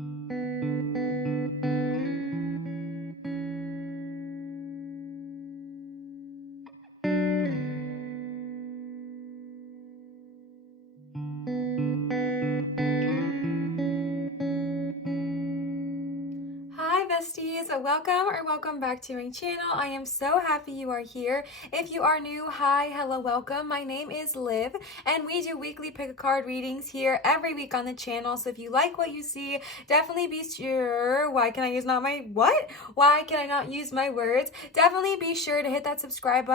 Hi besties, welcome back to my channel. I am so happy you are here. If you are new, hi, hello, welcome. My name is Liv and we do weekly pick a card readings here every week on the channel. So if you like what you see, definitely be sure, why can I not use my words? Definitely be sure to hit that subscribe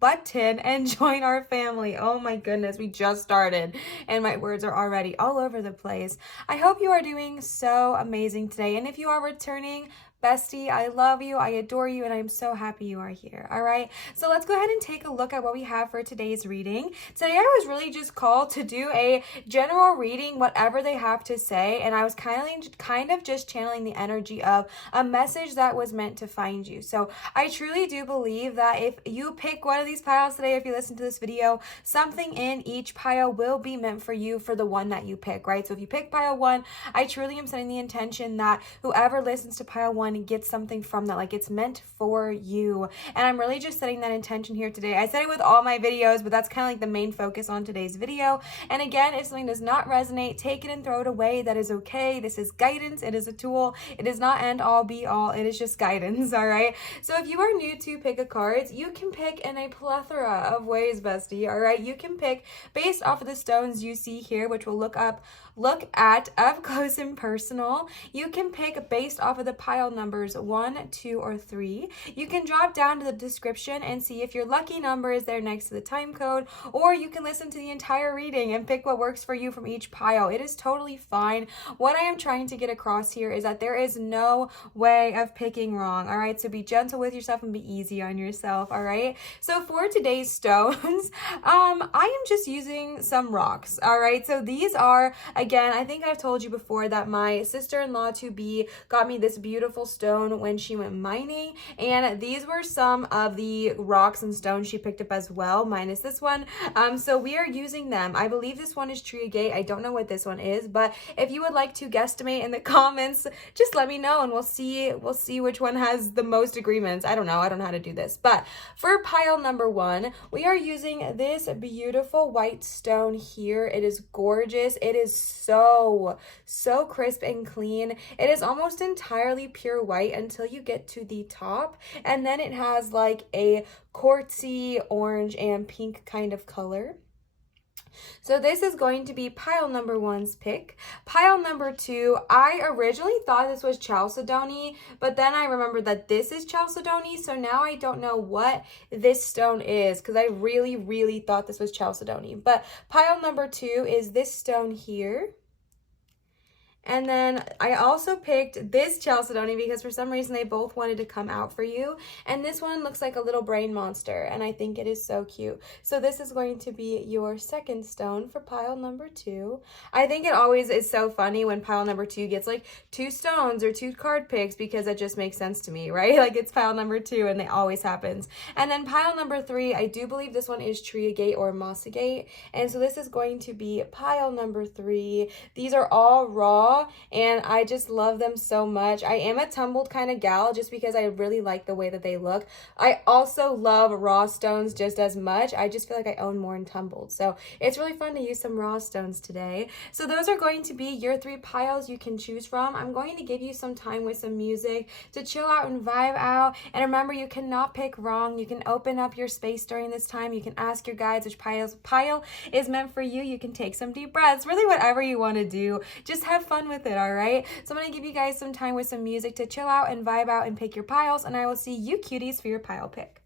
button and join our family. Oh my goodness, we just started and my words are already all over the place. I hope you are doing so amazing today. And if you are returning, bestie, I love you, I adore you, and I'm so happy you are here. All right, so let's go ahead and take a look at what we have for today's reading. Today I was really just called to do a general reading, whatever they have to say, and I was kind of just channeling the energy of a message that was meant to find you. So I truly do believe that if you pick one of these piles today, if you listen to this video, something in each pile will be meant for you for the one that you pick, right? So if you pick pile 1, I truly am setting the intention that whoever listens to pile 1 get something from that, like it's meant for you. And I'm really just setting that intention here today. I said it with all my videos, but that's kind of like the main focus on today's video. And again, if something does not resonate, take it and throw it away. That is okay. This is guidance. It is a tool. It is not end all be all. It is just guidance. All right. So if you are new to pick a cards, you can pick in a plethora of ways, bestie. All right. You can pick based off of the stones you see here, which we'll look at up close and personal. You can pick based off of the pile numbers 1, 2, or 3. You can drop down to the description and see if your lucky number is there next to the time code, or you can listen to the entire reading and pick what works for you from each pile. It is totally fine. What I am trying to get across here is that there is no way of picking wrong, all right? So be gentle with yourself and be easy on yourself, all right? So for today's stones, I am just using some rocks, all right? So these are, again, I think I've told you before that my sister-in-law to be got me this beautiful stone when she went mining, and these were some of the rocks and stones she picked up as well, minus this one. So we are using them. I believe this one is tree agate. I don't know what this one is, but if you would like to guesstimate in the comments, just let me know and we'll see which one has the most agreements. I don't know how to do this. But for pile number 1, we are using this beautiful white stone here. It is gorgeous. It is so crisp and clean. It is almost entirely pure white until you get to the top, and then it has like a quartzy orange and pink kind of color. So this is going to be pile number 1's pick. Pile number 2, I originally thought this was chalcedony, but then I remembered that this is chalcedony, so now I don't know what this stone is because I really thought this was chalcedony. But pile number 2 is this stone here. And then I also picked this chalcedony because for some reason they both wanted to come out for you. And this one looks like a little brain monster, and I think it is so cute. So this is going to be your second stone for pile number 2. I think it always is so funny when pile number 2 gets like 2 stones or 2 card picks because it just makes sense to me, right? Like it's pile number 2 and it always happens. And then pile number 3, I do believe this one is tree agate or moss agate. And so this is going to be pile number 3. These are all raw, and I just love them so much. I am a tumbled kind of gal just because I really like the way that they look. I also love raw stones just as much. I just feel like I own more in tumbled. So it's really fun to use some raw stones today. So those are going to be your 3 piles you can choose from. I'm going to give you some time with some music to chill out and vibe out. And remember, you cannot pick wrong. You can open up your space during this time. You can ask your guides which pile is meant for you. You can take some deep breaths, really whatever you want to do. Just have fun with it, all right? So I'm going to give you guys some time with some music to chill out and vibe out and pick your piles, and I will see you cuties for your pile pick.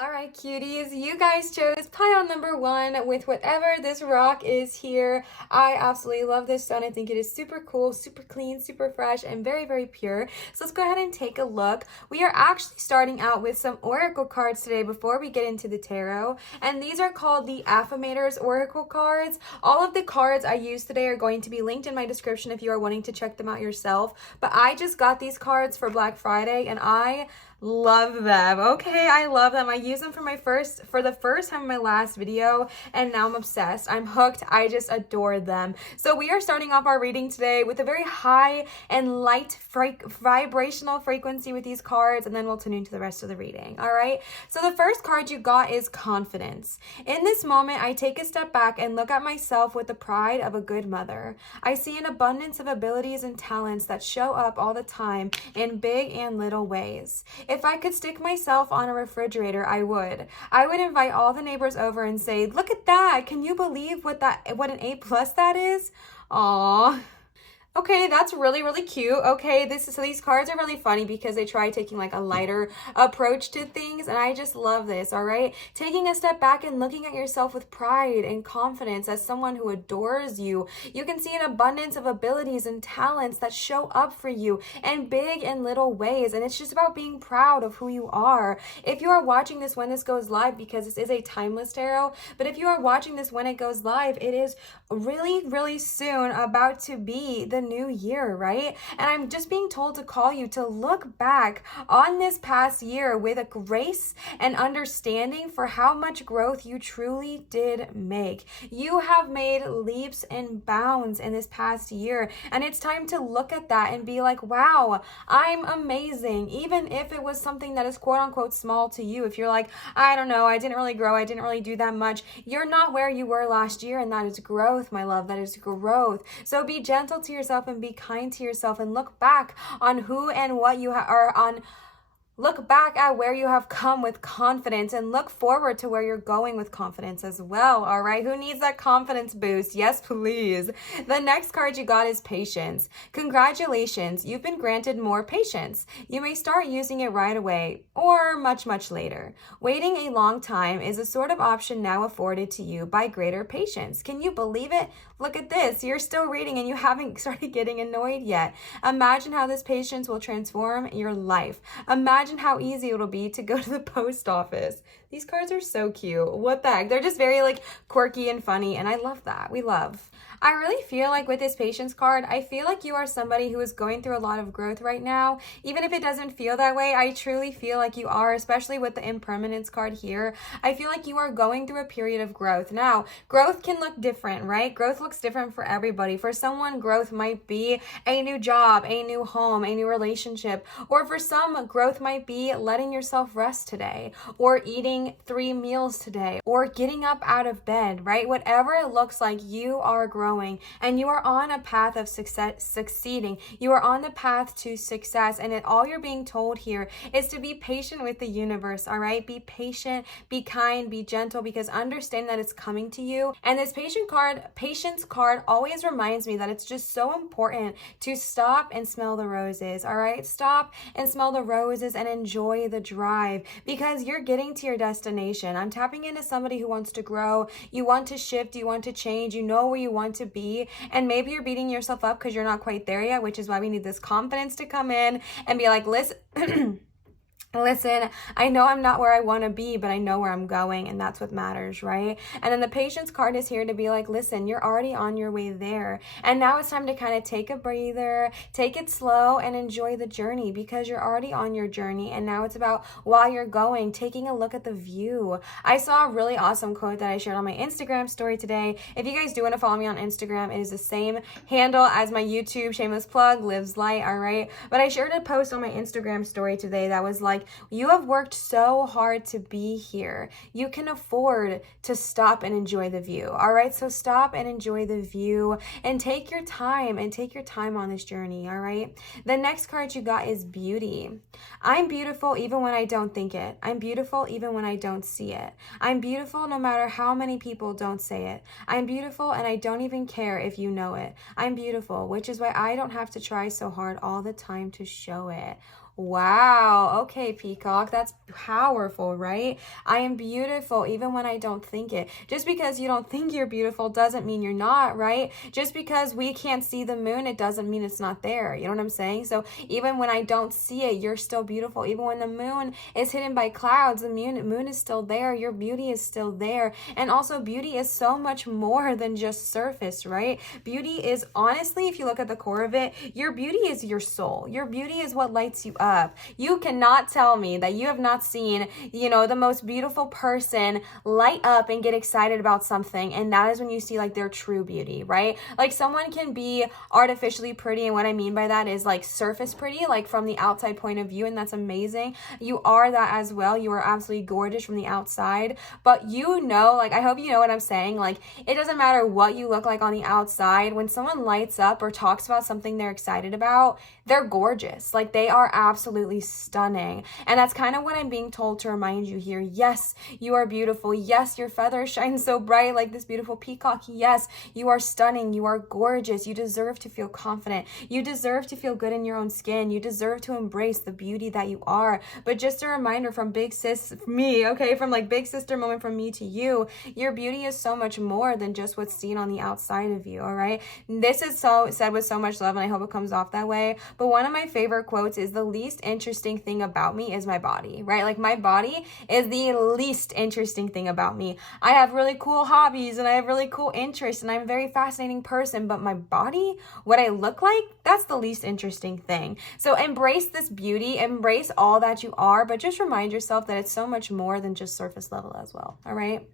All right, cuties, you guys chose pile number 1 with whatever this rock is here. I absolutely love this stone. I think it is super cool, super clean, super fresh, and very, very pure. So let's go ahead and take a look. We are actually starting out with some oracle cards today before we get into the tarot. And these are called the Affirmators Oracle cards. All of the cards I use today are going to be linked in my description if you are wanting to check them out yourself. But I just got these cards for Black Friday and I love them. Okay, I love them. I used them for the first time in my last video, and now I'm obsessed. I'm hooked. I just adore them. So we are starting off our reading today with a very high and light vibrational frequency with these cards, and then we'll tune into the rest of the reading. All right. So the first card you got is confidence. In this moment, I take a step back and look at myself with the pride of a good mother. I see an abundance of abilities and talents that show up all the time in big and little ways. If I could stick myself on a refrigerator, I would. I would invite all the neighbors over and say, "Look at that. Can you believe what an A+ that is?" Aww. Okay, that's really, really cute. Okay, so these cards are really funny because they try taking like a lighter approach to things, and I just love this, all right? Taking a step back and looking at yourself with pride and confidence as someone who adores you. You can see an abundance of abilities and talents that show up for you in big and little ways, and it's just about being proud of who you are. If you are watching this when this goes live, because this is a timeless tarot, but if you are watching this when it goes live, it is really, really soon about to be the new year, right? And I'm just being told to call you to look back on this past year with a grace and understanding for how much growth you truly did make. You have made leaps and bounds in this past year, and it's time to look at that and be like, wow, I'm amazing. Even if it was something that is quote unquote small to you, if you're like, I don't know, I didn't really grow, I didn't really do that much, you're not where you were last year, and that is growth, my love. That is growth. So be gentle to yourself and be kind to yourself, and look back on who and what you are on. Look back at where you have come with confidence, and look forward to where you're going with confidence as well, all right? Who needs that confidence boost? Yes, please. The next card you got is patience. Congratulations, you've been granted more patience. You may start using it right away or much, much later. Waiting a long time is a sort of option now afforded to you by greater patience. Can you believe it? Look at this. You're still reading and you haven't started getting annoyed yet. Imagine how this patience will transform your life. Imagine how easy it'll be to go to the post office. These cards are so cute. What the heck? They're just very like quirky and funny, and I love that. We love. I really feel like with this patience card, I feel like you are somebody who is going through a lot of growth right now. Even if it doesn't feel that way, I truly feel like you are, especially with the impermanence card here. I feel like you are going through a period of growth. Now, growth can look different, right? Growth looks different for everybody. For someone, growth might be a new job, a new home, a new relationship, or for some, growth might be letting yourself rest today, or eating 3 meals today, or getting up out of bed, right? Whatever it looks like, you are growing. And you are on a path of succeeding. You are on the path to success, and all you're being told here is to be patient with the universe, all right? Be patient, be kind, be gentle, because understand that it's coming to you. And this patience card always reminds me that it's just so important to stop and smell the roses, all right? Stop and smell the roses and enjoy the drive, because you're getting to your destination. I'm tapping into somebody who wants to grow. You want to shift, you want to change, you know where you want to be, and maybe you're beating yourself up because you're not quite there yet, which is why we need this confidence to come in and be like, listen, listen, I know I'm not where I want to be, but I know where I'm going, and that's what matters, right? And then the patience card is here to be like, listen, you're already on your way there, and now it's time to kind of take a breather, take it slow, and enjoy the journey, because you're already on your journey, and now it's about, while you're going, taking a look at the view. I saw a really awesome quote that I shared on my Instagram story today. If you guys do want to follow me on Instagram, it is the same handle as my YouTube, shameless plug, Lives Light, all right? But I shared a post on my Instagram story today that was like, you have worked so hard to be here. You can afford to stop and enjoy the view. All right. So stop and enjoy the view and take your time on this journey. All right. The next card you got is beauty. I'm beautiful even when I don't think it. I'm beautiful even when I don't see it. I'm beautiful no matter how many people don't say it. I'm beautiful and I don't even care if you know it. I'm beautiful, which is why I don't have to try so hard all the time to show it. Wow. Okay, Peacock, that's powerful, right? I am beautiful even when I don't think it. Just because you don't think you're beautiful doesn't mean you're not, right? Just because we can't see the moon, it doesn't mean it's not there. You know what I'm saying? So even when I don't see it, you're still beautiful. Even when the moon is hidden by clouds, the moon is still there. Your beauty is still there. And also, beauty is so much more than just surface, right? Beauty is, honestly, if you look at the core of it, your beauty is your soul. Your beauty is what lights you up. You cannot tell me that you have not seen, the most beautiful person light up and get excited about something, and that is when you see like their true beauty, right? Like someone can be artificially pretty, and what I mean by that is like surface pretty, like from the outside point of view, and that's amazing. You are that as well. You are absolutely gorgeous from the outside, but like, I hope you know what I'm saying. Like, it doesn't matter what you look like on the outside. When someone lights up or talks about something they're excited about, they're gorgeous. Like, they are absolutely stunning. And that's kind of what I'm being told to remind you here. Yes, you are beautiful. Yes, your feathers shine so bright like this beautiful peacock. Yes, you are stunning. You are gorgeous. You deserve to feel confident. You deserve to feel good in your own skin. You deserve to embrace the beauty that you are. But just a reminder from big sis, me, okay, from like big sister moment from me to you, your beauty is so much more than just what's seen on the outside of you, all right? This is so said with so much love, and I hope it comes off that way. But one of my favorite quotes is, the least interesting thing about me is my body, right? Like, my body is the least interesting thing about me. I have really cool hobbies and I have really cool interests and I'm a very fascinating person, but my body, what I look like, that's the least interesting thing. So embrace this beauty, embrace all that you are, but just remind yourself that it's so much more than just surface level as well, all right?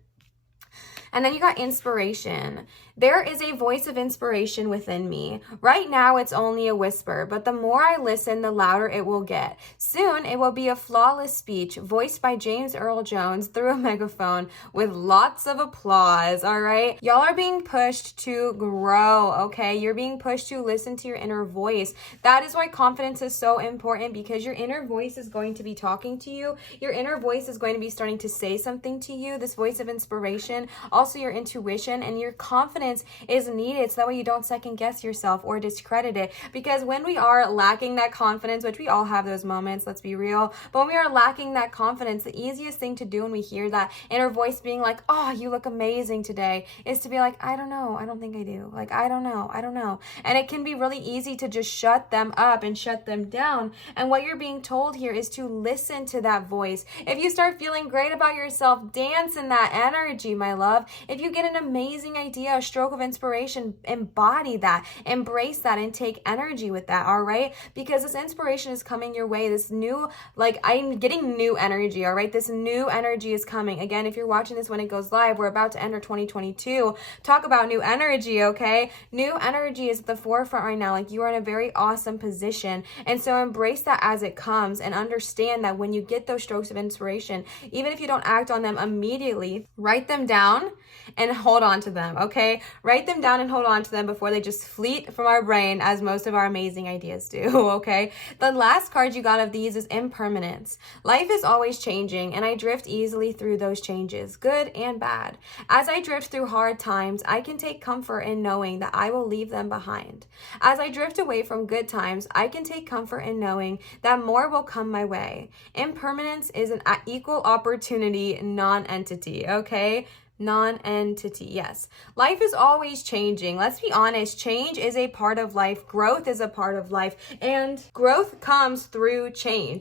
And then you got inspiration. There is a voice of inspiration within me. Right now, it's only a whisper, but the more I listen, the louder it will get. Soon, it will be a flawless speech voiced by James Earl Jones through a megaphone with lots of applause, all right? Y'all are being pushed to grow, okay? You're being pushed to listen to your inner voice. That is why confidence is so important, because your inner voice is going to be talking to you. Your inner voice is going to be starting to say something to you, this voice of inspiration, also your intuition, and your confidence is needed so that way you don't second guess yourself or discredit it. Because when we are lacking that confidence, which we all have those moments, let's be real, but when we are lacking that confidence, the easiest thing to do when we hear that inner voice being like, oh, you look amazing today, is to be like, I don't know, I don't think I do, like, I don't know. And it can be really easy to just shut them up and shut them down. And what you're being told here is to listen to that voice. If you start feeling great about yourself, dance in that energy, my love. If you get an amazing idea, a stroke of inspiration, embody that, embrace that, and take energy with that, all right? Because this inspiration is coming your way, this new, like, I'm getting new energy, all right? This new energy is coming. Again, if you're watching this when it goes live, we're about to enter 2022. Talk about new energy, okay? New energy is at the forefront right now. Like, you are in a very awesome position. And so embrace that as it comes, and understand that when you get those strokes of inspiration, even if you don't act on them immediately, write them down and hold on to them, okay? Write them down and hold on to them before they just fleet from our brain, as most of our amazing ideas do, okay? The last card you got of these is impermanence. Life is always changing, and I drift easily through those changes, good and bad. As I drift through hard times, I can take comfort in knowing that I will leave them behind. As I drift away from good times, I can take comfort in knowing that more will come my way. Impermanence is an equal opportunity non-entity, okay? Non-entity, yes. Life is always changing. Let's be honest, change is a part of life. Growth is a part of life, and growth comes through change.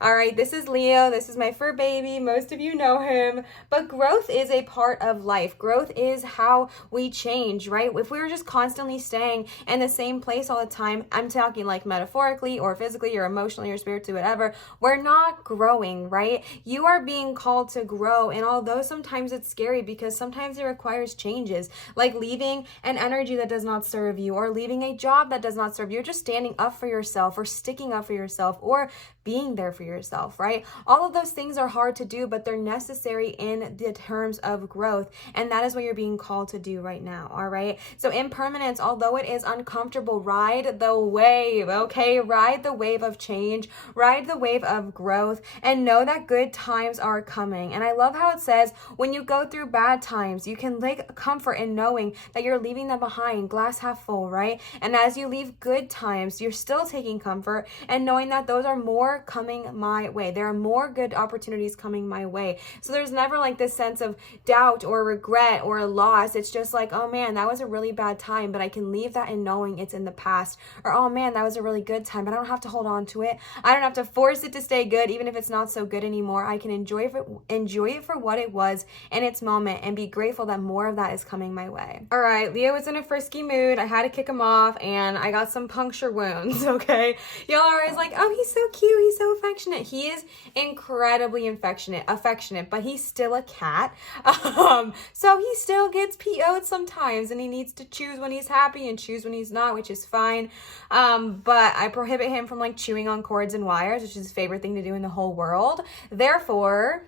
All right, this is Leo. This is my fur baby. Most of you know him, but growth is a part of life. Growth is how we change, right? If we were just constantly staying in the same place all the time, I'm talking like metaphorically or physically or emotionally or spiritually, whatever, we're not growing, right? You are being called to grow, and although sometimes it's scary, because sometimes it requires changes, like leaving an energy that does not serve you, or leaving a job that does not serve you, or just standing up for yourself, or sticking up for yourself, or being there for yourself, right? All of those things are hard to do, but they're necessary in the terms of growth. And that is what you're being called to do right now, all right? So impermanence, although it is uncomfortable, ride the wave, okay? Ride the wave of change, ride the wave of growth, and know that good times are coming. And I love how it says, when you go through bad times, you can take comfort in knowing that you're leaving them behind, glass half full, right? And as you leave good times, you're still taking comfort and knowing that those are more coming my way. There are more good opportunities coming my way. So there's never like this sense of doubt or regret or loss. It's just like, oh man, that was a really bad time, but I can leave that in knowing it's in the past. Or, oh man, that was a really good time, but I don't have to hold on to it. I don't have to force it to stay good, even if it's not so good anymore. I can enjoy it for what it was in its moment and be grateful that more of that is coming my way. All right, Leo was in a frisky mood. I had to kick him off and I got some puncture wounds, okay? Y'all are always like, oh, he's so cute, he's so affectionate. He is incredibly affectionate, but he's still a cat. So he still gets PO'd sometimes and he needs to choose when he's happy and choose when he's not, which is fine. But I prohibit him from like chewing on cords and wires, which is his favorite thing to do in the whole world. Therefore,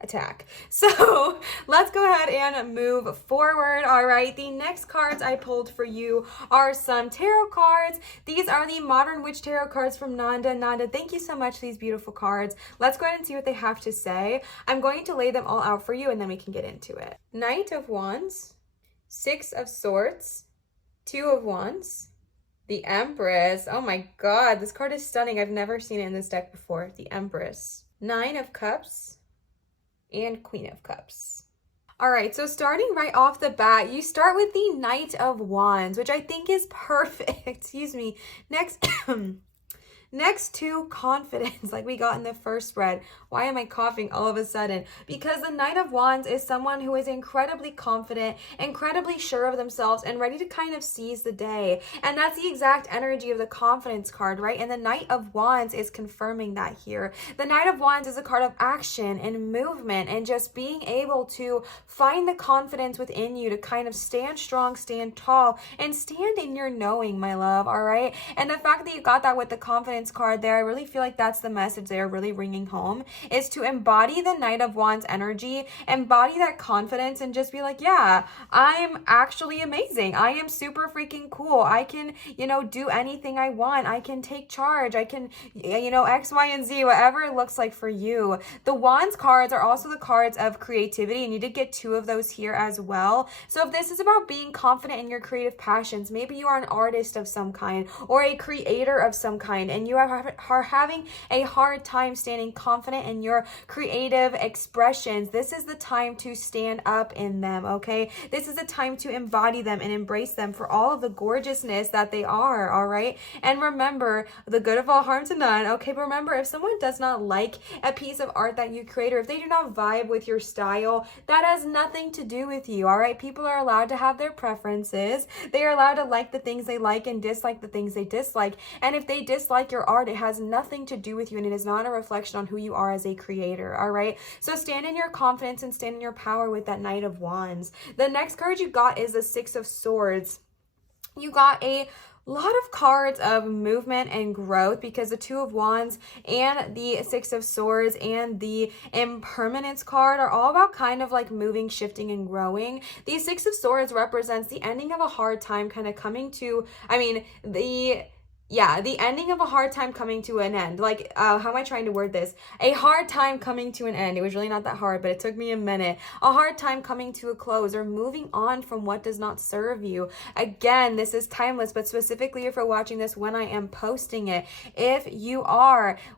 attack. So let's go ahead and move forward. All right, the next cards I pulled for you are some tarot cards. These are the Modern Witch Tarot cards from Nanda. Nanda, thank you so much for these beautiful cards. Let's go ahead and see what they have to say. I'm going to lay them all out for you and then we can get into it. Knight of Wands, Six of Swords, Two of Wands, the Empress. Oh my God, this card is stunning. I've never seen it in this deck before. The Empress, Nine of Cups, and Queen of Cups. All right, so starting right off the bat, you start with the Knight of Wands, which I think is perfect. Excuse me. Next to confidence, like we got in the first spread. Why am I coughing all of a sudden? Because the Knight of Wands is someone who is incredibly confident, incredibly sure of themselves, and ready to kind of seize the day. And that's the exact energy of the confidence card, right? And the Knight of Wands is confirming that here. The Knight of Wands is a card of action and movement and just being able to find the confidence within you to kind of stand strong, stand tall, and stand in your knowing, my love, all right? And the fact that you got that with the confidence card there, I really feel like that's the message they're really bringing home, is to embody the Knight of Wands energy, embody that confidence, and just be like, yeah, I'm actually amazing. I am super freaking cool. I can, do anything I want. I can take charge. I can, X, Y, and Z, whatever it looks like for you. The Wands cards are also the cards of creativity, and you did get two of those here as well. So if this is about being confident in your creative passions, maybe you are an artist of some kind or a creator of some kind, and you are having a hard time standing confident in your creative expressions, this is the time to stand up in them, okay? This is the time to embody them and embrace them for all of the gorgeousness that they are, all right? And remember, the good of all harm to none, okay? But remember, if someone does not like a piece of art that you create, or if they do not vibe with your style, that has nothing to do with you, all right? People are allowed to have their preferences. They are allowed to like the things they like and dislike the things they dislike. And if they dislike your art, it has nothing to do with you, and it is not a reflection on who you are as a creator, all right? So stand in your confidence and stand in your power with that Knight of Wands. The next card you got is the Six of Swords. You got a lot of cards of movement and growth, because the Two of Wands and the Six of Swords and the Impermanence card are all about kind of like moving, shifting, and growing. The Six of Swords represents the ending of a hard time kind of coming to, the ending of a hard time coming to an end. Like, how am I trying to word this? A hard time coming to an end. It was really not that hard, but it took me a minute. A hard time coming to a close, or moving on from what does not serve you. Again, this is timeless, but specifically if you're watching this when I am posting it,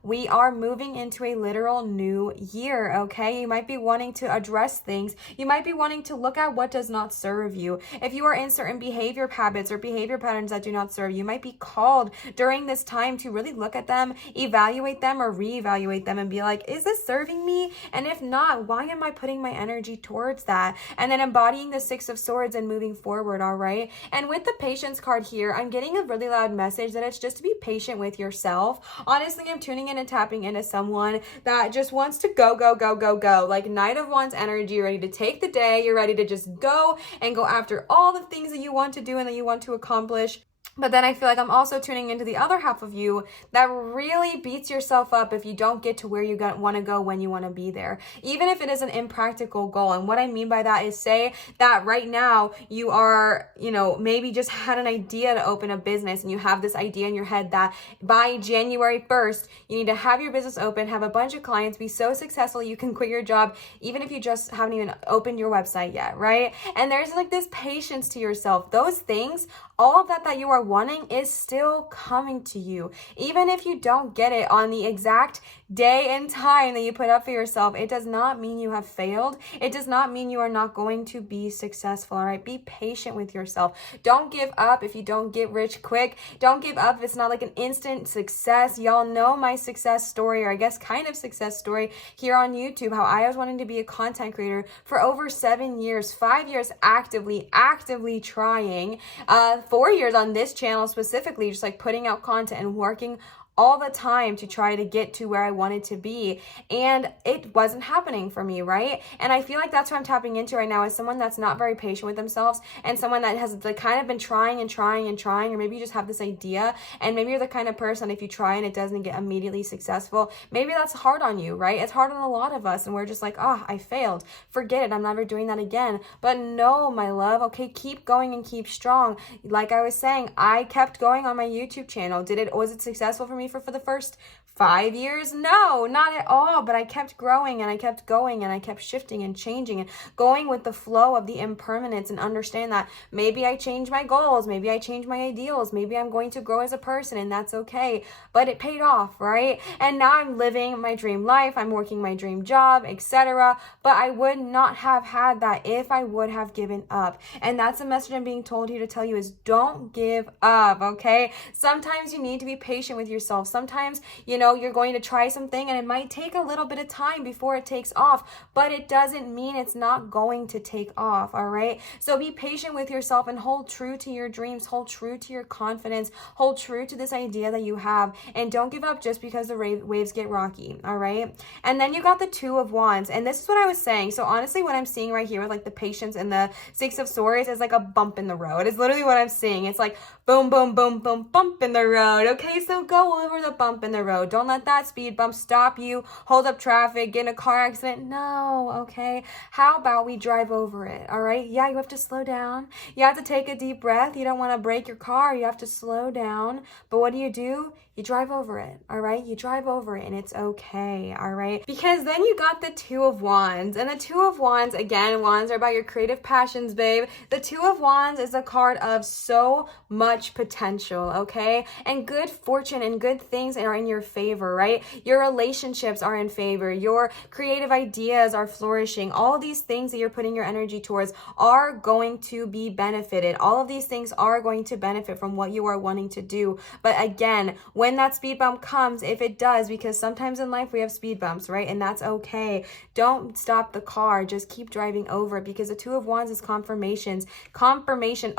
we are moving into a literal new year, okay? You might be wanting to address things. You might be wanting to look at what does not serve you. If you are in certain behavior habits or behavior patterns that do not serve you, you might be called during this time to really look at them, evaluate them, or reevaluate them and be like, is this serving me? And if not, why am I putting my energy towards that? And then embodying the Six of Swords and moving forward, all right? And with the Patience card here, I'm getting a really loud message that it's just to be patient with yourself. Honestly, I'm tuning in and tapping into someone that just wants to go, go, go, go, go. Like Knight of Wands energy, you're ready to take the day. You're ready to just go and go after all the things that you want to do and that you want to accomplish. But then I feel like I'm also tuning into the other half of you that really beats yourself up if you don't get to where you want to go when you want to be there, even if it is an impractical goal. And what I mean by that is, say that right now you are, maybe just had an idea to open a business, and you have this idea in your head that by January 1st, you need to have your business open, have a bunch of clients, be so successful you can quit your job, even if you just haven't even opened your website yet, right? And there's like this patience to yourself. Those things, all of that you are wanting is still coming to you. Even if you don't get it on the exact day and time that you put up for yourself, it does not mean you have failed. It does not mean you are not going to be successful, all right? Be patient with yourself. Don't give up if you don't get rich quick. Don't give up if it's not like an instant success. Y'all know my success story, or I guess kind of success story here on YouTube, how I was wanting to be a content creator for over 7 years, 5 years actively trying, 4 years on this channel specifically, just like putting out content and working all the time to try to get to where I wanted to be, and it wasn't happening for me, right? And I feel like that's what I'm tapping into right now, is someone that's not very patient with themselves, and someone that has like kind of been trying, or maybe you just have this idea, and maybe you're the kind of person, if you try and it doesn't get immediately successful, maybe that's hard on you, right? It's hard on a lot of us, and we're just like, oh, I failed, forget it, I'm never doing that again. But no, my love, okay, keep going and keep strong. Like I was saying, I kept going on my YouTube channel. Was it successful for me for the first 5 years? No, not at all. But I kept growing, and I kept going, and I kept shifting and changing and going with the flow of the impermanence, and understand that maybe I change my goals, maybe I change my ideals, maybe I'm going to grow as a person, and that's okay. But it paid off, right? And now I'm living my dream life, I'm working my dream job, etc. But I would not have had that if I would have given up. And that's a message I'm being told here to tell you, is don't give up, okay? Sometimes you need to be patient with yourself. Sometimes, you're going to try something and it might take a little bit of time before it takes off, but it doesn't mean it's not going to take off, all right? So be patient with yourself and hold true to your dreams, hold true to your confidence, hold true to this idea that you have, and don't give up just because the waves get rocky, all right? And then you got the Two of Wands, and this is what I was saying. So honestly, what I'm seeing right here with like the Patience and the Six of Swords is like a bump in the road. It's literally what I'm seeing. It's like boom, boom, boom, boom, bump in the road, okay? So go over the bump in the road. Don't let that speed bump stop you, hold up traffic, get in a car accident. No, okay? How about we drive over it, all right? Yeah, you have to slow down. You have to take a deep breath. You don't want to break your car. You have to slow down. But what do? You drive over it, all right? You drive over it, and it's okay, all right? Because then you got the Two of Wands. And the Two of Wands, again, wands are about your creative passions, babe. The Two of Wands is a card of so much potential, okay? And good fortune and good things are in your favor, right? Your relationships are in favor. Your creative ideas are flourishing. All of these things that you're putting your energy towards are going to be benefited. All of these things are going to benefit from what you are wanting to do. But again, when that speed bump comes, if it does, because sometimes in life we have speed bumps, right? And that's okay. Don't stop the car. Just keep driving over it, because the Two of Wands is confirmation.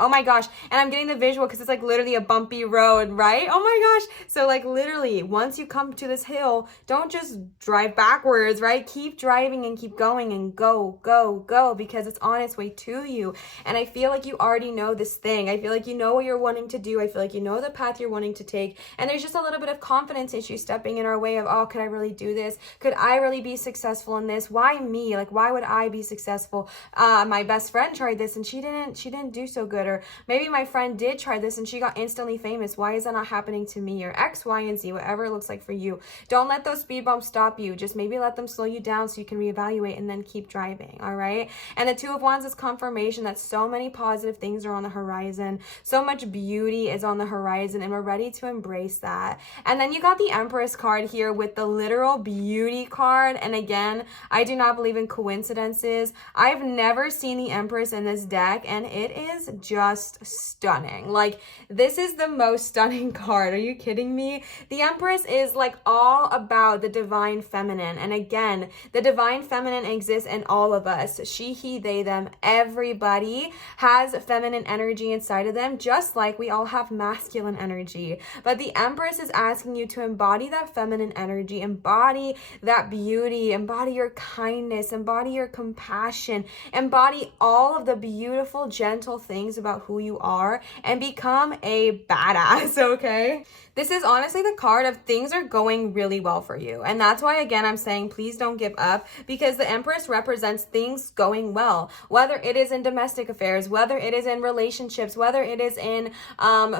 Oh my gosh. And I'm getting the visual because it's like literally a bumpy road, right? Oh my gosh. So like literally, once you come to this hill, don't just drive backwards, right? Keep driving and keep going, and go, because it's on its way to you. And I feel like you already know this thing. I feel like you know what you're wanting to do. I feel like you know the path you're wanting to take. And there's just a little bit of confidence issue stepping in our way of, oh, could I really do this? Could I really be successful in this? Why me? Like, why would I be successful? My best friend tried this and she didn't do so good. Or maybe my friend did try this and she got instantly famous. Why is that not happening to me? Or X, Y, and Z, whatever it looks like for you. Don't let those speed bumps stop you. Just maybe let them slow you down so you can reevaluate and then keep driving, all right? And the Two of Wands is confirmation that so many positive things are on the horizon. So much beauty is on the horizon, and we're ready to embrace that. And then you got the Empress card here with the literal beauty card. And again, I do not believe in coincidences. I've never seen the Empress in this deck, and it is just stunning. Like, this is the most stunning card. Are you kidding me? The Empress is is like all about the divine feminine. And again, the divine feminine exists in all of us. She, he, they, them. Everybody has feminine energy inside of them, just like we all have masculine energy. But the Empress is asking you to embody that feminine energy, embody that beauty, embody your kindness, embody your compassion, embody all of the beautiful, gentle things about who you are, and become a badass, okay? This is honestly the card of things are going really well for you. And that's why, again, I'm saying please don't give up, because the Empress represents things going well, whether it is in domestic affairs, whether it is in relationships, whether it is in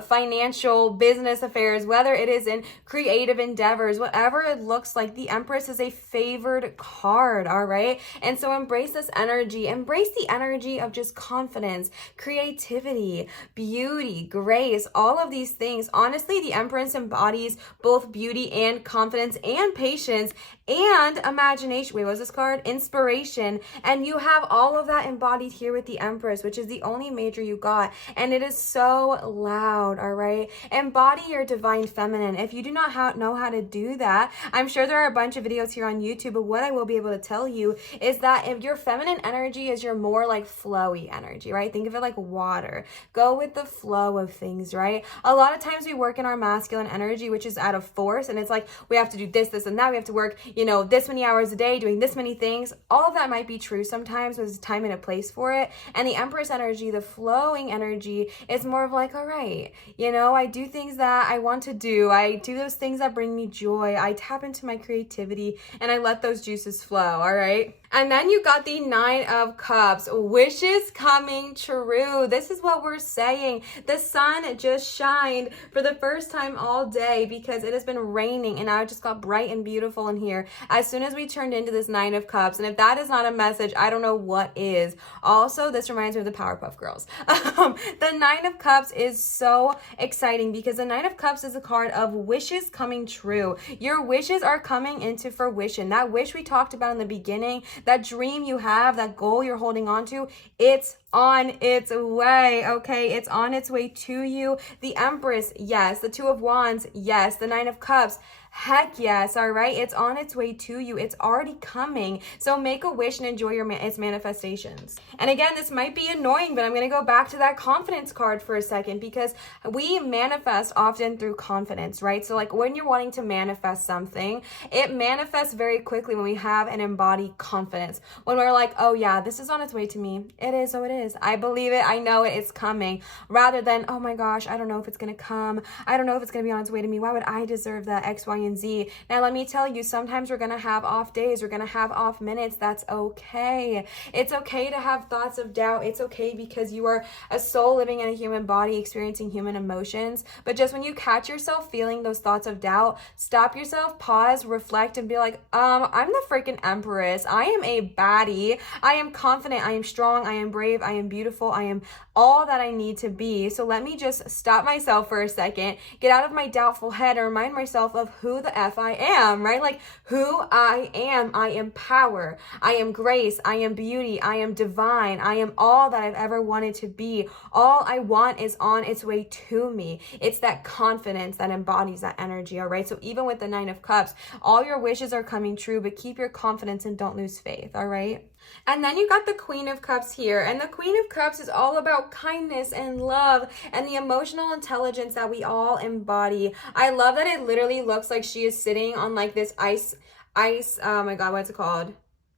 financial business affairs, whether it is in creative endeavors, whatever it looks like, the Empress is a favored card, all right? And so embrace this energy, embrace the energy of just confidence, creativity, beauty, grace, all of these things. Honestly, the Empress embodies both beauty and confidence and patience and imagination. Wait, what was this card? Inspiration. And you have all of that embodied here with the Empress, which is the only major you got. And it is so loud, all right? Embody your divine feminine. If you do not know how to do that, I'm sure there are a bunch of videos here on YouTube, but what I will be able to tell you is that if your feminine energy is your more like flowy energy, right? Think of it like water. Go with the flow of things, right? A lot of times we work in our masculine energy, which is out of force, and it's like we have to do this, this, and that. We have to work, this many hours a day doing this many things. All of that might be true sometimes. There's a time and a place for it. And the Empress energy, the flowing energy, is more of like, all right, I do things that I want to do. I do those things that bring me joy. I tap into my creativity and I let those juices flow, all right? And then you got the Nine of Cups, wishes coming true. This is what we're saying. The sun just shined for the first time all day because it has been raining, and now it just got bright and beautiful in here as soon as we turned into this Nine of Cups. And if that is not a message, I don't know what is. Also, this reminds me of the Powerpuff Girls. The Nine of Cups is so exciting because the Nine of Cups is a card of wishes coming true. Your wishes are coming into fruition. That wish we talked about in the beginning, that dream you have, that goal you're holding on to, it's on its way, okay? It's on its way to you. The Empress, yes. The Two of Wands, yes. The Nine of Cups, heck yes, all right? It's on its way to you. It's already coming. So make a wish and enjoy its manifestations. And again, this might be annoying, but I'm going to go back to that confidence card for a second because we manifest often through confidence, right? So like when you're wanting to manifest something, it manifests very quickly when we have an embodied confidence. When we're like, oh yeah, this is on its way to me. It is, so it is. I believe it. I know it. It's coming. Rather than, oh my gosh, I don't know if it's going to come. I don't know if it's going to be on its way to me. Why would I deserve that X, Y, and Z? Now, let me tell you, sometimes we're going to have off days. We're going to have off minutes. That's okay. It's okay to have thoughts of doubt. It's okay because you are a soul living in a human body, experiencing human emotions. But just when you catch yourself feeling those thoughts of doubt, stop yourself, pause, reflect, and be like, I'm the freaking Empress. I am a baddie. I am confident. I am strong. I am brave. I am beautiful. I am all that I need to be. So let me just stop myself for a second, get out of my doubtful head, and remind myself of who the F I am, right? Like who I am. I am power. I am grace. I am beauty. I am divine. I am all that I've ever wanted to be. All I want is on its way to me. It's that confidence that embodies that energy, all right? So even with the Nine of Cups, all your wishes are coming true, but keep your confidence and don't lose faith, all right? And then you got the Queen of Cups here. And the Queen of Cups is all about kindness and love and the emotional intelligence that we all embody. I love that it literally looks like she is sitting on like this ice, oh my God, what's it called?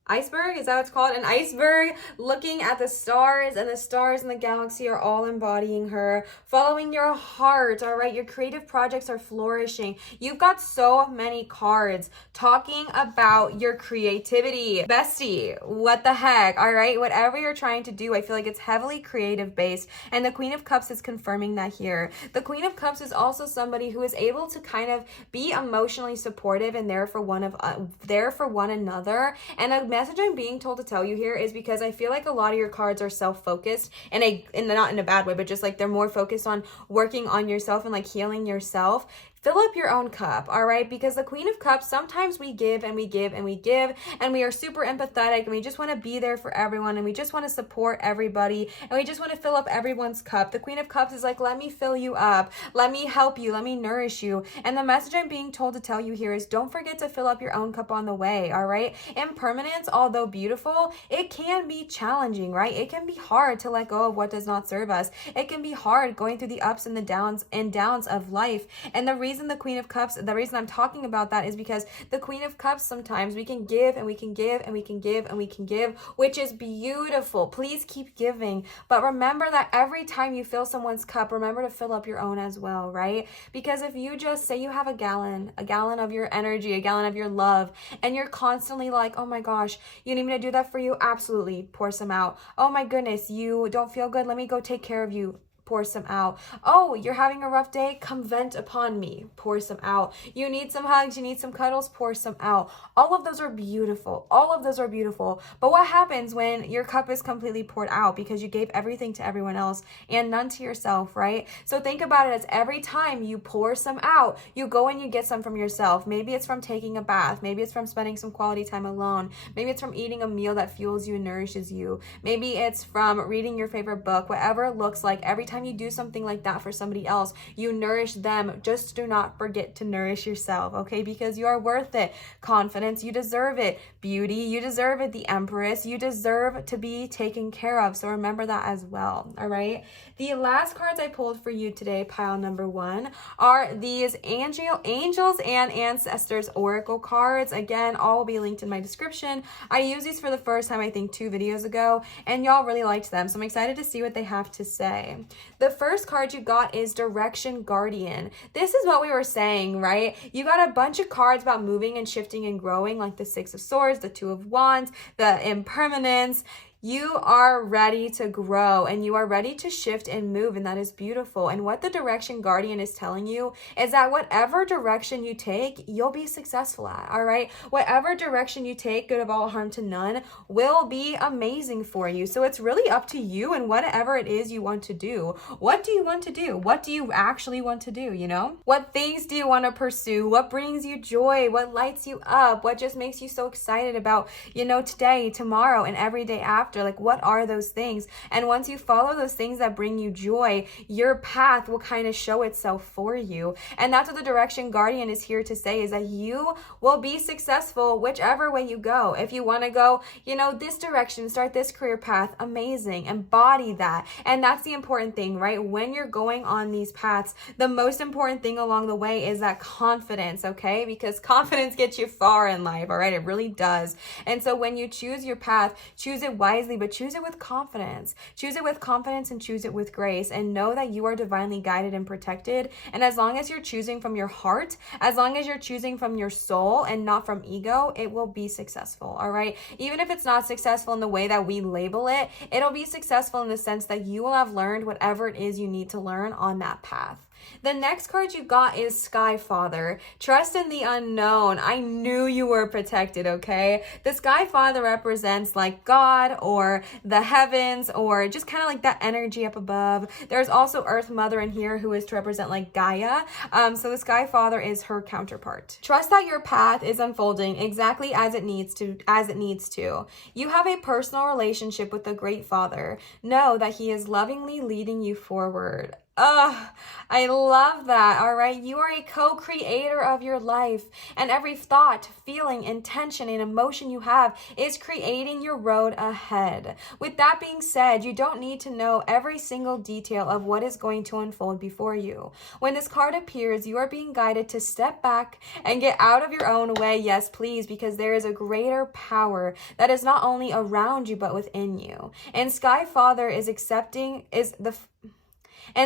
Iceberg? Is that what it's called? An iceberg, looking at the stars, and the stars in the galaxy are all embodying her, following your heart, all right? Your creative projects are flourishing. You've got so many cards talking about your creativity. Bestie, what the heck, all right? Whatever you're trying to do, I feel like it's heavily creative based, and the Queen of Cups is confirming that here. The Queen of Cups is also somebody who is able to kind of be emotionally supportive and there for one another. And a message I'm being told to tell you here is because I feel like a lot of your cards are self-focused, and not in a bad way, but just like they're more focused on working on yourself and like healing yourself. fill up your own cup, all right? Because the Queen of Cups, sometimes we give and we give and we give, and we are super empathetic, and we just want to be there for everyone, and we just want to support everybody, and we just want to fill up everyone's cup. The Queen of Cups is like, let me fill you up, let me help you, let me nourish you. And the message I'm being told to tell you here is don't forget to fill up your own cup on the way, all right? Impermanence, although beautiful, it can be challenging, right? It can be hard to let go of what does not serve us. It can be hard going through the ups and the downs of life. And the reason the Queen of Cups, the reason I'm talking about that is because the Queen of Cups, sometimes we can give and we can give and we can give and we can give, which is beautiful. Please keep giving. But remember that every time you fill someone's cup, remember to fill up your own as well, right? Because if you just say you have a gallon of your energy, a gallon of your love, and you're constantly like, oh my gosh, you need me to do that for you? Absolutely. Pour some out. Oh my goodness, you don't feel good? Let me go take care of you. Pour some out. Oh, you're having a rough day? Come vent upon me. Pour some out. You need some hugs, you need some cuddles? Pour some out. All of those are beautiful. All of those are beautiful. But what happens when your cup is completely poured out because you gave everything to everyone else and none to yourself, right? So think about it as every time you pour some out, you go and you get some from yourself. Maybe it's from taking a bath. Maybe it's from spending some quality time alone. Maybe it's from eating a meal that fuels you and nourishes you. Maybe it's from reading your favorite book. Whatever it looks like, every time you do something like that for somebody else, you nourish them. Just do not forget to nourish yourself, okay? Because you are worth it. Confidence, you deserve it. Beauty, you deserve it. The Empress, you deserve to be taken care of. So remember that as well, all right? The last cards I pulled for you today, pile number 1, are these angels and ancestors oracle cards. Again, all will be linked in my description. I used these for the first time, I think 2 videos ago, and y'all really liked them. So I'm excited to see what they have to say. The first card you got is Direction Guardian. This is what we were saying, right? You got a bunch of cards about moving and shifting and growing, like the 6 of Swords, the 2 of Wands, the impermanence. You are ready to grow and you are ready to shift and move, and that is beautiful. And what the Direction Guardian is telling you is that whatever direction you take, you'll be successful at, all right? Whatever direction you take, good of all, harm to none, will be amazing for you. So it's really up to you and whatever it is you want to do. What do you want to do? What do you actually want to do, you know? What things do you want to pursue? What brings you joy? What lights you up? What just makes you so excited about, you know, today, tomorrow, and every day after? Like, what are those things? And once you follow those things that bring you joy, your path will kind of show itself for you. And that's what the Direction Guardian is here to say, is that you will be successful whichever way you go. If you want to go, you know, this direction, start this career path, amazing, embody that. And that's the important thing, right? When you're going on these paths, the most important thing along the way is that confidence, okay? Because confidence gets you far in life, all right? It really does. And so when you choose your path, choose it wisely, but choose it with confidence. Choose it with confidence and choose it with grace, and know that you are divinely guided and protected. And as long as you're choosing from your heart, as long as you're choosing from your soul and not from ego, it will be successful, all right? Even if it's not successful in the way that we label it, it'll be successful in the sense that you will have learned whatever it is you need to learn on that path. The next card you got is Sky Father. Trust in the unknown. I knew you were protected, okay? The Sky Father represents like God or the heavens, or just kind of like that energy up above. There's also Earth Mother in here, who is to represent like Gaia. So the Sky Father is her counterpart. Trust that your path is unfolding exactly as it needs to. You have a personal relationship with the Great Father. Know that he is lovingly leading you forward. I love that. All right. You are a co-creator of your life, and every thought, feeling, intention, and emotion you have is creating your road ahead. With that being said, you don't need to know every single detail of what is going to unfold before you. When this card appears, you are being guided to step back and get out of your own way. Yes, please, because there is a greater power that is not only around you, but within you. And Sky Father is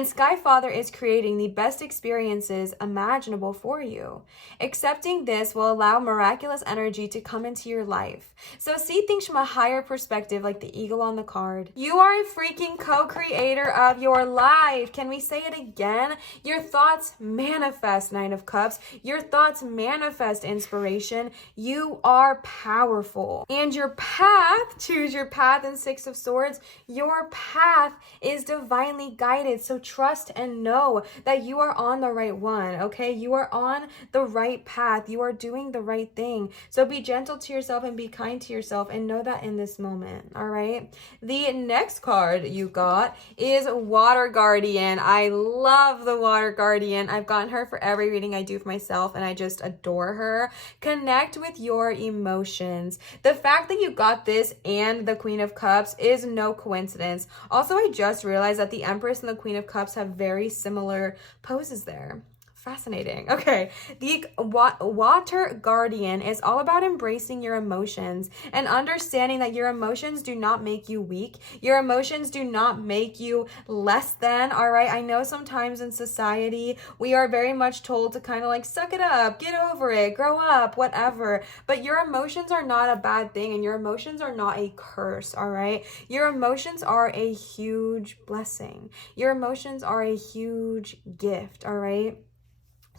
Sky Father is creating the best experiences imaginable for you. Accepting this will allow miraculous energy to come into your life. So see things from a higher perspective, like the eagle on the card. You are a freaking co-creator of your life. Can we say it again? Your thoughts manifest, Nine of Cups. Your thoughts manifest inspiration. You are powerful. And your path, choose your path, in Six of Swords. Your path is divinely guided. So trust and know that you are on the right one, okay? You are on the right path. You are doing the right thing. So be gentle to yourself and be kind to yourself, and know that in this moment, all right? The next card you got is Water Guardian. I love the Water Guardian. I've gotten her for every reading I do for myself, and I just adore her. Connect with your emotions. The fact that you got this and the Queen of Cups is no coincidence. Also, I just realized that the Empress and the Queen of Cups have very similar poses there. Fascinating. Okay, the Water Guardian is all about embracing your emotions and understanding that your emotions do not make you weak. Your emotions do not make you less than, all right? I know sometimes in society, we are very much told to kind of like suck it up, get over it, grow up, whatever. But your emotions are not a bad thing, and your emotions are not a curse, all right? Your emotions are a huge blessing. Your emotions are a huge gift, all right?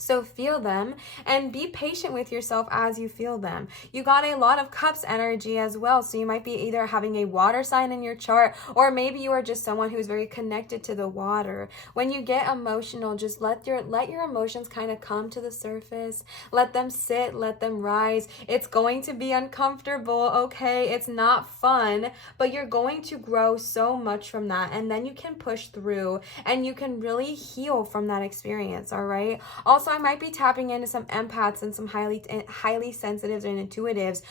So feel them and be patient with yourself as you feel them. You got a lot of cups energy as well. So you might be either having a water sign in your chart, or maybe you are just someone who's very connected to the water. When you get emotional, just let your emotions kind of come to the surface. Let them sit, let them rise. It's going to be uncomfortable, okay? It's not fun, but you're going to grow so much from that. And then you can push through and you can really heal from that experience, all right? Also, I might be tapping into some empaths and some highly sensitives and intuitives.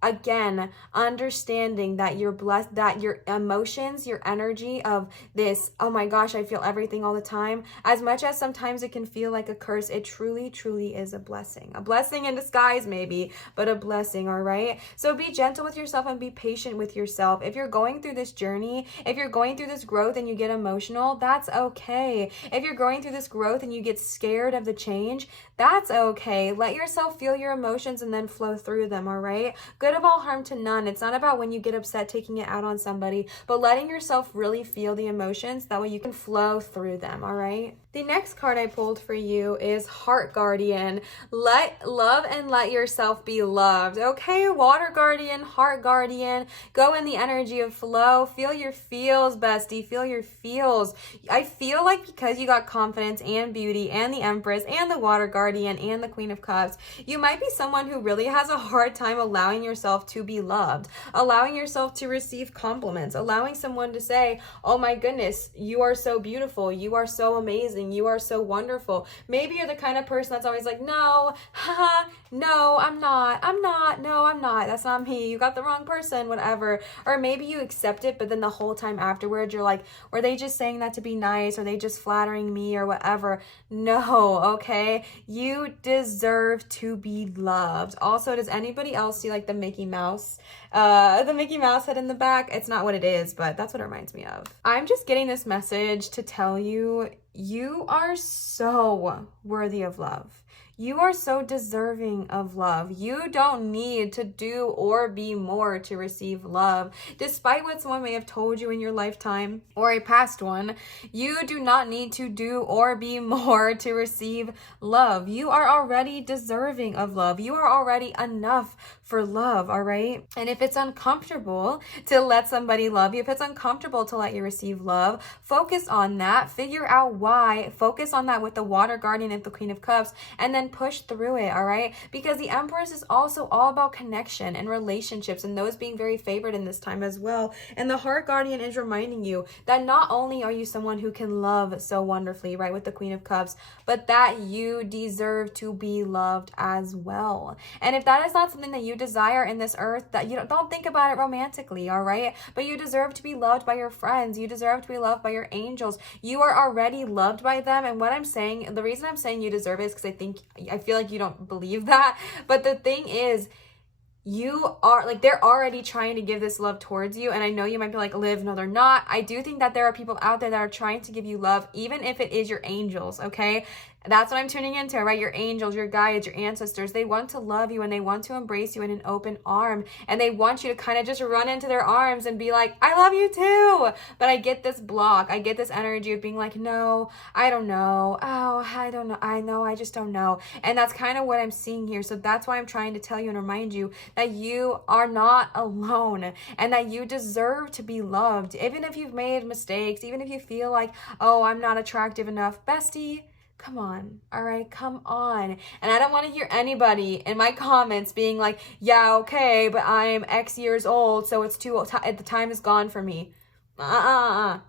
Again, understanding that you're blessed, that your emotions, your energy of this, oh my gosh, I feel everything all the time. As much as sometimes it can feel like a curse, it truly, truly is a blessing. A blessing in disguise maybe, but a blessing, all right? So be gentle with yourself and be patient with yourself. If you're going through this journey, if you're going through this growth and you get emotional, that's okay. If you're going through this growth and you get scared of the change, that's okay. Let yourself feel your emotions and then flow through them, all right? Good of all, harm to none. It's not about when you get upset taking it out on somebody, but letting yourself really feel the emotions. That way you can flow through them, all right? The next card I pulled for you is Heart Guardian. Love and let yourself be loved. Okay, Water Guardian, Heart Guardian. Go in the energy of flow. Feel your feels, bestie. Feel your feels. I feel like because you got confidence and beauty and the Empress and the Water Guardian and the Queen of Cups, you might be someone who really has a hard time allowing yourself to be loved, allowing yourself to receive compliments, allowing someone to say, oh my goodness, you are so beautiful. You are so amazing. You are so wonderful. Maybe you're the kind of person that's always like, no, haha, no, I'm not, no, I'm not, that's not me, you got the wrong person, whatever. Or maybe you accept it, but then the whole time afterwards, you're like, were they just saying that to be nice? Are they just flattering me or whatever? No, okay? You deserve to be loved. Also, does anybody else see like the Mickey Mouse head in the back? It's not what it is, but that's what it reminds me of. I'm just getting this message to tell you, you are so worthy of love. You are so deserving of love. You don't need to do or be more to receive love. Despite what someone may have told you in your lifetime or a past one, you do not need to do or be more to receive love. You are already deserving of love. You are already enough for love, all right? And if it's uncomfortable to let somebody love you, if it's uncomfortable to let you receive love, focus on that. Figure out why. Focus on that with the Water Guardian and the Queen of Cups, and then push through it, all right? Because the Empress is also all about connection and relationships, and those being very favored in this time as well. And the Heart Guardian is reminding you that not only are you someone who can love so wonderfully, right, with the Queen of Cups, but that you deserve to be loved as well. And if that is not something that you desire in this earth, that you don't think about it romantically, all right? But you deserve to be loved by your friends. You deserve to be loved by your angels. You are already loved by them. And what I'm saying, the reason I'm saying you deserve it is because I feel like you don't believe that. But the thing is, you are like, they're already trying to give this love towards you. And I know you might be like, Liv, no, they're not. I do think that there are people out there that are trying to give you love, even if it is your angels, okay? That's what I'm tuning into, right? Your angels, your guides, your ancestors, they want to love you and they want to embrace you in an open arm. And they want you to kind of just run into their arms and be like, I love you too. But I get this block. I get this energy of being like, no, I don't know. Oh, I don't know. I know, I just don't know. And that's kind of what I'm seeing here. So that's why I'm trying to tell you and remind you that you are not alone and that you deserve to be loved. Even if you've made mistakes, even if you feel like, oh, I'm not attractive enough, bestie, come on, all right, come on. And I don't want to hear anybody in my comments being like, yeah, okay, but I'm X years old, so it's too, the time is gone for me. No.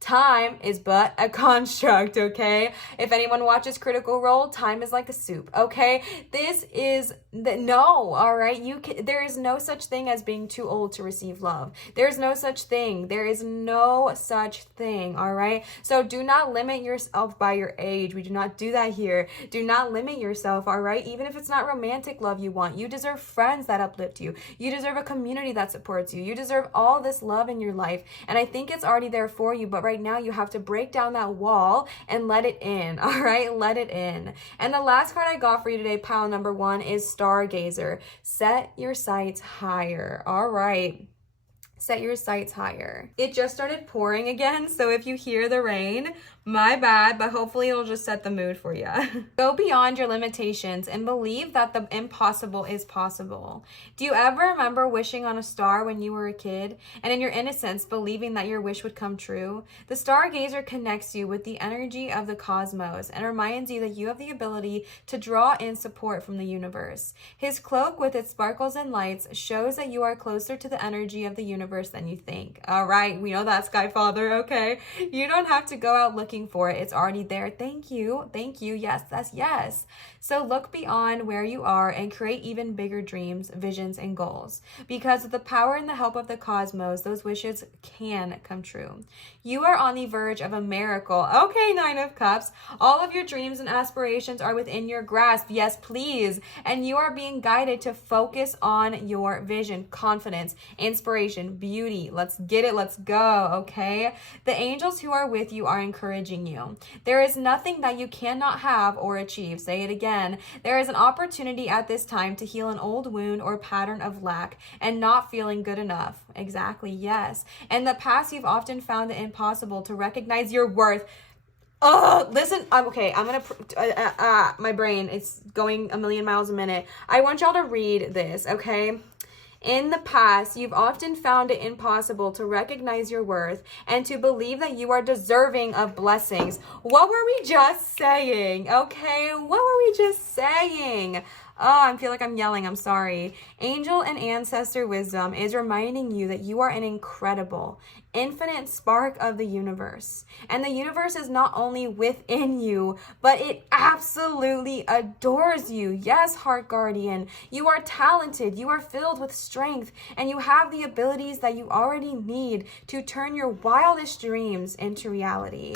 Time is but a construct, okay? If anyone watches Critical Role, time is like a soup, okay? This is no, all right? There is no such thing as being too old to receive love. There's no such thing. There is no such thing, all right? So do not limit yourself by your age. We do not do that here. Do not limit yourself, all right? Even if it's not romantic love you want, you deserve friends that uplift you. You deserve a community that supports you. You deserve all this love in your life. And I think it's already there for you, but right now you have to break down that wall and let it in, all right? Let it in. And the last card I got for you today, pile number 1, is Stargazer. Set your sights higher, all right? Set your sights higher. It just started pouring again, so if you hear the rain, my bad, but hopefully it'll just set the mood for you. Go beyond your limitations and believe that the impossible is possible. Do you ever remember wishing on a star when you were a kid and in your innocence believing that your wish would come true? The Stargazer connects you with the energy of the cosmos and reminds you that you have the ability to draw in support from the universe. His cloak with its sparkles and lights shows that you are closer to the energy of the universe than you think. All right, we know that, Sky Father, okay? You don't have to go out looking for it. It's already there. Thank you. Yes, that's yes. So look beyond where you are and create even bigger dreams, visions, and goals. Because with the power and the help of the cosmos, those wishes can come true. You are on the verge of a miracle. Okay, 9 of Cups. All of your dreams and aspirations are within your grasp. Yes, please. And you are being guided to focus on your vision, confidence, inspiration, beauty. Let's get it. Let's go. Okay. The angels who are with you are encouraging you. There is nothing that you cannot have or achieve. Say it again. There is an opportunity at this time to heal an old wound or pattern of lack and not feeling good enough. Exactly. Yes. In the past, you've often found it impossible to recognize your worth. Oh, listen, okay, I'm gonna, my brain, it's going a million miles a minute. I want y'all to read this, okay? In the past, you've often found it impossible to recognize your worth and to believe that you are deserving of blessings. What were we just saying, okay? What were we just saying? Oh, I feel like I'm yelling. I'm sorry. Angel and ancestor wisdom is reminding you that you are an incredible, infinite spark of the universe. And the universe is not only within you, but it absolutely adores you. Yes, Heart Guardian, you are talented, you are filled with strength, and you have the abilities that you already need to turn your wildest dreams into reality.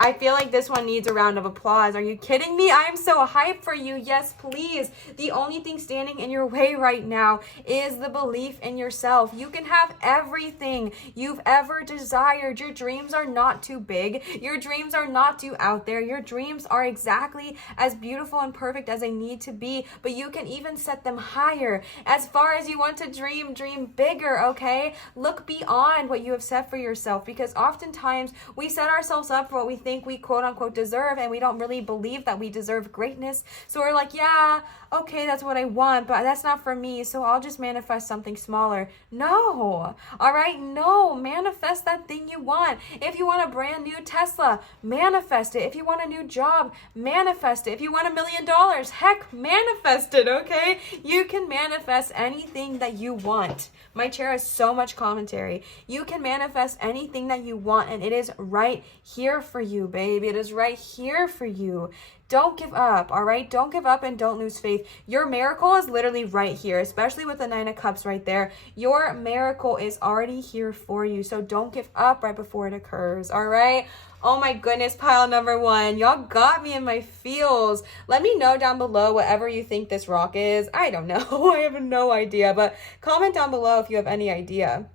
I feel like this one needs a round of applause. Are you kidding me? I'm so hyped for you. Yes, please. The only thing standing in your way right now is the belief in yourself. You can have everything you've ever desired. Your dreams are not too big. Your dreams are not too out there. Your dreams are exactly as beautiful and perfect as they need to be, but you can even set them higher. As far as you want to dream, dream bigger, okay? Look beyond what you have set for yourself, because oftentimes we set ourselves up for what we think we quote unquote deserve, and we don't really believe that we deserve greatness. So we're like, yeah, okay, that's what I want, but that's not for me, so I'll just manifest something smaller. No, all right, no, manifest that thing you want. If you want a brand new Tesla, manifest it. If you want a new job, manifest it. If you want $1 million, heck, manifest it, okay? You can manifest anything that you want. My chair has so much commentary. You can manifest anything that you want, and it is right here for you, baby. It is right here for you. Don't give up, all right? Don't give up and don't lose faith. Your miracle is literally right here, especially with the 9 of Cups right there. Your miracle is already here for you, so don't give up right before it occurs, all right? Oh my goodness, pile number 1. Y'all got me in my feels. Let me know down below whatever you think this rock is. I don't know. I have no idea, but comment down below if you have any idea.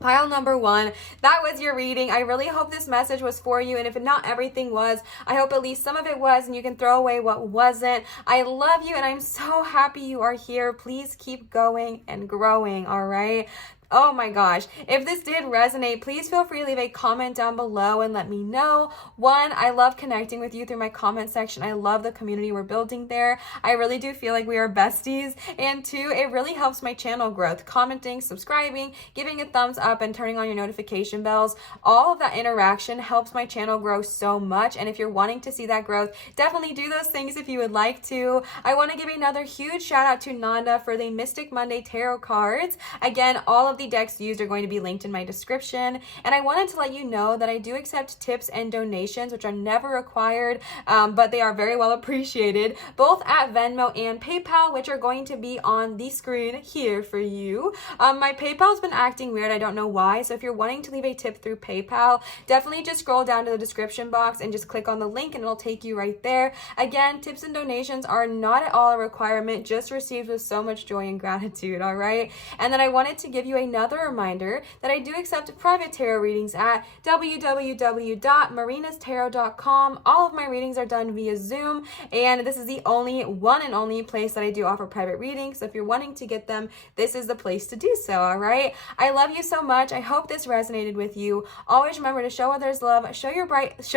Pile number 1, that was your reading. I really hope this message was for you, and if not everything was, I hope at least some of it was, and you can throw away what wasn't. I love you, and I'm so happy you are here. Please keep going and growing, all right? Oh my gosh. If this did resonate, please feel free to leave a comment down below and let me know. 1, I love connecting with you through my comment section. I love the community we're building there. I really do feel like we are besties. And 2, it really helps my channel growth. Commenting, subscribing, giving a thumbs up, and turning on your notification bells. All of that interaction helps my channel grow so much. And if you're wanting to see that growth, definitely do those things if you would like to. I want to give another huge shout out to Nanda for the Mystic Monday Tarot cards. Again, all of the decks used are going to be linked in my description, and I wanted to let you know that I do accept tips and donations, which are never required, but they are very well appreciated, both at Venmo and PayPal, which are going to be on the screen here for you. My PayPal's been acting weird. I don't know why, so if you're wanting to leave a tip through PayPal, definitely just scroll down to the description box and just click on the link and it'll take you right there. Again, tips and donations are not at all a requirement, just received with so much joy and gratitude, all right? And then I wanted to give you another reminder that I do accept private tarot readings at www.marinatarot.com. All of my readings are done via Zoom, and this is the only one and only place that I do offer private readings. So if you're wanting to get them, this is the place to do so, all right? I love you so much. I hope this resonated with you. Always remember to show others love, show others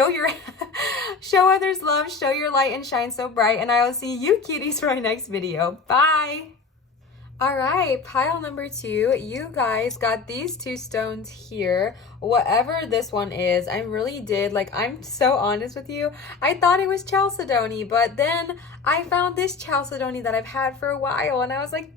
love, show your light and shine so bright, and I will see you cuties for my next video. Bye! All right, pile number 2, you guys got these 2 stones here. Whatever this one is, I really did, like, I'm so honest with you, I thought it was chalcedony, but then I found this chalcedony that I've had for a while, and I was like,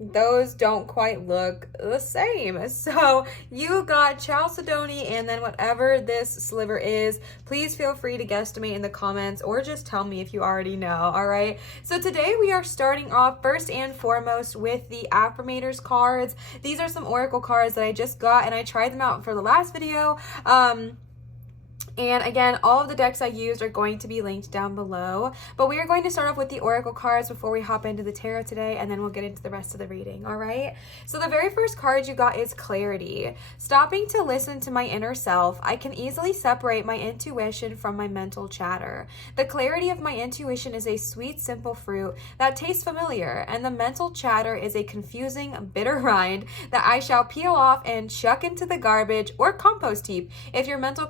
those don't quite look the same. So you got chalcedony and then whatever this sliver is. Please feel free to guesstimate in the comments or just tell me if you already know. All right, so today we are starting off first and foremost with the affirmators cards. These are some oracle cards that I just got, and I tried them out for the last video. And again, all of the decks I used are going to be linked down below. But we are going to start off with the oracle cards before we hop into the tarot today, and then we'll get into the rest of the reading, all right? So the very first card you got is clarity. Stopping to listen to my inner self, I can easily separate my intuition from my mental chatter. The clarity of my intuition is a sweet, simple fruit that tastes familiar, and the mental chatter is a confusing, bitter rind that I shall peel off and chuck into the garbage or compost heap if your mental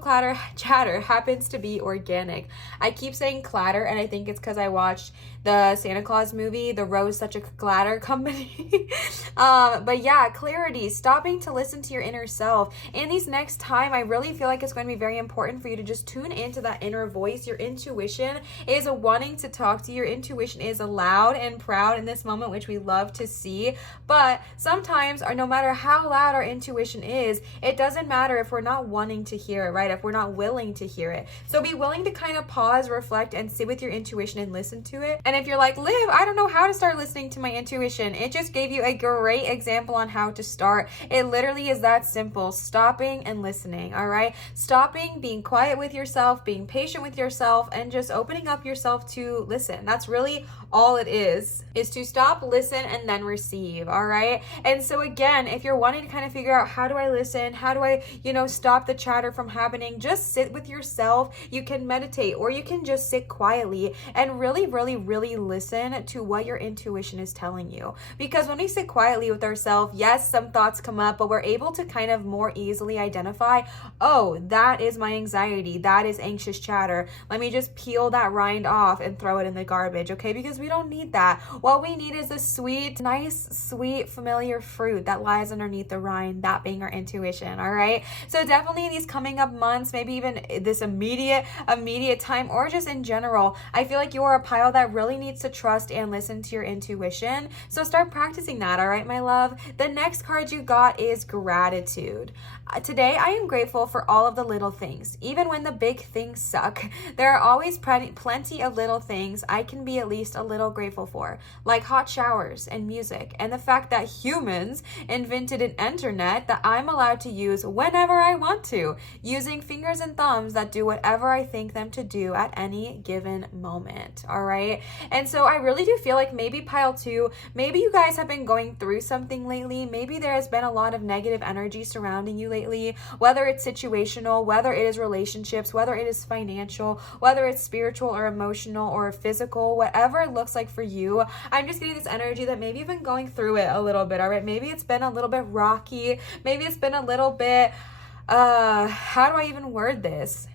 chatter happens to be organic. I keep saying clatter, and I think it's because I watched the Santa Claus movie, The Rose Such a Clatter Company. But yeah, clarity, stopping to listen to your inner self. And these next time, I really feel like it's going to be very important for you to just tune into that inner voice. Your intuition is wanting to talk to you. Your intuition is loud and proud in this moment, which we love to see. But sometimes, or no matter how loud our intuition is, it doesn't matter if we're not wanting to hear it, right? If we're not willing to hear it. So be willing to kind of pause, reflect, and sit with your intuition and listen to it. And if you're like, Liv, I don't know how to start listening to my intuition, it just gave you a great example on how to start. It literally is that simple. Stopping and listening, all right? Stopping, being quiet with yourself, being patient with yourself, and just opening up yourself to listen. That's really all it is to stop, listen, and then receive, all right? And so again, if you're wanting to kind of figure out, how do I listen? How do I, stop the chatter from happening? Just sit with yourself. You can meditate, or you can just sit quietly and really, really, really listen to what your intuition is telling you. Because when we sit quietly with ourselves, yes, some thoughts come up, but we're able to kind of more easily identify, oh, that is my anxiety. That is anxious chatter. Let me just peel that rind off and throw it in the garbage, okay? Because we don't need that. What we need is a sweet, nice, sweet, familiar fruit that lies underneath the rind, that being our intuition, all right? So definitely these coming up months, maybe even this immediate time, or just in general, I feel like you are a pile that really needs to trust and listen to your intuition. So start practicing that, all right, my love? The next card you got is gratitude. Today, I am grateful for all of the little things. Even when the big things suck, there are always plenty of little things I can be at least a little grateful for, like hot showers and music, and the fact that humans invented an internet that I'm allowed to use whenever I want to, using fingers and thumbs that do whatever I think them to do at any given moment. All right. And so I really do feel like maybe pile 2, maybe you guys have been going through something lately. Maybe there has been a lot of negative energy surrounding you lately, whether it's situational, whether it is relationships, whether it is financial, whether it's spiritual or emotional or physical, whatever it looks like for you. I'm just getting this energy that maybe you've been going through it a little bit. All right. Maybe it's been a little bit rocky. Maybe it's been a little bit, how do I even word this?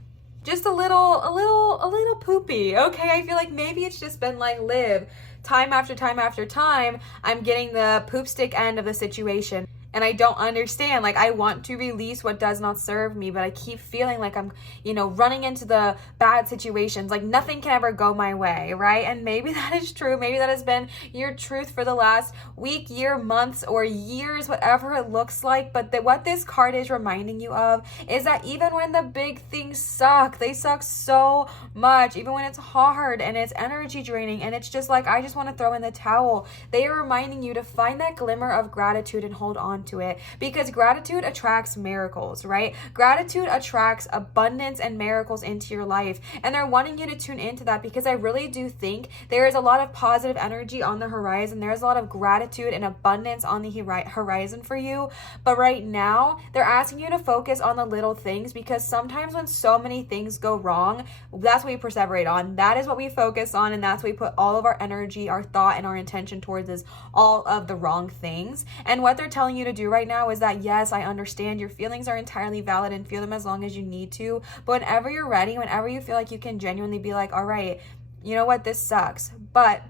Just a little poopy. Okay. I feel like maybe it's just been like, Liv, time after time after time, I'm getting the poop stick end of the situation. And I don't understand. Like, I want to release what does not serve me, but I keep feeling like I'm, running into the bad situations. Like, nothing can ever go my way, right? And maybe that is true. Maybe that has been your truth for the last week, year, months, or years, whatever it looks like. But what this card is reminding you of is that even when the big things suck, they suck so much. Even when it's hard and it's energy draining and it's just like, I just want to throw in the towel. They are reminding you to find that glimmer of gratitude and hold on to it, because gratitude attracts miracles, right? Gratitude attracts abundance and miracles into your life, and they're wanting you to tune into that, because I really do think there is a lot of positive energy on the horizon. There's a lot of gratitude and abundance on the horizon for you, but right now they're asking you to focus on the little things, because sometimes when so many things go wrong, that's what we perseverate on. That is what we focus on, and that's what we put all of our energy, our thought, and our intention towards, is all of the wrong things. And what they're telling you to do right now is that, yes, I understand your feelings are entirely valid and feel them as long as you need to, but whenever you're ready, whenever you feel like you can genuinely be like, all right, you know what, this sucks, but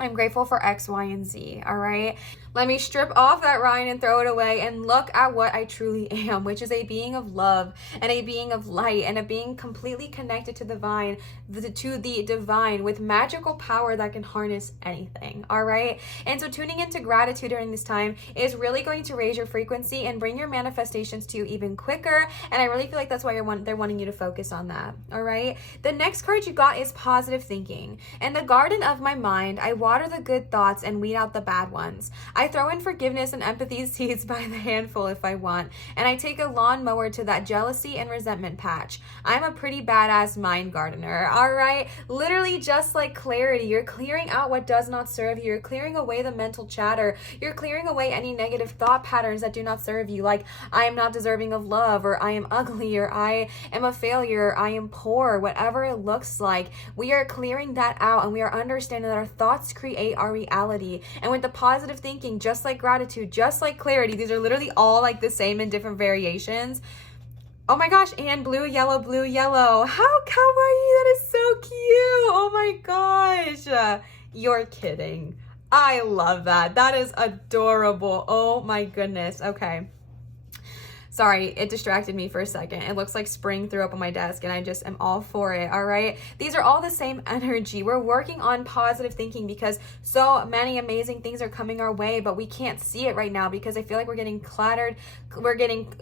I'm grateful for X, Y, and Z, all right? Let me strip off that rind and throw it away and look at what I truly am, which is a being of love and a being of light and a being completely connected to the divine with magical power that can harness anything, all right? And so tuning into gratitude during this time is really going to raise your frequency and bring your manifestations to you even quicker, and I really feel like that's why they're wanting you to focus on that, all right? The next card you got is positive thinking. In the garden of my mind, I water the good thoughts and weed out the bad ones. I throw in forgiveness and empathy seeds by the handful if I want, and I take a lawnmower to that jealousy and resentment patch. I'm a pretty badass mind gardener, all right? Literally just like clarity. You're clearing out what does not serve you. You're clearing away the mental chatter. You're clearing away any negative thought patterns that do not serve you, like I am not deserving of love, or I am ugly, or I am a failure, I am poor, whatever it looks like. We are clearing that out, and we are understanding that our thoughts create our reality. And with the positive thinking, just like gratitude, just like clarity, these are literally all like the same in different variations. Oh my gosh, and blue, yellow, how kawaii, that is so cute. Oh my gosh, you're kidding. I love that. That is adorable. Oh my goodness. Okay, sorry, it distracted me for a second. It looks like spring threw up on my desk, and I just am all for it, all right? These are all the same energy. We're working on positive thinking because so many amazing things are coming our way, but we can't see it right now because I feel like we're getting clattered. We're getting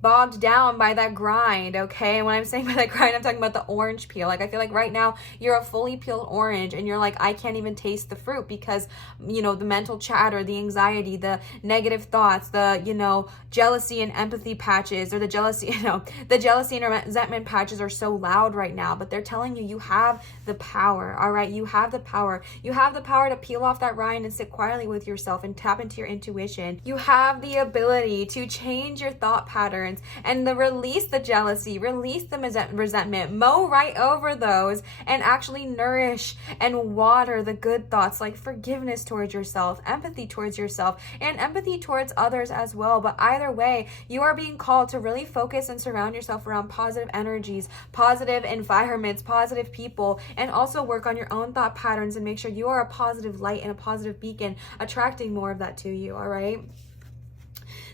bogged down by that grind, okay? And when I'm saying by that grind, I'm talking about the orange peel. Like, I feel like right now you're a fully peeled orange and you're like, I can't even taste the fruit because, the mental chatter, the anxiety, the negative thoughts, the, jealousy and empathy patches, or the jealousy and resentment patches are so loud right now. But they're telling you have the power, all right? You have the power. You have the power to peel off that rind and sit quietly with yourself and tap into your intuition. You have the ability to change your thought patterns and release the jealousy, release the resentment, mow right over those, and actually nourish and water the good thoughts, like forgiveness towards yourself, empathy towards yourself, and empathy towards others as well. But either way, you are being called to really focus and surround yourself around positive energies, positive environments, positive people, and also work on your own thought patterns and make sure you are a positive light and a positive beacon, attracting more of that to you, all right?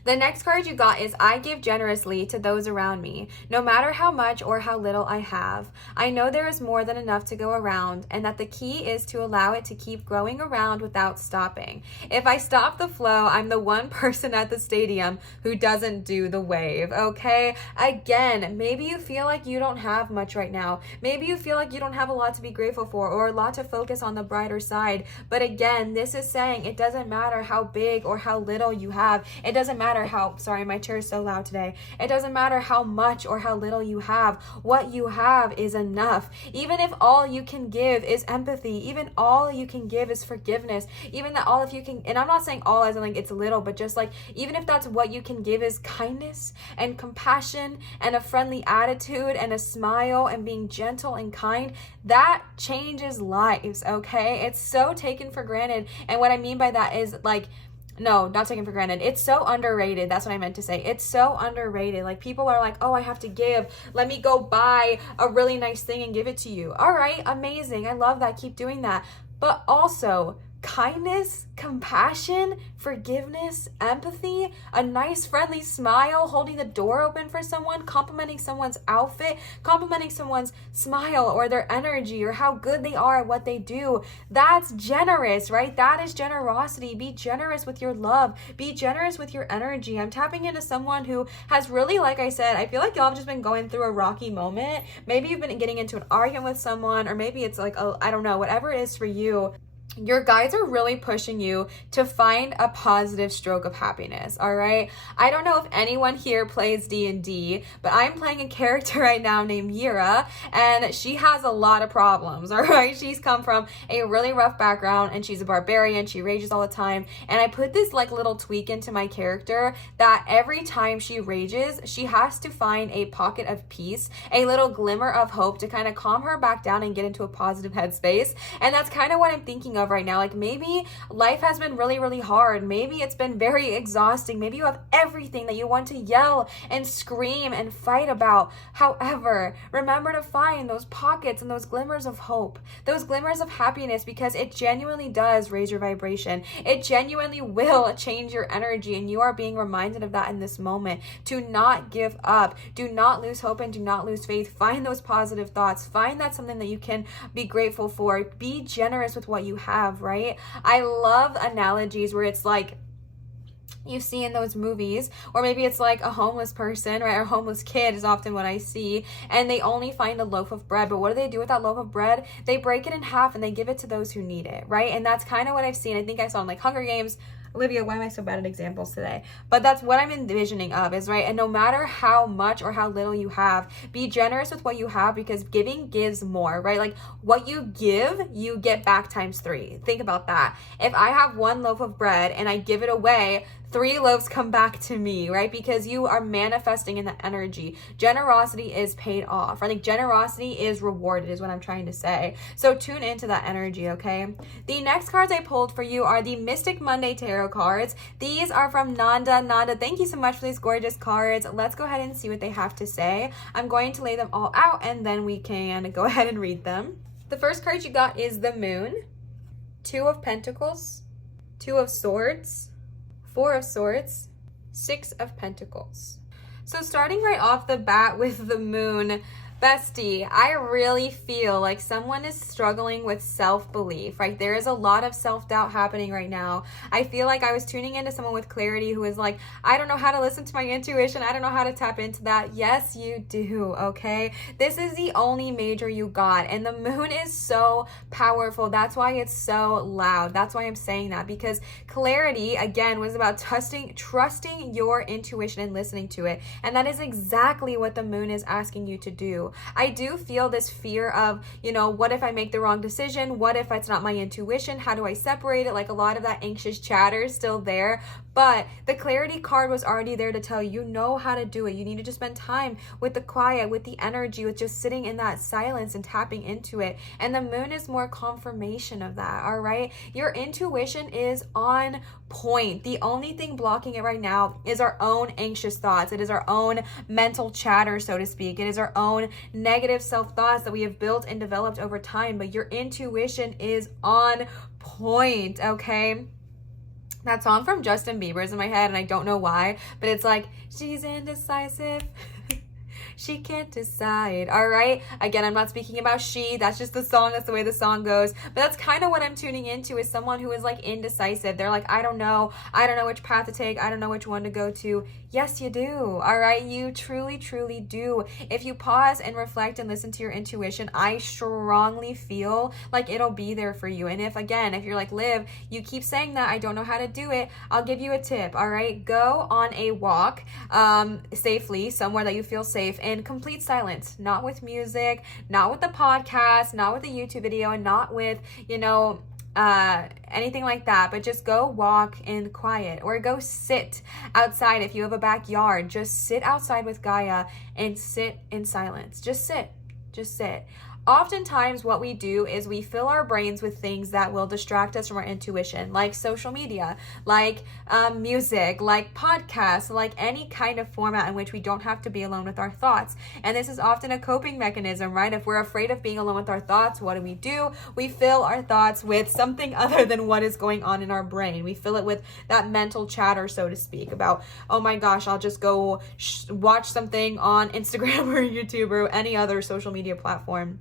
The next card you got is I give generously to those around me, no matter how much or how little I have. I know there is more than enough to go around, and that the key is to allow it to keep growing around without stopping. If I stop the flow, I'm the one person at the stadium who doesn't do the wave, okay? Again, maybe you feel like you don't have much right now. Maybe you feel like you don't have a lot to be grateful for or a lot to focus on the brighter side. But again, this is saying it doesn't matter how big or how little you have. It doesn't matter how, sorry, my chair is so loud today. It doesn't matter how much or how little you have. What you have is enough. Even if all you can give is empathy, even all you can give is forgiveness, even that all if you can, and I'm not saying all as in like it's little, but just like even if that's what you can give is kindness and compassion and a friendly attitude and a smile and being gentle and kind, that changes lives, okay? It's so taken for granted. And what I mean by that is like, no, not taken for granted. It's so underrated. That's what I meant to say. It's so underrated. Like people are like, oh, I have to give. Let me go buy a really nice thing and give it to you. All right, amazing. I love that. Keep doing that. But also, kindness, compassion, forgiveness, empathy, a nice friendly smile, holding the door open for someone, complimenting someone's outfit, complimenting someone's smile or their energy or how good they are at what they do. That's generous, right? That is generosity. Be generous with your love. Be generous with your energy. I'm tapping into someone who has really, like I said, I feel like y'all have just been going through a rocky moment. Maybe you've been getting into an argument with someone, or maybe it's like, I don't know, whatever it is for you. Your guides are really pushing you to find a positive stroke of happiness, all right? I don't know if anyone here plays D&D, but I'm playing a character right now named Yira, and she has a lot of problems, all right? She's come from a really rough background, and she's a barbarian. She rages all the time, and I put this like little tweak into my character that every time she rages, she has to find a pocket of peace, a little glimmer of hope to kind of calm her back down and get into a positive headspace, and that's kind of what I'm thinking of right now. Like maybe life has been really, really hard. Maybe it's been very exhausting. Maybe you have everything that you want to yell and scream and fight about. However, remember to find those pockets and those glimmers of hope, those glimmers of happiness, because it genuinely does raise your vibration. It genuinely will change your energy, and you are being reminded of that in this moment. To not give up. Do not lose hope and do not lose faith. Find those positive thoughts. Find that something that you can be grateful for. Be generous with what you have, right? I love analogies where it's like you see in those movies, or maybe it's like a homeless person, right? Or a homeless kid is often what I see, and they only find a loaf of bread. But what do they do with that loaf of bread? They break it in half and they give it to those who need it, right? And that's kind of what I've seen. I think I saw in like Hunger Games. Olivia, why am I so bad at examples today? But that's what I'm envisioning of is, right? And no matter how much or how little you have, be generous with what you have, because giving gives more, right? Like what you give, you get back times 3. Think about that. If I have 1 loaf of bread and I give it away, 3 loaves come back to me, right? Because you are manifesting in the energy. Generosity is paid off, right? Like generosity is rewarded is what I'm trying to say. So tune into that energy, okay? The next cards I pulled for you are the Mystic Monday Tarot cards. These are from Nanda. Nanda, thank you so much for these gorgeous cards. Let's go ahead and see what they have to say. I'm going to lay them all out and then we can go ahead and read them. The first card you got is the Moon, 2 of Pentacles, 2 of Swords, 4 of Swords, 6 of Pentacles. So starting right off the bat with the Moon, bestie, I really feel like someone is struggling with self-belief, right? There is a lot of self-doubt happening right now. I feel like I was tuning into someone with clarity who is like, I don't know how to listen to my intuition. I don't know how to tap into that. Yes, you do, okay? This is the only major you got, and the Moon is so powerful. That's why it's so loud. That's why I'm saying that, because clarity, again, was about trusting your intuition and listening to it, and that is exactly what the Moon is asking you to do. I do feel this fear of, what if I make the wrong decision? What if it's not my intuition? How do I separate it? Like a lot of that anxious chatter is still there. But the clarity card was already there to tell you know how to do it. You need to just spend time with the quiet, with the energy, with just sitting in that silence and tapping into it. And the Moon is more confirmation of that, all right? Your intuition is on point. The only thing blocking it right now is our own anxious thoughts. It is our own mental chatter, so to speak. It is our own negative self-thoughts that we have built and developed over time. But your intuition is on point, okay? That song from Justin Bieber is in my head, and I don't know why, but it's like, she's indecisive. She can't decide. All right. Again, I'm not speaking about she. That's just the song. That's the way the song goes. But that's kind of what I'm tuning into, is someone who is like indecisive. They're like, I don't know. I don't know which path to take. I don't know which one to go to. Yes, you do. All right. You truly, truly do. If you pause and reflect and listen to your intuition, I strongly feel like it'll be there for you. And if you're like, Liv, you keep saying that, I don't know how to do it, I'll give you a tip. All right. Go on a walk safely, somewhere that you feel safe, in complete silence, not with music, not with the podcast, not with the YouTube video, and not with, anything like that, but just go walk in quiet, or go sit outside. If you have a backyard, just sit outside with Gaia and sit in silence. Just sit. Oftentimes what we do is we fill our brains with things that will distract us from our intuition, like social media, like music, like podcasts, like any kind of format in which we don't have to be alone with our thoughts. And this is often a coping mechanism, right? If we're afraid of being alone with our thoughts, what do? We fill our thoughts with something other than what is going on in our brain. We fill it with that mental chatter, so to speak, about, oh my gosh, I'll just go watch something on Instagram or YouTube or any other social media platform.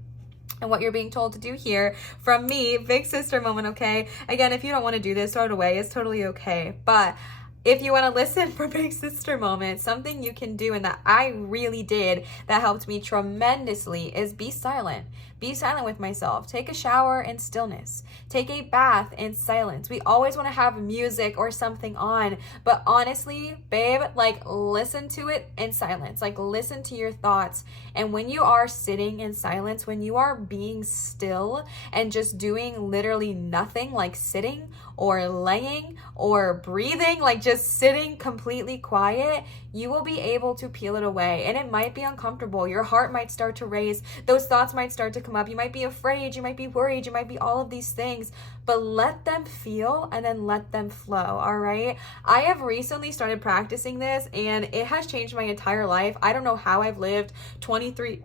And what you're being told to do here from me, big sister moment, okay? Again, if you don't want to do this, throw it away. It's totally okay. But if you want to listen for big sister moment, something you can do, and that I really did, that helped me tremendously, is be silent. Be silent with myself. Take a shower in stillness. Take a bath in silence. We always want to have music or something on, but honestly, babe, like, listen to it in silence. Like, listen to your thoughts. And when you are sitting in silence, when you are being still and just doing literally nothing, like sitting or laying or breathing, like just sitting completely quiet, you will be able to peel it away. And it might be uncomfortable. Your heart might start to race. Those thoughts might start to come up. You might be afraid. You might be worried. You might be all of these things, but let them feel and then let them flow. All right. I have recently started practicing this, and it has changed my entire life. I don't know how I've lived 23,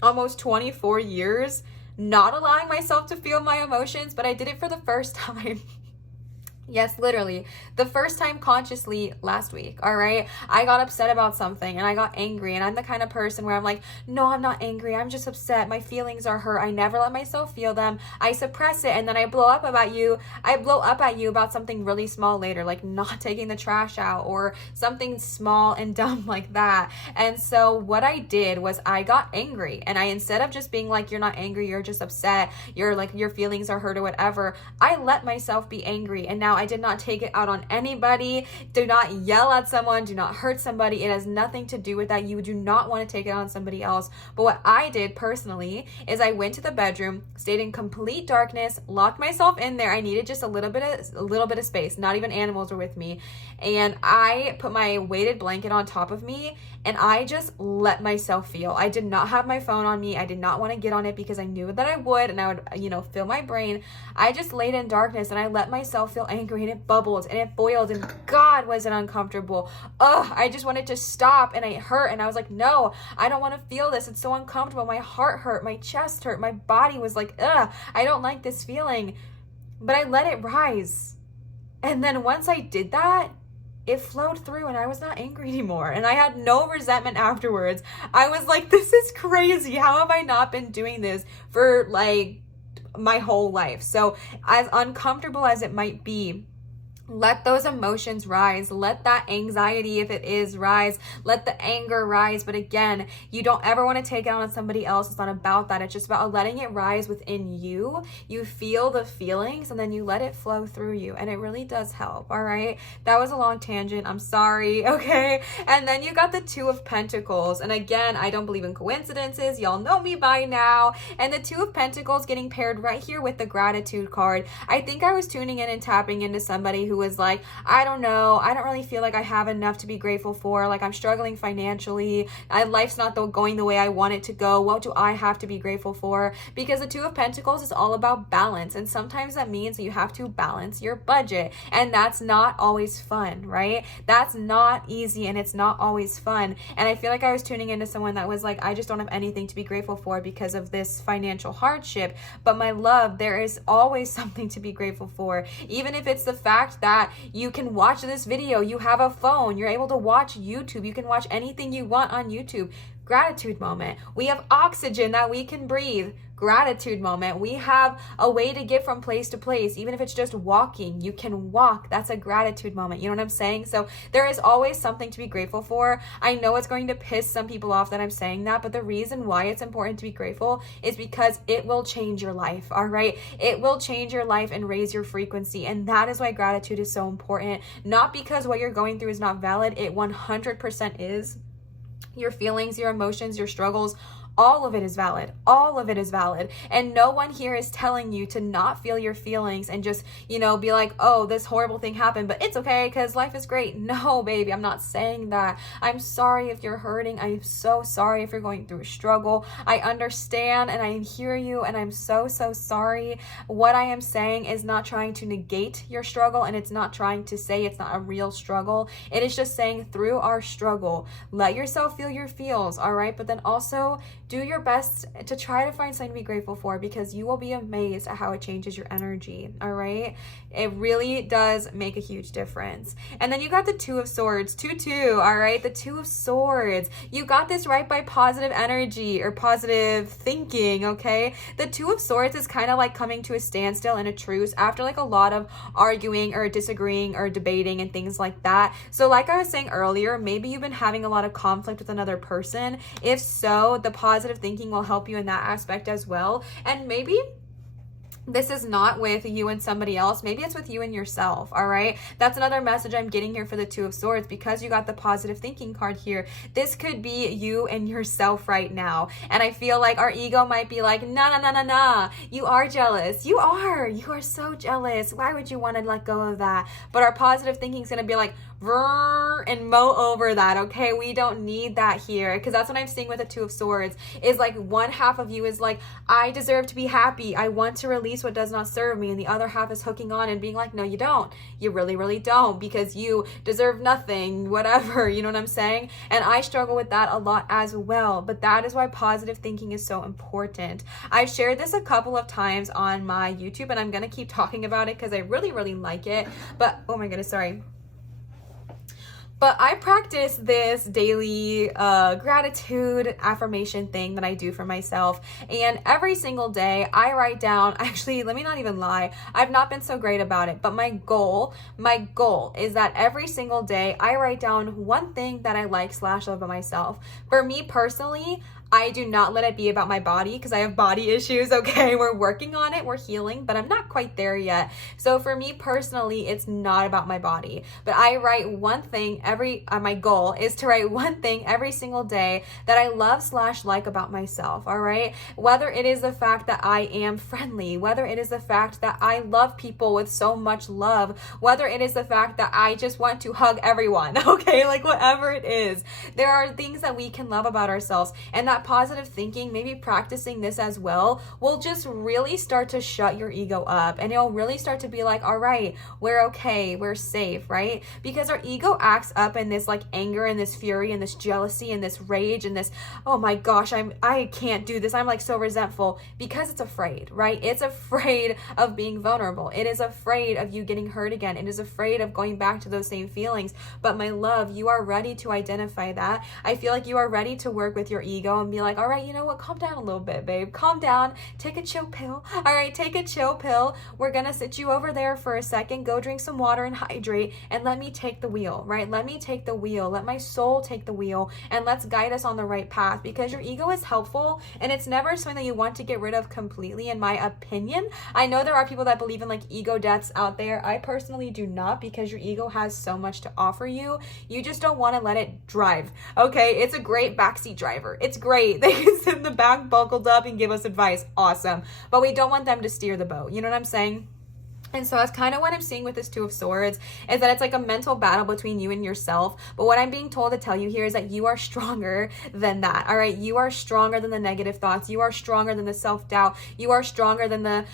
almost 24 years not allowing myself to feel my emotions, but I did it for the first time. Yes, literally. The first time consciously last week, all right? I got upset about something and I got angry, and I'm the kind of person where I'm like, no, I'm not angry. I'm just upset. My feelings are hurt. I never let myself feel them. I suppress it, and then I blow up at you about something really small later, like not taking the trash out or something small and dumb like that. And so what I did was I got angry, and I, instead of just being like, you're not angry, you're just upset, you're like, your feelings are hurt or whatever, I let myself be angry. And now I did not take it out on anybody. Do not yell at someone. Do not hurt somebody. It has nothing to do with that. You do not want to take it out on somebody else. But what I did personally is I went to the bedroom, stayed in complete darkness, locked myself in there. I needed just a little bit of space. Not even animals were with me. And I put my weighted blanket on top of me, and I just let myself feel. I did not have my phone on me. I did not want to get on it because I knew that I would, and I would, fill my brain. I just laid in darkness, and I let myself feel angry, and it bubbled and it boiled, and God, was it uncomfortable. I just wanted to stop, and it hurt, and I was like, no, I don't want to feel this. It's so uncomfortable. My heart hurt, my chest hurt, my body was like, I don't like this feeling. But I let it rise. And then once I did that, it flowed through, and I was not angry anymore. And I had no resentment afterwards. I was like, this is crazy. How have I not been doing this for like my whole life? So as uncomfortable as it might be, let those emotions rise. Let that anxiety, if it is, rise. Let the anger rise. But again, you don't ever want to take it on somebody else. It's not about that. It's just about letting it rise within you. You feel the feelings, and then you let it flow through you. And it really does help. All right. That was a long tangent. I'm sorry. Okay. And then you got the Two of Pentacles. And again, I don't believe in coincidences. Y'all know me by now. And the Two of Pentacles getting paired right here with the Gratitude card. I think I was tuning in and tapping into somebody who was like, I don't know, I don't really feel like I have enough to be grateful for. Like, I'm struggling financially. Life's not going the way I want it to go. What do I have to be grateful for? Because the Two of Pentacles is all about balance. And sometimes that means that you have to balance your budget. And that's not always fun, right? That's not easy, and it's not always fun. And I feel like I was tuning into someone that was like, I just don't have anything to be grateful for because of this financial hardship. But my love, there is always something to be grateful for. Even if it's the fact that you can watch this video, you have a phone, you're able to watch YouTube, you can watch anything you want on YouTube. Gratitude moment. We have oxygen that we can breathe. Gratitude moment. We have a way to get from place to place, even if it's just walking. You can walk. That's a gratitude moment. You know what I'm saying? So there is always something to be grateful for. I know it's going to piss some people off that I'm saying that, but the reason why it's important to be grateful is because it will change your life, all right? It will change your life and raise your frequency, and that is why gratitude is so important. Not because what you're going through is not valid. It 100% is. Your feelings, your emotions, your struggles, all of it is valid. All of it is valid. And no one here is telling you to not feel your feelings and just, be like, oh, this horrible thing happened, but it's okay because life is great. No, baby, I'm not saying that. I'm sorry if you're hurting. I'm so sorry if you're going through a struggle. I understand and I hear you, and I'm so, so sorry. What I am saying is not trying to negate your struggle, and it's not trying to say it's not a real struggle. It is just saying through our struggle, let yourself feel your feels, all right? But then also do your best to try to find something to be grateful for, because you will be amazed at how it changes your energy, all right? It really does make a huge difference. And then you got the Two of Swords, 2-2, all right? The Two of Swords. You got this right by positive energy or positive thinking, okay? The Two of Swords is kind of like coming to a standstill and a truce after like a lot of arguing or disagreeing or debating and things like that. So like I was saying earlier, maybe you've been having a lot of conflict with another person. If so, the positive thinking will help you in that aspect as well. And maybe this is not with you and somebody else. Maybe it's with you and yourself, all right? That's another message I'm getting here for the Two of Swords, because you got the positive thinking card here. This could be you and yourself right now. And I feel like our ego might be like, nah. You are jealous. You are so jealous. Why would you want to let go of that? But our positive thinking is going to be like, and mow over that, okay? We don't need that here, because that's what I'm seeing with the Two of Swords, is like one half of you is like, I deserve to be happy. I want to release what does not serve me. And the other half is hooking on and being like, no, you don't. You really, really don't, because you deserve nothing, whatever. You know what I'm saying? And I struggle with that a lot as well. But that is why positive thinking is so important. I've shared this a couple of times on my YouTube, and I'm going to keep talking about it because I really, really like it. But, oh my goodness, sorry. But I practice this daily gratitude affirmation thing that I do for myself. And every single day I write down, actually, let me not even lie, I've not been so great about it. But my goal is that every single day I write down one thing that I like/love about myself. For me personally, I do not let it be about my body, because I have body issues, okay? We're working on it, we're healing, but I'm not quite there yet. So for me personally, it's not about my body. But I write one thing my goal is to write one thing every single day that I love/like about myself, all right? Whether it is the fact that I am friendly, whether it is the fact that I love people with so much love, whether it is the fact that I just want to hug everyone, okay? Like whatever it is, there are things that we can love about ourselves, and that positive thinking, maybe practicing this as well, will just really start to shut your ego up, and it'll really start to be like, all right, we're okay, we're safe, right? Because our ego acts up in this like anger and this fury and this jealousy and this rage and this, oh my gosh, I can't do this, I'm like so resentful, because it's afraid, right? It's afraid of being vulnerable. It is afraid of you getting hurt again. It is afraid of going back to those same feelings. But my love, you are ready to identify that. I feel like you are ready to work with your ego and be like, all right, you know what, calm down a little bit, babe, calm down, take a chill pill. All right, take a chill pill. We're gonna sit you over there for a second, go drink some water and hydrate, and let me take the wheel, right? Let me take the wheel, let my soul take the wheel, and let's guide us on the right path. Because your ego is helpful, and it's never something that you want to get rid of completely, in my opinion. I know there are people that believe in like ego deaths out there. I personally do not, because your ego has so much to offer you. You just don't want to let it drive, okay? It's a great backseat driver. It's great. They can sit in the back buckled up and give us advice. Awesome. But we don't want them to steer the boat. You know what I'm saying? And so that's kind of what I'm seeing with this Two of Swords, is that it's like a mental battle between you and yourself. But what I'm being told to tell you here is that you are stronger than that, all right? You are stronger than the negative thoughts. You are stronger than the self-doubt. You are stronger than the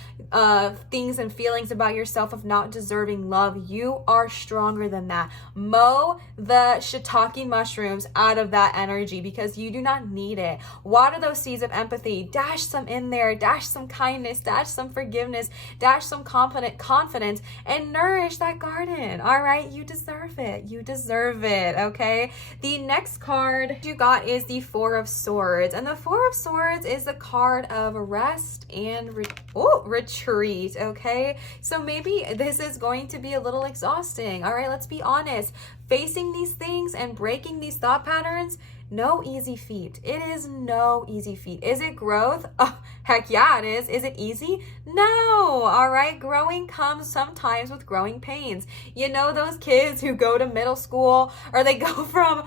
things and feelings about yourself of not deserving love. You are stronger than that. Mow the shiitake mushrooms out of that energy, because you do not need it. Water those seeds of empathy. Dash some in there. Dash some kindness. Dash some forgiveness. Dash some confidence confidence and nourish that garden. All right, you deserve it. You deserve it, okay? The next card you got is the Four of Swords. And the Four of Swords is the card of rest and retreat, okay? So maybe this is going to be a little exhausting. All right, let's be honest. Facing these things and breaking these thought patterns, no easy feat. It is no easy feat. Is it growth? Oh, heck yeah, it is. Is it easy? No. All right. Growing comes sometimes with growing pains. You know, those kids who go to middle school, or they go from,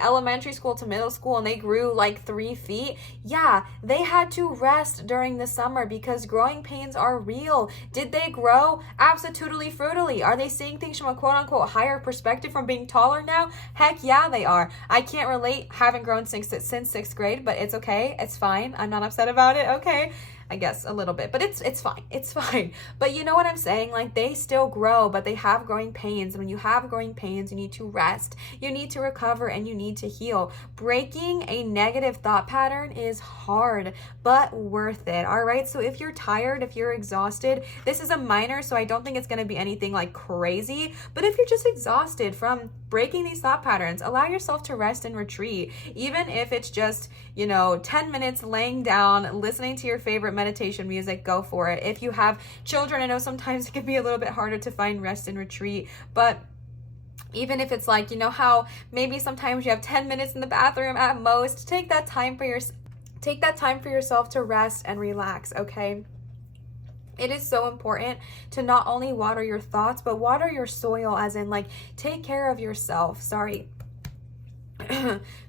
elementary school to middle school, and they grew like 3 feet. Yeah, they had to rest during the summer because growing pains are real. Did they grow? Absolutely, frutally. Are they seeing things from a quote unquote higher perspective from being taller now? Heck yeah, they are. I can't relate. Haven't grown since 6th grade, but it's okay. It's fine. I'm not upset about it. Okay. I guess a little bit, but it's fine. It's fine. But you know what I'm saying? Like, they still grow, but they have growing pains. And when you have growing pains, you need to rest, you need to recover, and you need to heal. Breaking a negative thought pattern is hard, but worth it. All right. So if you're tired, if you're exhausted, this is a minor, so I don't think it's going to be anything like crazy. But if you're just exhausted from breaking these thought patterns, allow yourself to rest and retreat. Even if it's just, 10 minutes laying down, listening to your favorite meditation music, go for it. If you have children, I know sometimes it can be a little bit harder to find rest and retreat, but even if it's like, how maybe sometimes you have 10 minutes in the bathroom at most, take that time for yourself to rest and relax, okay? It is so important to not only water your thoughts, but water your soil, as in like take care of yourself.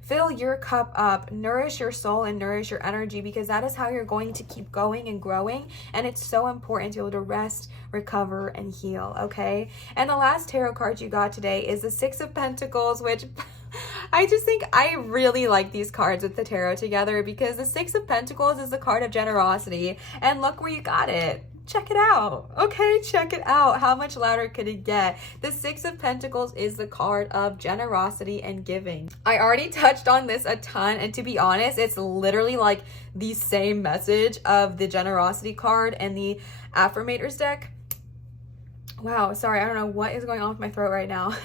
Fill your cup up, nourish your soul and nourish your energy, because that is how you're going to keep going and growing. And it's so important to be able to rest, recover, and heal, okay? And the last tarot card you got today is the Six of Pentacles, which I just think I really like these cards with the tarot together, because the Six of Pentacles is the card of generosity. And look where you got it. Check it out. Okay, check it out. How much louder could it get? The Six of Pentacles is the card of generosity and giving. I already touched on this a ton, and to be honest, it's literally like the same message of the generosity card and the affirmators deck. Wow, sorry, I don't know what is going on with my throat right now.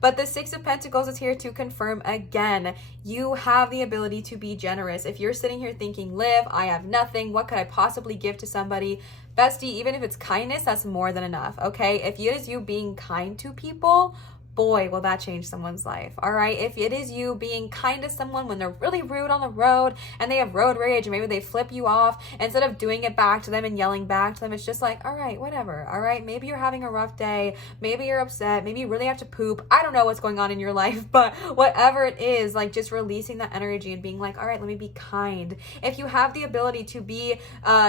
But the Six of Pentacles is here to confirm again, you have the ability to be generous. If you're sitting here thinking, Liv, I have nothing, what could I possibly give to somebody? Bestie, even if it's kindness, that's more than enough, okay? If it is you being kind to people, boy, will that change someone's life, all right? If it is you being kind to someone when they're really rude on the road and they have road rage and maybe they flip you off, instead of doing it back to them and yelling back to them, it's just like, all right, whatever, all right? Maybe you're having a rough day, maybe you're upset, maybe you really have to poop. I don't know what's going on in your life, but whatever it is, like just releasing that energy and being like, all right, let me be kind. If you have the ability to be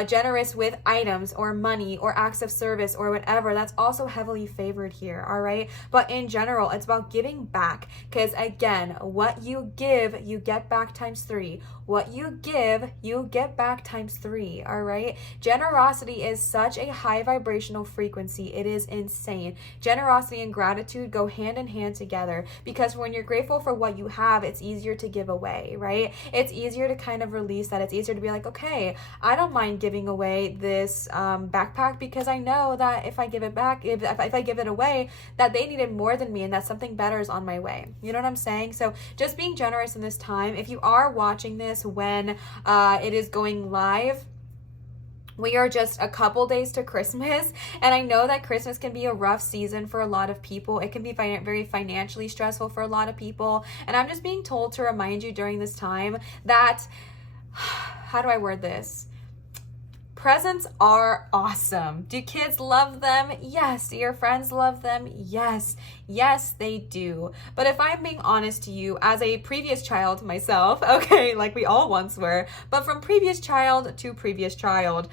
generous with items or money or acts of service or whatever, that's also heavily favored here, all right? But in general, it's about giving back, because again, what you give, you get back times 3. What you give, you get back times 3, all right? Generosity is such a high vibrational frequency. It is insane. Generosity and gratitude go hand in hand together, because when you're grateful for what you have, it's easier to give away, right? It's easier to kind of release that. It's easier to be like, okay, I don't mind giving away this backpack, because I know that if I give it back, if I give it away, that they needed more than me, and that something better is on my way. You know what I'm saying? So just being generous in this time. If you are watching this when it is going live, we are just a couple days to Christmas, and I know that Christmas can be a rough season for a lot of people. It can be very financially stressful for a lot of people, and I'm just being told to remind you during this time that, how do I word this? Presents are awesome. Do kids love them? Yes. Do your friends love them? Yes. Yes, they do. But if I'm being honest to you, as a previous child myself, okay, like we all once were, but from previous child to previous child,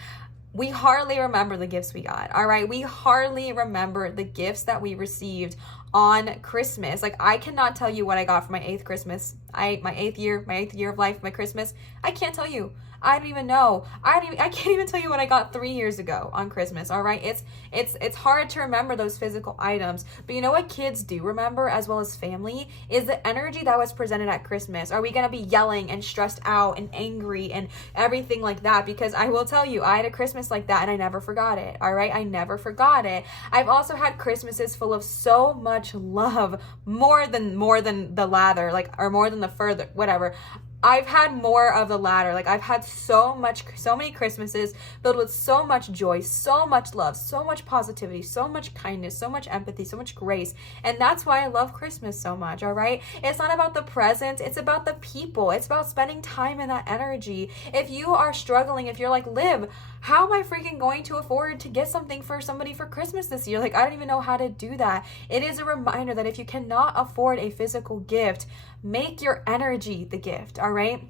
we hardly remember the gifts we got, all right? We hardly remember the gifts that we received on Christmas. Like, I cannot tell you what I got for my 8th Christmas. My eighth year of life, my Christmas. I can't tell you. I don't even know. I can't even tell you what I got 3 years ago on Christmas. All right. It's hard to remember those physical items, but you know what kids do remember, as well as family, is the energy that was presented at Christmas. Are we going to be yelling and stressed out and angry and everything like that? Because I will tell you, I had a Christmas like that and I never forgot it. All right. I never forgot it. I've also had Christmases full of so much love, more than the latter, like, or more than the further, whatever. I've had more of the latter. Like, I've had so many Christmases filled with so much joy, so much love, so much positivity, so much kindness, so much empathy, so much grace. And that's why I love Christmas so much, all right? It's not about the presents, it's about the people. It's about spending time in that energy. If you are struggling, if you're like, Liv, how am I freaking going to afford to get something for somebody for Christmas this year? Like, I don't even know how to do that. It is a reminder that if you cannot afford a physical gift, make your energy the gift, all right?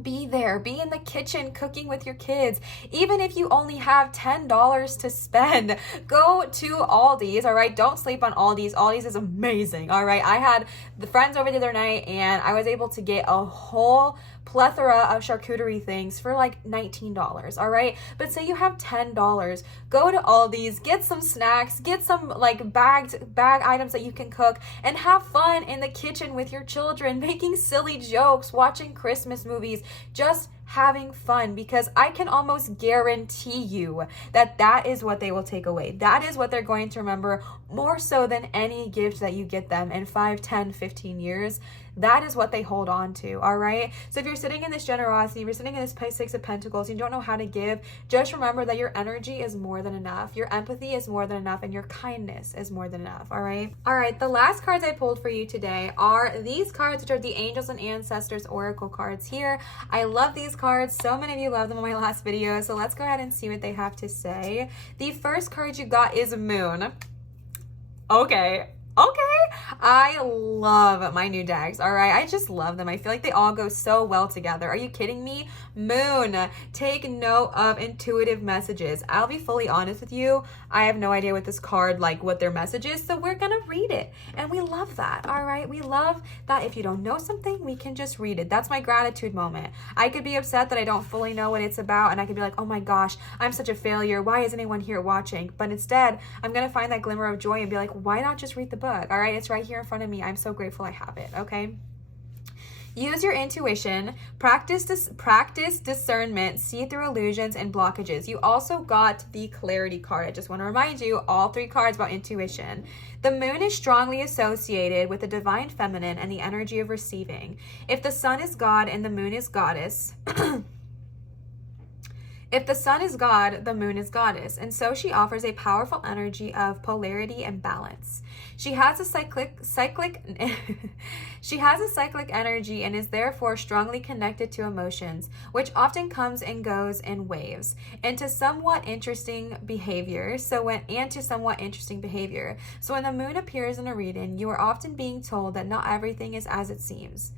Be there, be in the kitchen cooking with your kids. Even if you only have $10 to spend, go to Aldi's, all right? Don't sleep on Aldi's. Aldi's is amazing, all right? I had the friends over the other night and I was able to get a whole plethora of charcuterie things for like $19, all right? But say you have $10, go to Aldi's, get some snacks, get some like bag items that you can cook, and have fun in the kitchen with your children, making silly jokes, watching Christmas movies, just having fun, because I can almost guarantee you that that is what they will take away. That is what they're going to remember more so than any gift that you get them in 5, 10, 15 years. That is what they hold on to, all right? So if you're sitting in this generosity, if you're sitting in this Six of Pentacles, you don't know how to give, just remember that your energy is more than enough. Your empathy is more than enough, and your kindness is more than enough, all right? All right, the last cards I pulled for you today are these cards, which are the Angels and Ancestors Oracle cards here. I love these cards. So many of you loved them in my last video, so let's go ahead and see what they have to say. The first card you got is Moon. Okay, I love my new decks, all right? I just love them. I feel like they all go so well together. Are you kidding me? Moon, take note of intuitive messages. I'll be fully honest with you. I have no idea what this card, like what their message is, so we're gonna read it. And we love that, all right? We love that if you don't know something, we can just read it. That's my gratitude moment. I could be upset that I don't fully know what it's about, and I could be like, oh my gosh, I'm such a failure. Why is anyone here watching? But instead, I'm gonna find that glimmer of joy and be like, why not just read the book? All right, it's right here in front of me. I'm so grateful I have it, okay? Use your intuition, practice discernment, see through illusions and blockages. You also got the clarity card. I just want to remind you, all 3 cards about intuition. The moon is strongly associated with the divine feminine and the energy of receiving. If the sun is God and the moon is goddess, if the sun is God, the moon is goddess, and so she offers a powerful energy of polarity and balance. She has a cyclic energy and is therefore strongly connected to emotions, which often comes and goes in waves, and to somewhat interesting behavior. So when the moon appears in a reading, you are often being told that not everything is as it seems.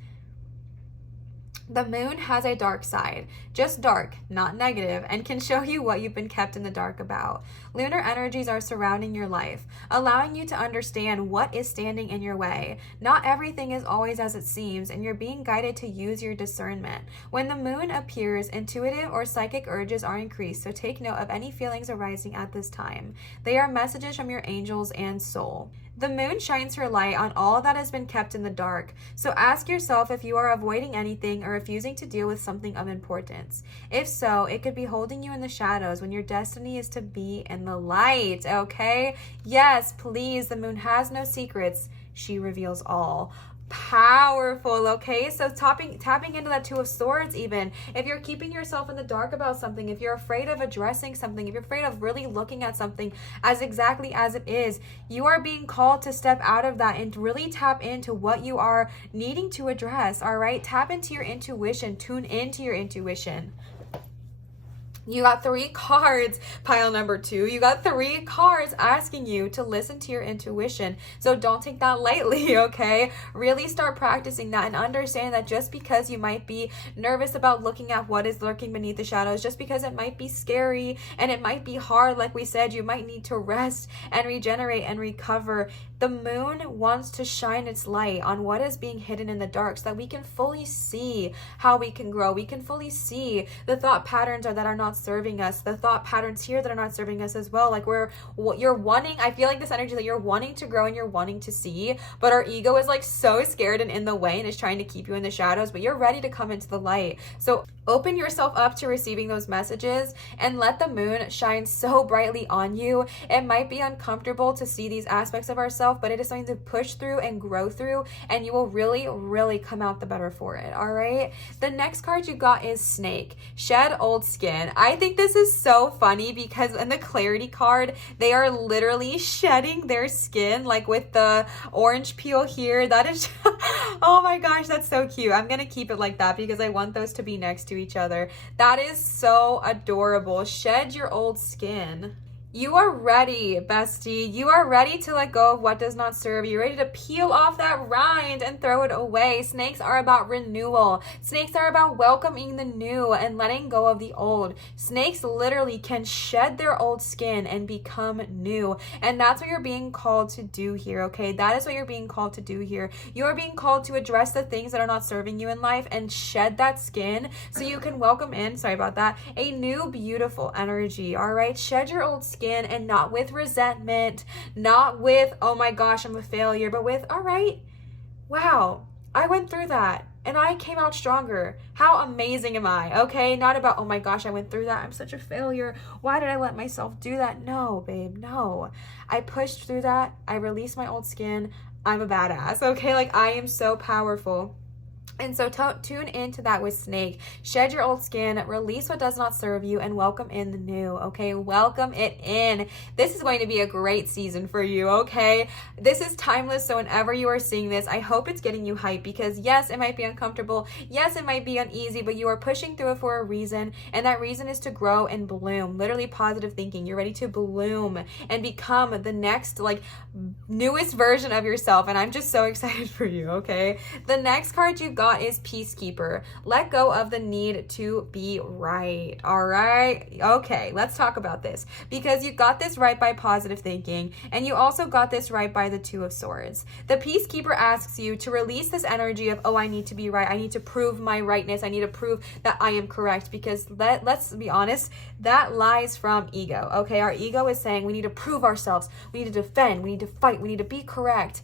The moon has a dark side, just dark, not negative, and can show you what you've been kept in the dark about. Lunar energies are surrounding your life, allowing you to understand what is standing in your way. Not everything is always as it seems, and you're being guided to use your discernment. When the moon appears, intuitive or psychic urges are increased, so take note of any feelings arising at this time. They are messages from your angels and soul. The moon shines her light on all that has been kept in the dark. So ask yourself if you are avoiding anything or refusing to deal with something of importance. If so, it could be holding you in the shadows when your destiny is to be in the light, okay? Yes, please, the moon has no secrets. She reveals all. Powerful, okay? So tapping into that 2 of Swords, even if you're keeping yourself in the dark about something, if you're afraid of addressing something, if you're afraid of really looking at something as exactly as it is, you are being called to step out of that and really tap into what you are needing to address, all right? Tap into your intuition, tune into your intuition. You got 3 cards, pile number 2. You got 3 cards asking you to listen to your intuition. So don't take that lightly, okay? Really start practicing that and understand that just because you might be nervous about looking at what is lurking beneath the shadows, just because it might be scary and it might be hard, like we said, you might need to rest and regenerate and recover. The moon wants to shine its light on what is being hidden in the dark so that we can fully see how we can grow. We can fully see the thought patterns that are not serving us, the thought patterns here that are not serving us as well. Like you're wanting, I feel like this energy that you're wanting to grow and you're wanting to see, but our ego is like so scared and in the way and is trying to keep you in the shadows, but you're ready to come into the light. So open yourself up to receiving those messages and let the moon shine so brightly on you. It might be uncomfortable to see these aspects of ourselves, but it is something to push through and grow through, and you will really, really come out the better for it. All right. The next card you got is Snake. Shed old skin. I think this is so funny because in the clarity card, they are literally shedding their skin, like with the orange peel here. That is, oh my gosh, that's so cute. I'm going to keep it like that because I want those to be next to each other. That is so adorable. Shed your old skin. You are ready, bestie. You are ready to let go of what does not serve you. You're ready to peel off that rind and throw it away. Snakes are about renewal. Snakes are about welcoming the new and letting go of the old. Snakes literally can shed their old skin and become new. And that's what you're being called to do here, okay? That is what you're being called to do here. You are being called to address the things that are not serving you in life and shed that skin so you can welcome in, sorry about that, a new beautiful energy, all right? Shed your old skin, and not with resentment, not with, oh my gosh, I'm a failure, but with, all right, wow, I went through that and I came out stronger. How amazing am I? Okay, not about, oh my gosh, I went through that, I'm such a failure, why did I let myself do that? No, babe, no. I pushed through that, I released my old skin, I'm a badass, okay? Like, I am so powerful. And so tune into that with Snake. Shed your old skin, release what does not serve you, and welcome in the new, okay? Welcome it in. This is going to be a great season for you, okay? This is timeless, so whenever you are seeing this, I hope it's getting you hyped because yes, it might be uncomfortable. Yes, it might be uneasy, but you are pushing through it for a reason, and that reason is to grow and bloom. Literally positive thinking. You're ready to bloom and become the next, like, newest version of yourself, and I'm just so excited for you, okay? The next card you got is Peacekeeper. Let go of the need to be right. All right. Okay, let's talk about this because you got this right by positive thinking and you also got this right by the Two of Swords. The Peacekeeper asks you to release this energy of, oh, I need to be right. I need to prove my rightness. I need to prove that I am correct because let's be honest, that lies from ego. Okay, our ego is saying we need to prove ourselves. We need to defend. We need to fight. We need to be correct.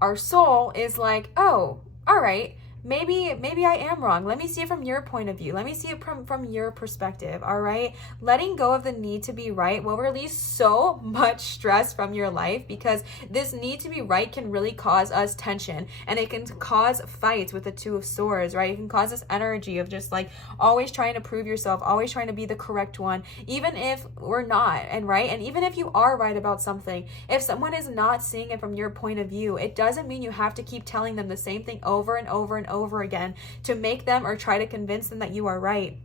Our soul is like, oh, all right, maybe I am wrong. Let me see it from your point of view. Let me see it from your perspective, all right? Letting go of the need to be right will release so much stress from your life because this need to be right can really cause us tension and it can cause fights with the Two of Swords, right? It can cause this energy of just like always trying to prove yourself, always trying to be the correct one, even if we're not, and right? And even if you are right about something, if someone is not seeing it from your point of view, it doesn't mean you have to keep telling them the same thing over and over and over again to make them or try to convince them that you are right.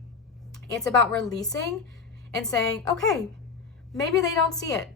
It's about releasing and saying, okay, maybe they don't see it.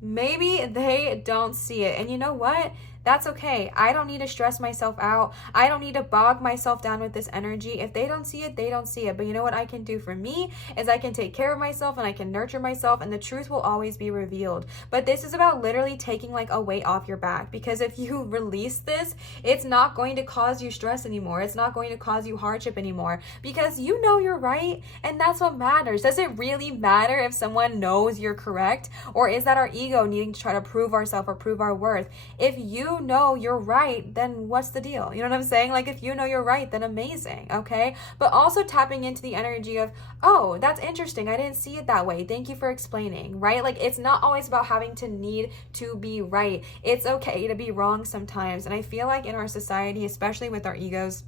Maybe they don't see it. And you know what? That's okay. I don't need to stress myself out. I don't need to bog myself down with this energy. If they don't see it, they don't see it. But you know what I can do for me is I can take care of myself and I can nurture myself and the truth will always be revealed. But this is about literally taking like a weight off your back because if you release this, it's not going to cause you stress anymore. It's not going to cause you hardship anymore because you know you're right and that's what matters. Does it really matter if someone knows you're correct or is that our ego needing to try to prove ourselves or prove our worth? If you know you're right, then what's the deal? You know what I'm saying? Like if you know you're right, then amazing, okay? But also tapping into the energy of, oh, that's interesting. I didn't see it that way. Thank you for explaining, right? Like it's not always about having to need to be right. It's okay to be wrong sometimes. And I feel like in our society, especially with our egos,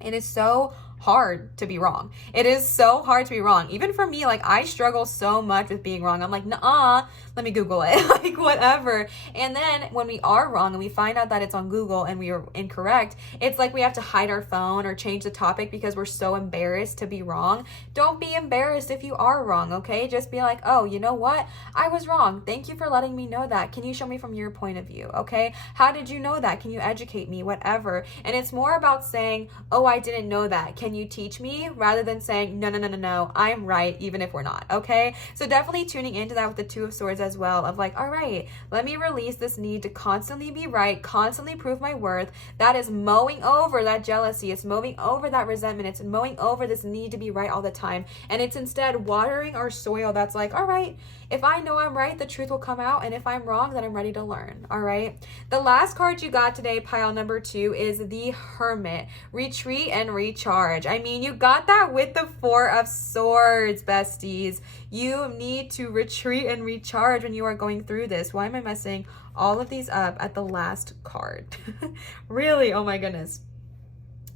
it is so hard to be wrong. It is so hard to be wrong. Even for me, like I struggle so much with being wrong. I'm like, nah, let me Google it, like whatever. And then when we are wrong and we find out that it's on Google and we are incorrect, it's like we have to hide our phone or change the topic because we're so embarrassed to be wrong. Don't be embarrassed if you are wrong, okay? Just be like, oh, you know what? I was wrong. Thank you for letting me know that. Can you show me from your point of view, okay? How did you know that? Can you educate me? Whatever. And it's more about saying, oh, I didn't know that. Can can you teach me, rather than saying, no, no, no, no, no, I'm right, even if we're not, okay? So definitely tuning into that with the Two of Swords as well, of like, all right, let me release this need to constantly be right, constantly prove my worth. That is mowing over that jealousy. It's mowing over that resentment. It's mowing over this need to be right all the time. And it's instead watering our soil that's like, all right, if I know I'm right, the truth will come out. And if I'm wrong, then I'm ready to learn. All right. The last card you got today, pile number 2, is the Hermit. Retreat and recharge. I mean, you got that with the Four of Swords, besties. You need to retreat and recharge when you are going through this. Why am I messing all of these up at the last card? Really? Oh my goodness.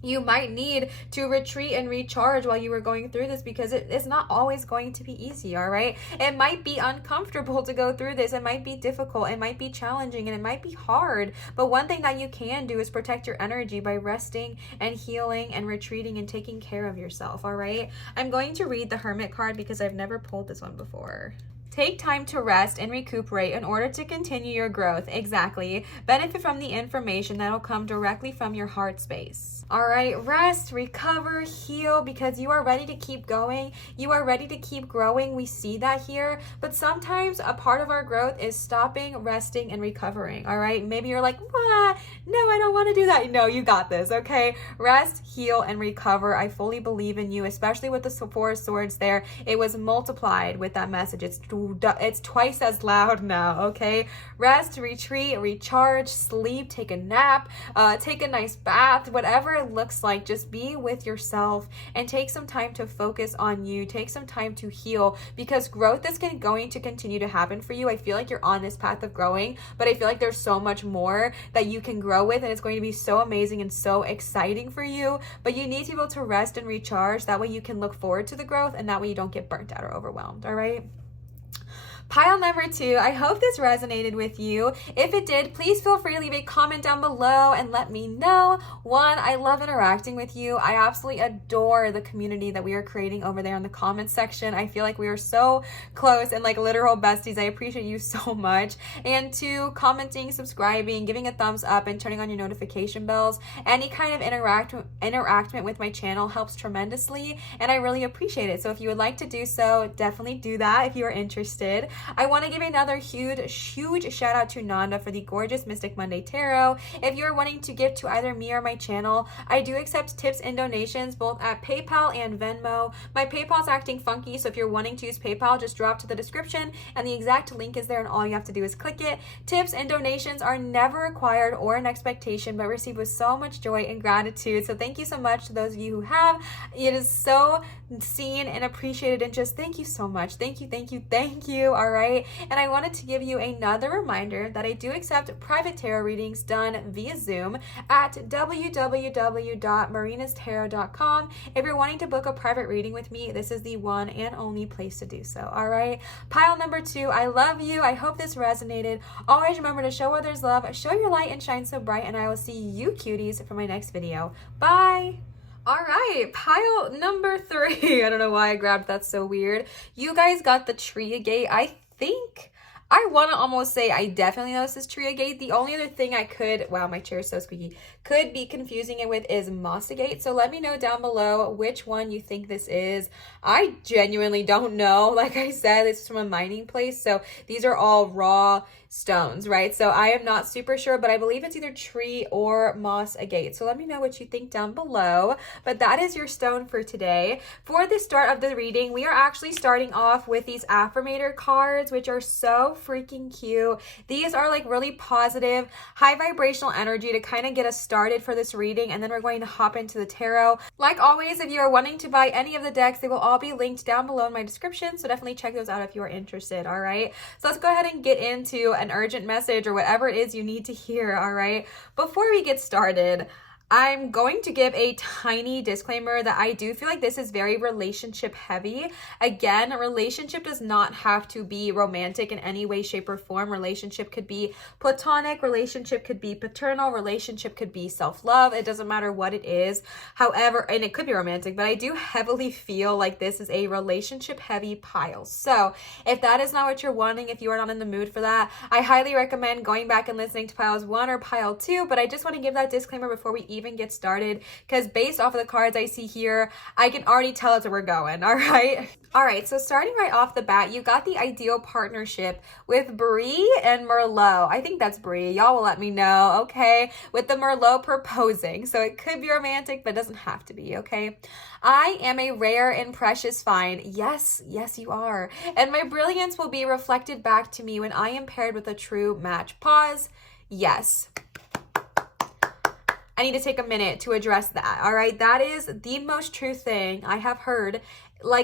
You might need to retreat and recharge while you were going through this, because it's not always going to be easy, all right? It might be uncomfortable to go through this. It might be difficult. It might be challenging, and it might be hard. But one thing that you can do is protect your energy by resting and healing and retreating and taking care of yourself, all right? I'm going to read the Hermit card because I've never pulled this one before. Take time to rest and recuperate in order to continue your growth. Exactly. Benefit from the information that'll come directly from your heart space. All right, rest, recover, heal, because you are ready to keep going. You are ready to keep growing. We see that here. But sometimes a part of our growth is stopping, resting, and recovering. All right. Maybe you're like, what? No, I don't want to do that. No, you got this. Okay. Rest, heal, and recover. I fully believe in you, especially with the Four of Swords there. It was multiplied with that message. It's twice as loud now, okay? Rest, retreat, recharge, sleep, take a nap, take a nice bath, whatever it looks like. Just be with yourself and take some time to focus on you. Take some time to heal, because growth is going to continue to happen for you. I feel like you're on this path of growing, but I feel like there's so much more that you can grow with, and it's going to be so amazing and so exciting for you. But you need to be able to rest and recharge. That way you can look forward to the growth, and that way you don't get burnt out or overwhelmed, all right? Pile number 2, I hope this resonated with you. If it did, please feel free to leave a comment down below and let me know. 1, I love interacting with you. I absolutely adore the community that we are creating over there in the comments section. I feel like we are so close and like literal besties. I appreciate you so much. And 2, commenting, subscribing, giving a thumbs up, and turning on your notification bells. Any kind of interactment with my channel helps tremendously, and I really appreciate it. So if you would like to do so, definitely do that if you are interested. I want to give another huge shout out to Nanda for the gorgeous Mystic Monday Tarot. If you're wanting to give to either me or my channel, I do accept tips and donations both at PayPal and Venmo. My PayPal is acting funky, so if you're wanting to use PayPal, just drop to the description and the exact link is there, and all you have to do is click it. Tips and donations are never required or an expectation, but received with so much joy and gratitude. So thank you so much to those of you who have. It is so seen and appreciated, and just thank you so much. Thank you, thank you, thank you. All right. And I wanted to give you another reminder that I do accept private tarot readings done via Zoom at www.marinastarot.com. If you're wanting to book a private reading with me, this is the one and only place to do so. All right. Pile number 2, I love you. I hope this resonated. Always remember to show others love, show your light, and shine so bright. And I will see you cuties for my next video. Bye. All right, pile number 3. I don't know why I grabbed that, so weird. You guys got the Triagate. I think I want to almost say I definitely know this is Triagate. The only other thing I could, wow, my chair is so squeaky, could be confusing it with is Mossagate. So let me know down below which one you think this is. I genuinely don't know. Like I said, this is from a mining place, so these are all raw stones, right? So I am not super sure, but I believe it's either tree or moss agate. So let me know what you think down below. But that is your stone for today. For the start of the reading, we are actually starting off with these affirmator cards, which are so freaking cute. These are like really positive, high vibrational energy to kind of get us started for this reading, and then we're going to hop into the tarot. Like always, if you are wanting to buy any of the decks, they will all be linked down below in my description, so definitely check those out if you are interested. All right, so let's go ahead and get into an urgent message or whatever it is you need to hear. All right, before we get started, I'm going to give a tiny disclaimer that I do feel like this is very relationship heavy. Again, a relationship does not have to be romantic in any way, shape, or form. Relationship could be platonic, relationship could be paternal, relationship could be self-love. It doesn't matter what it is. However, and it could be romantic, but I do heavily feel like this is a relationship heavy pile. So if that is not what you're wanting, if you are not in the mood for that, I highly recommend going back and listening to piles 1 or pile 2, but I just want to give that disclaimer before we even get started, because based off of the cards I see here, I can already tell that's where we're going, all right? All right, so starting right off the bat, you got the ideal partnership with Bree and Merlot. I think that's Bree. Y'all will let me know, okay? With the Merlot proposing. So it could be romantic, but it doesn't have to be, okay? I am a rare and precious find. Yes, yes, you are. And my brilliance will be reflected back to me when I am paired with a true match. Pause. Yes. I need to take a minute to address that, all right? That is the most true thing I have heard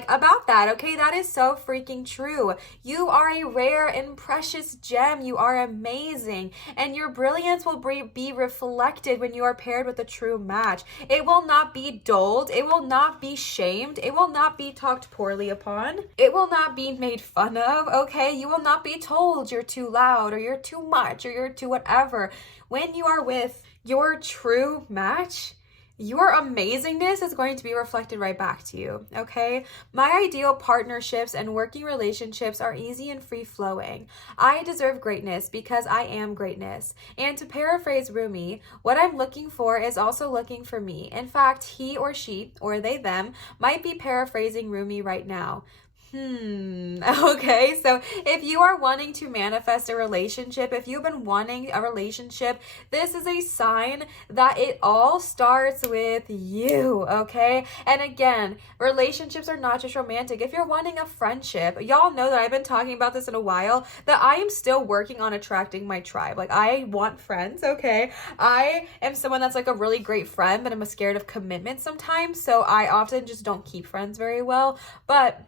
about that, okay? That is so freaking true. You are a rare and precious gem. You are amazing. And your brilliance will be reflected when you are paired with a true match. It will not be dulled. It will not be shamed. It will not be talked poorly upon. It will not be made fun of, okay? You will not be told you're too loud or you're too much or you're too whatever. When you are with your true match, your amazingness is going to be reflected right back to you, okay? My ideal partnerships and working relationships are easy and free-flowing. I deserve greatness because I am greatness. And to paraphrase Rumi, what I'm looking for is also looking for me. In fact, he or she, or they, them, might be paraphrasing Rumi right now. Okay, so if you are wanting to manifest a relationship, if you've been wanting a relationship, this is a sign that it all starts with you, okay? And again, relationships are not just romantic. If you're wanting a friendship, y'all know that I've been talking about this in a while, that I am still working on attracting my tribe. Like, I want friends, okay? I am someone that's like a really great friend, but I'm scared of commitment sometimes, so I often just don't keep friends very well. But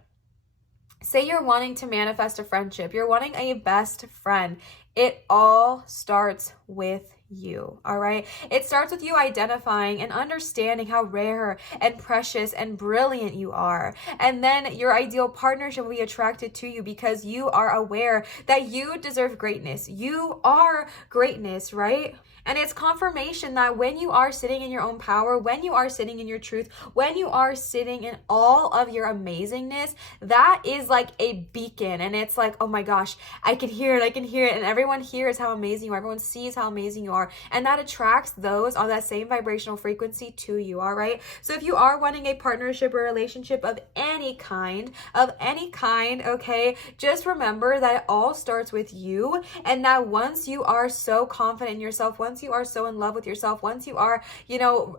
say you're wanting to manifest a friendship, you're wanting a best friend, it all starts with you, all right? It starts with you identifying and understanding how rare and precious and brilliant you are. And then your ideal partnership will be attracted to you because you are aware that you deserve greatness. You are greatness, right? And it's confirmation that when you are sitting in your own power, when you are sitting in your truth, when you are sitting in all of your amazingness, that is like a beacon. And it's like, oh my gosh, I can hear it, and everyone hears how amazing you are, everyone sees how amazing you are, and that attracts those on that same vibrational frequency to you, all right? So if you are wanting a partnership or relationship of any kind, okay, just remember that it all starts with you, and that once you are so confident in yourself, once you are so in love with yourself, once you are,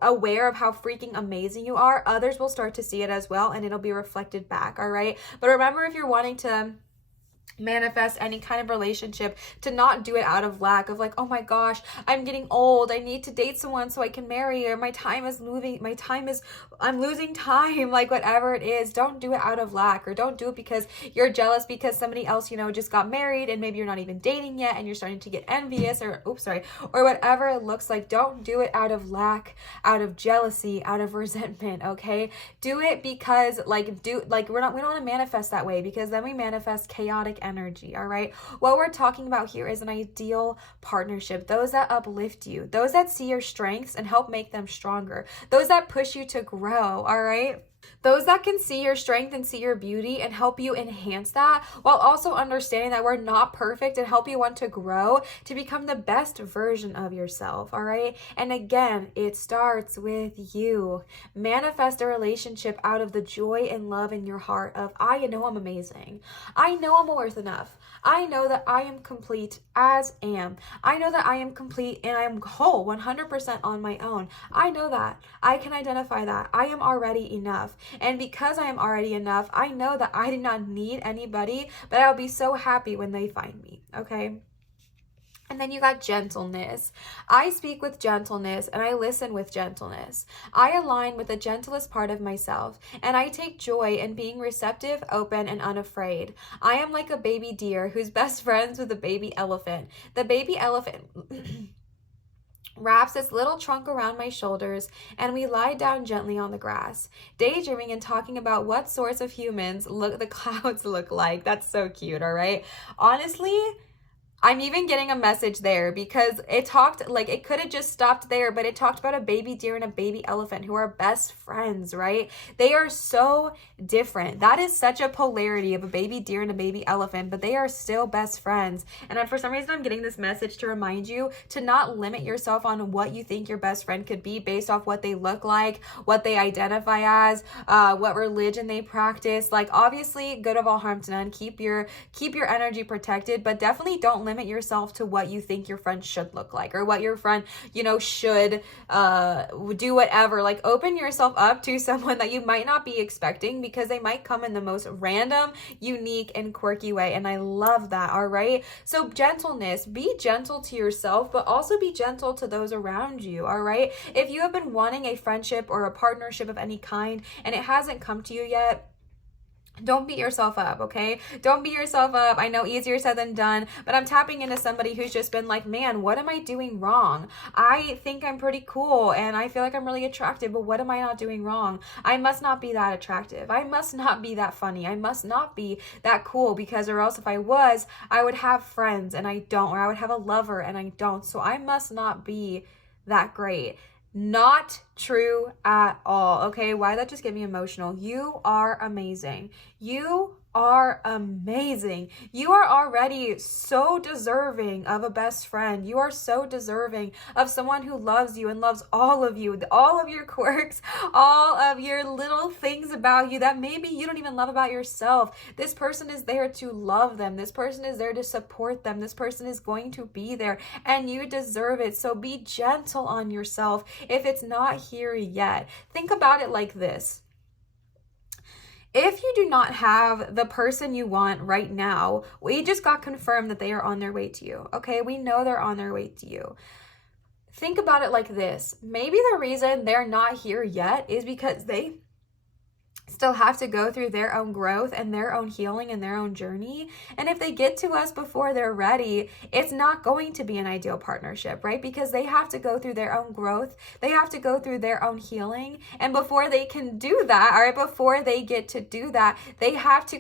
aware of how freaking amazing you are, others will start to see it as well, and it'll be reflected back, all right? But remember, if you're wanting to manifest any kind of relationship, to not do it out of lack of like, oh my gosh, I'm getting old, I need to date someone so I can marry, or I'm losing time, like whatever it is. Don't do it out of lack, or don't do it because you're jealous because somebody else, just got married and maybe you're not even dating yet and you're starting to get envious, or whatever it looks like. Don't do it out of lack, out of jealousy, out of resentment, okay? Do it because we don't want to manifest that way, because then we manifest chaotic energy, all right? What we're talking about here is an ideal partnership. Those that uplift you, those that see your strengths and help make them stronger, those that push you to grow, all right? Those that can see your strength and see your beauty and help you enhance that, while also understanding that we're not perfect, and help you want to grow to become the best version of yourself, all right? And again, it starts with you. Manifest a relationship out of the joy and love in your heart of, I know I'm amazing. I know I'm worth enough. I know that I am complete as am. I know that I am complete and I am whole 100% on my own. I know that. I can identify that. I am already enough. And because I am already enough, I know that I do not need anybody, but I'll be so happy when they find me, okay? And then you got gentleness. I speak with gentleness and I listen with gentleness. I align with the gentlest part of myself, and I take joy in being receptive, open, and unafraid. I am like a baby deer who's best friends with a baby elephant. The baby elephant wraps its little trunk around my shoulders, and we lie down gently on the grass, daydreaming and talking about what sorts of humans the clouds look like. That's so cute, all right? Honestly, I'm even getting a message there because it talked, like, it could have just stopped there, but it talked about a baby deer and a baby elephant who are best friends, right? They are so different. That is such a polarity of a baby deer and a baby elephant, but they are still best friends. And for some reason, I'm getting this message to remind you to not limit yourself on what you think your best friend could be based off what they look like, what they identify as, what religion they practice. Like, obviously, good of all harm to none. Keep your energy protected, but definitely don't limit yourself to what you think your friend should look like, or what your friend, should do whatever. Like, open yourself up to someone that you might not be expecting, because they might come in the most random, unique, and quirky way. And I love that. All right. So gentleness, be gentle to yourself, but also be gentle to those around you. All right. If you have been wanting a friendship or a partnership of any kind and it hasn't come to you yet, don't beat yourself up, okay? Don't beat yourself up. I know, easier said than done, but I'm tapping into somebody who's just been like, man, what am I doing wrong? I think I'm pretty cool and I feel like I'm really attractive, but what am I not doing wrong? I must not be that attractive. I must not be that funny. I must not be that cool, because or else if I was, I would have friends and I don't, or I would have a lover and I don't. So I must not be that great. Not true at all. Okay, why did that just get me emotional? You are amazing. You are amazing. You are already so deserving of a best friend. You are so deserving of someone who loves you and loves all of you, all of your quirks, all of your little things about you that maybe you don't even love about yourself. This person is there to love them. This person is there to support them. This person is going to be there, and you deserve it. So be gentle on yourself if it's not here yet. Think about it like this. If you do not have the person you want right now, we just got confirmed that they are on their way to you. Okay, we know they're on their way to you. Think about it like this. Maybe the reason they're not here yet is because they still have to go through their own growth and their own healing and their own journey. And if they get to us before they're ready, it's not going to be an ideal partnership, right? Because they have to go through their own growth. They have to go through their own healing. And before they can do that, all right, before they get to do that, they have to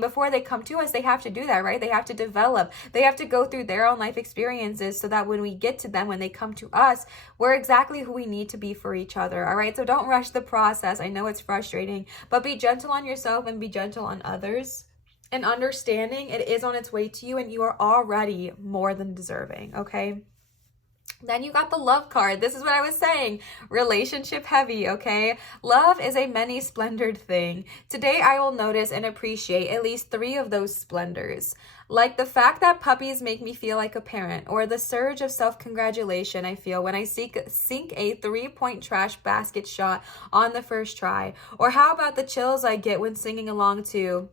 before they come to us, they have to do that, right? They have to develop. They have to go through their own life experiences so that when we get to them, when they come to us, we're exactly who we need to be for each other, all right? So don't rush the process. I know it's frustrating, but be gentle on yourself and be gentle on others, and understanding it is on its way to you and you are already more than deserving, okay? Then you got the love card. This is what I was saying. Relationship heavy, okay? Love is a many splendored thing. Today I will notice and appreciate at least 3 of those splendors. Like the fact that puppies make me feel like a parent, or the surge of self-congratulation I feel when I sink a 3-point trash basket shot on the first try. Or how about the chills I get when singing along to,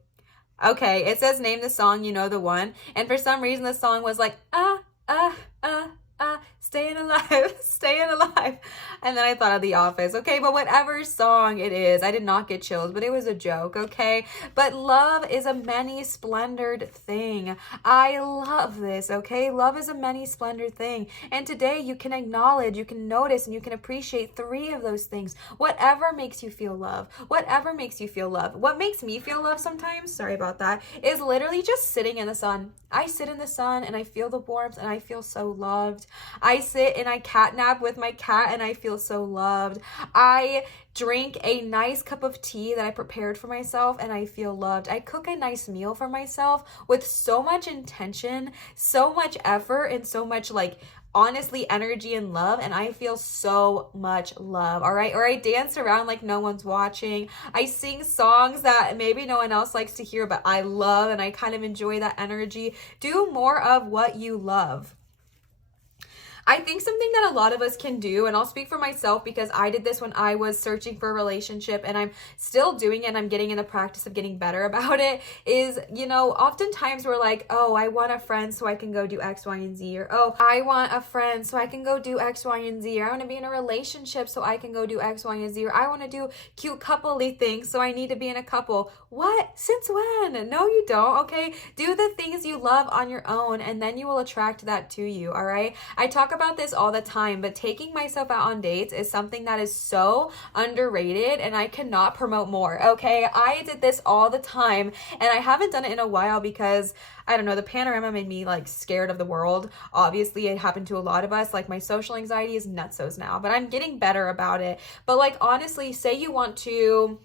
okay, it says name the song, you know the one. And for some reason the song was like, staying alive, staying alive. And then I thought of The Office, okay? But whatever song it is, I did not get chills, but it was a joke, okay? But love is a many splendored thing. I love this, okay? Love is a many splendored thing. And today you can acknowledge, you can notice, and you can appreciate 3 of those things. Whatever makes you feel love, whatever makes you feel love. What makes me feel love sometimes, sorry about that, is literally just sitting in the sun. I sit in the sun and I feel the warmth and I feel so loved. I sit and I catnap with my cat and I feel so loved. I drink a nice cup of tea that I prepared for myself and I feel loved. I cook a nice meal for myself with so much intention, so much effort, and so much honestly energy and love, and I feel so much love, all right? Or I dance around like no one's watching. I sing songs that maybe no one else likes to hear, but I love, and I kind of enjoy that energy. Do more of what you love. I think something that a lot of us can do, and I'll speak for myself because I did this when I was searching for a relationship and I'm still doing it and I'm getting in the practice of getting better about it, is, oftentimes we're like, oh, I want a friend so I can go do X, Y, and Z, or oh, I want a friend so I can go do X, Y, and Z, or I want to be in a relationship so I can go do X, Y, and Z, or I want to do cute coupley things so I need to be in a couple. What? Since when? No, you don't, okay? Do the things you love on your own and then you will attract that to you, all right? I talk about about this all the time, but taking myself out on dates is something that is so underrated and I cannot promote more, okay? I did this all the time and I haven't done it in a while because I don't know, the panorama made me like scared of the world. Obviously, it happened to a lot of us. Like my social anxiety is nutsos now, but I'm getting better about it. But like honestly, say you want to,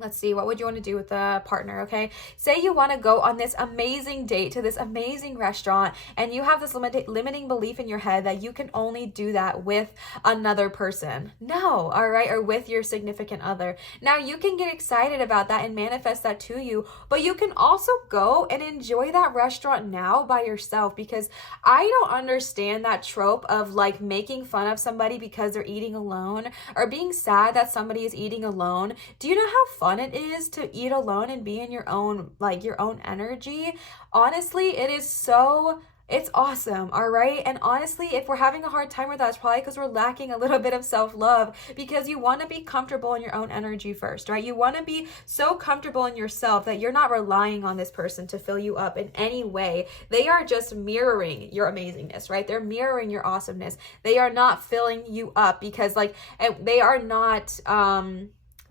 let's see, what would you want to do with a partner, okay? Say you want to go on this amazing date to this amazing restaurant and you have this limiting belief in your head that you can only do that with another person. No, all right? Or with your significant other. Now, you can get excited about that and manifest that to you, but you can also go and enjoy that restaurant now by yourself, because I don't understand that trope of like making fun of somebody because they're eating alone or being sad that somebody is eating alone. Do you know how fun it is to eat alone and be in your own, like your own energy? Honestly, it's awesome, all right? And honestly, if we're having a hard time with that, it's probably because we're lacking a little bit of self-love, because you want to be comfortable in your own energy first, right? You want to be so comfortable in yourself that you're not relying on this person to fill you up in any way. They are just mirroring your amazingness, right? They're mirroring your awesomeness. They are not filling you up because like,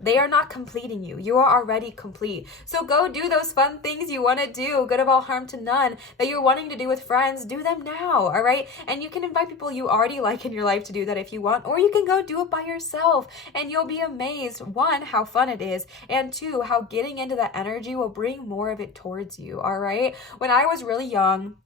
they are not completing you. You are already complete. So go do those fun things you want to do, good of all harm to none, that you're wanting to do with friends. Do them now, all right? And you can invite people you already like in your life to do that if you want, or you can go do it by yourself and you'll be amazed, one, how fun it is, and two, how getting into that energy will bring more of it towards you, all right? When I was really young,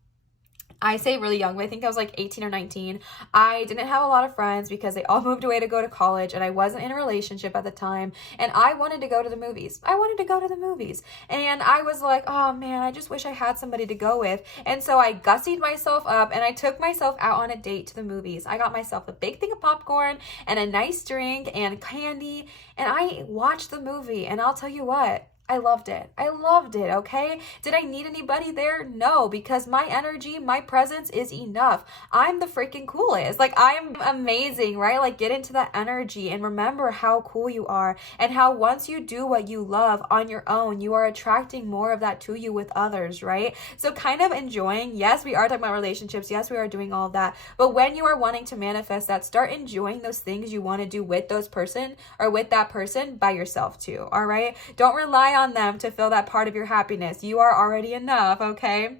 I say really young, but I think I was like 18 or 19. I didn't have a lot of friends because they all moved away to go to college and I wasn't in a relationship at the time. And I wanted to go to the movies. And I was like, oh man, I just wish I had somebody to go with. And so I gussied myself up and I took myself out on a date to the movies. I got myself a big thing of popcorn and a nice drink and candy. And I watched the movie, and I'll tell you what, I loved it, okay? Did I need anybody there? No, because my energy, my presence is enough. I'm the freaking coolest. Like, I'm amazing, right? Like, get into that energy and remember how cool you are and how once you do what you love on your own, you are attracting more of that to you with others, right? So kind of enjoying, yes, we are talking about relationships. Yes, we are doing all of that. But when you are wanting to manifest that, start enjoying those things you want to do with those person or with that person by yourself too, all right? Don't rely on them to fill that part of your happiness. You are already enough, okay?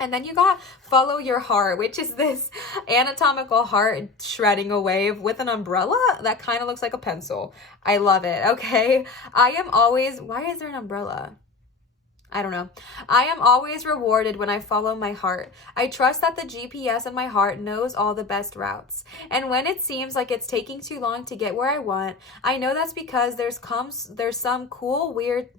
And then you got follow your heart, which is this anatomical heart shredding a wave with an umbrella that kind of looks like a pencil. I love it, okay? Why is there an umbrella? I don't know. I am always rewarded when I follow my heart. I trust that the GPS in my heart knows all the best routes. And when it seems like it's taking too long to get where I want, I know that's because there's some cool, weird...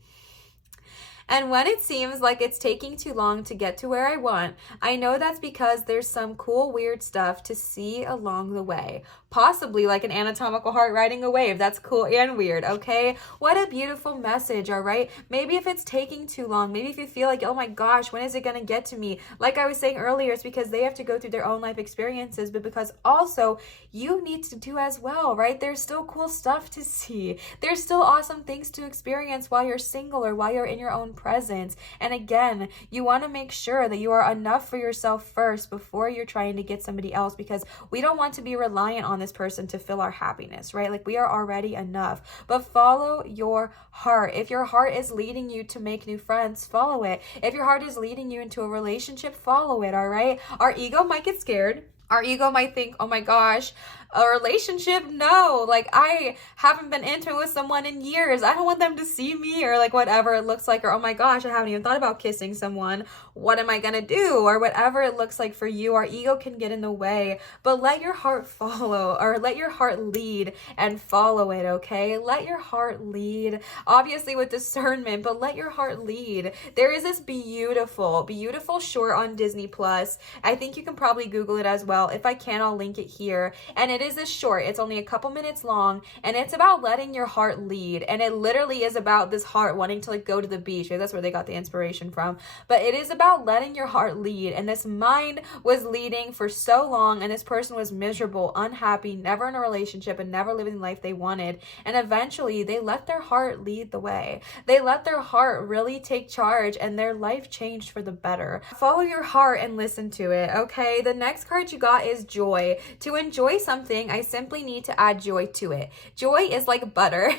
And when it seems like it's taking too long to get to where I want, I know that's because there's some cool, weird stuff to see along the way. Possibly like an anatomical heart riding a wave. That's cool and weird, okay? What a beautiful message, all right? Maybe if it's taking too long, maybe if you feel like, oh my gosh, when is it going to get to me? Like I was saying earlier, it's because they have to go through their own life experiences, but because also you need to do as well, right? There's still cool stuff to see. There's still awesome things to experience while you're single or while you're in your own presence. And again, you want to make sure that you are enough for yourself first before you're trying to get somebody else, because we don't want to be reliant on this person to fill our happiness, right? Like we are already enough. But follow your heart. If your heart is leading you to make new friends, follow it. If your heart is leading you into a relationship, follow it, all right? Our ego might get scared. Our ego might think, oh my gosh, a relationship? No, like I haven't been intimate with someone in years. I don't want them to see me, or like whatever it looks like, or oh my gosh, I haven't even thought about kissing someone. What am I gonna do? Or whatever it looks like for you. Our ego can get in the way, but let your heart follow, or let your heart lead and follow it, okay? Let your heart lead, obviously with discernment, but let your heart lead. There is this beautiful short on Disney Plus. I think you can probably Google it as well. If I can, I'll link it here. And it is this short. It's only a couple minutes long, and it's about letting your heart lead. And it literally is about this heart wanting to like go to the beach. That's where they got the inspiration from. But it is about letting your heart lead. And this mind was leading for so long, and this person was miserable, unhappy, never in a relationship, and never living the life they wanted. And eventually they let their heart lead the way. They let their heart really take charge, and their life changed for the better. Follow your heart and listen to it, okay? The next card you got is joy. To enjoy something, I simply need to add joy to it. Joy is like butter.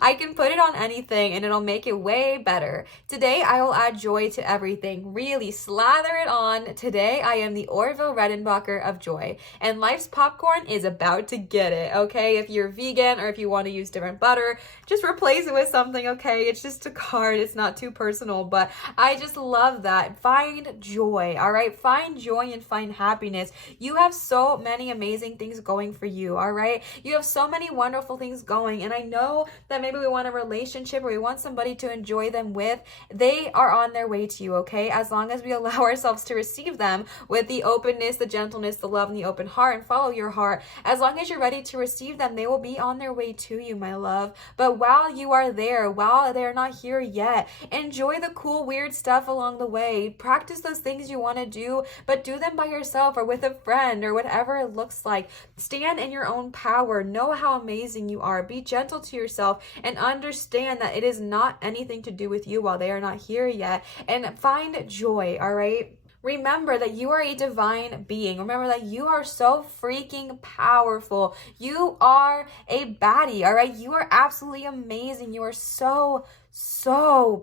I can put it on anything and it'll make it way better. Today, I will add joy to everything. Really slather it on. Today, I am the Orville Redenbacher of joy, and life's popcorn is about to get it, okay? If you're vegan or if you want to use different butter, just replace it with something, okay? It's just a card. It's not too personal, but I just love that. Find joy, all right? Find joy and find happiness. You have so many amazing things going for you, all right? You have so many wonderful things going, and I know that maybe we want a relationship or we want somebody to enjoy them with. They are on their way to you, okay? As long as we allow ourselves to receive them with the openness, the gentleness, the love, and the open heart, and follow your heart. As long as you're ready to receive them, they will be on their way to you, my love. But while you are there, while they're not here yet, enjoy the cool, weird stuff along the way. Practice those things you want to do, but do them by yourself or with a friend or whatever it looks like. Stand in your own power. Know how amazing you are. Be gentle to yourself and understand that it is not anything to do with you while they are not here yet. And find joy, all right? Remember that you are a divine being. Remember that you are so freaking powerful. You are a baddie, all right? You are absolutely amazing. You are so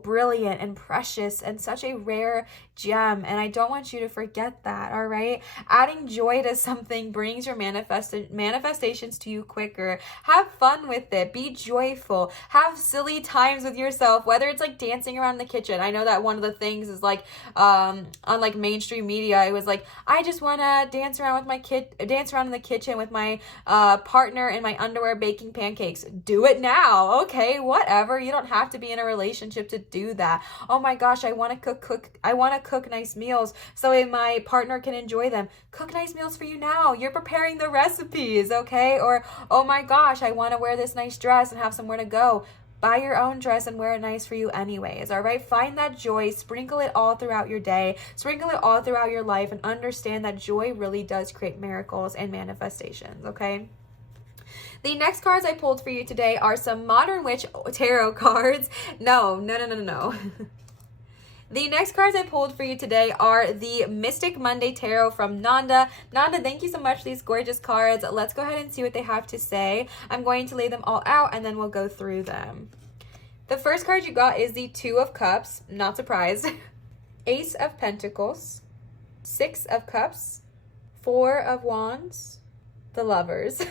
brilliant and precious and such a rare gem, and I don't want you to forget that, all right? Adding joy to something brings your manifestations to you quicker. Have fun with it. Be joyful. Have silly times with yourself, whether it's like dancing around the kitchen. I know that one of the things is like on like mainstream media, it was like, I just want to dance around in the kitchen with my partner in my underwear baking pancakes. Do it now, okay? Whatever. You don't have to be in a relationship to do that. Oh my gosh, I want to cook nice meals so my partner can enjoy them. Cook nice meals for you now. You're preparing the recipes, okay? Or, oh my gosh, I want to wear this nice dress and have somewhere to go. Buy your own dress and wear it nice for you anyways, all right? Find that joy, sprinkle it all throughout your day, sprinkle it all throughout your life, and understand that joy really does create miracles and manifestations, okay? The next cards I pulled for you today are some Modern Witch Tarot cards. No. The next cards I pulled for you today are the Mystic Monday Tarot from Nanda. Nanda, thank you so much for these gorgeous cards. Let's go ahead and see what they have to say. I'm going to lay them all out and then we'll go through them. The first card you got is the Two of Cups. Not surprised. Ace of Pentacles. Six of Cups. Four of Wands. The Lovers.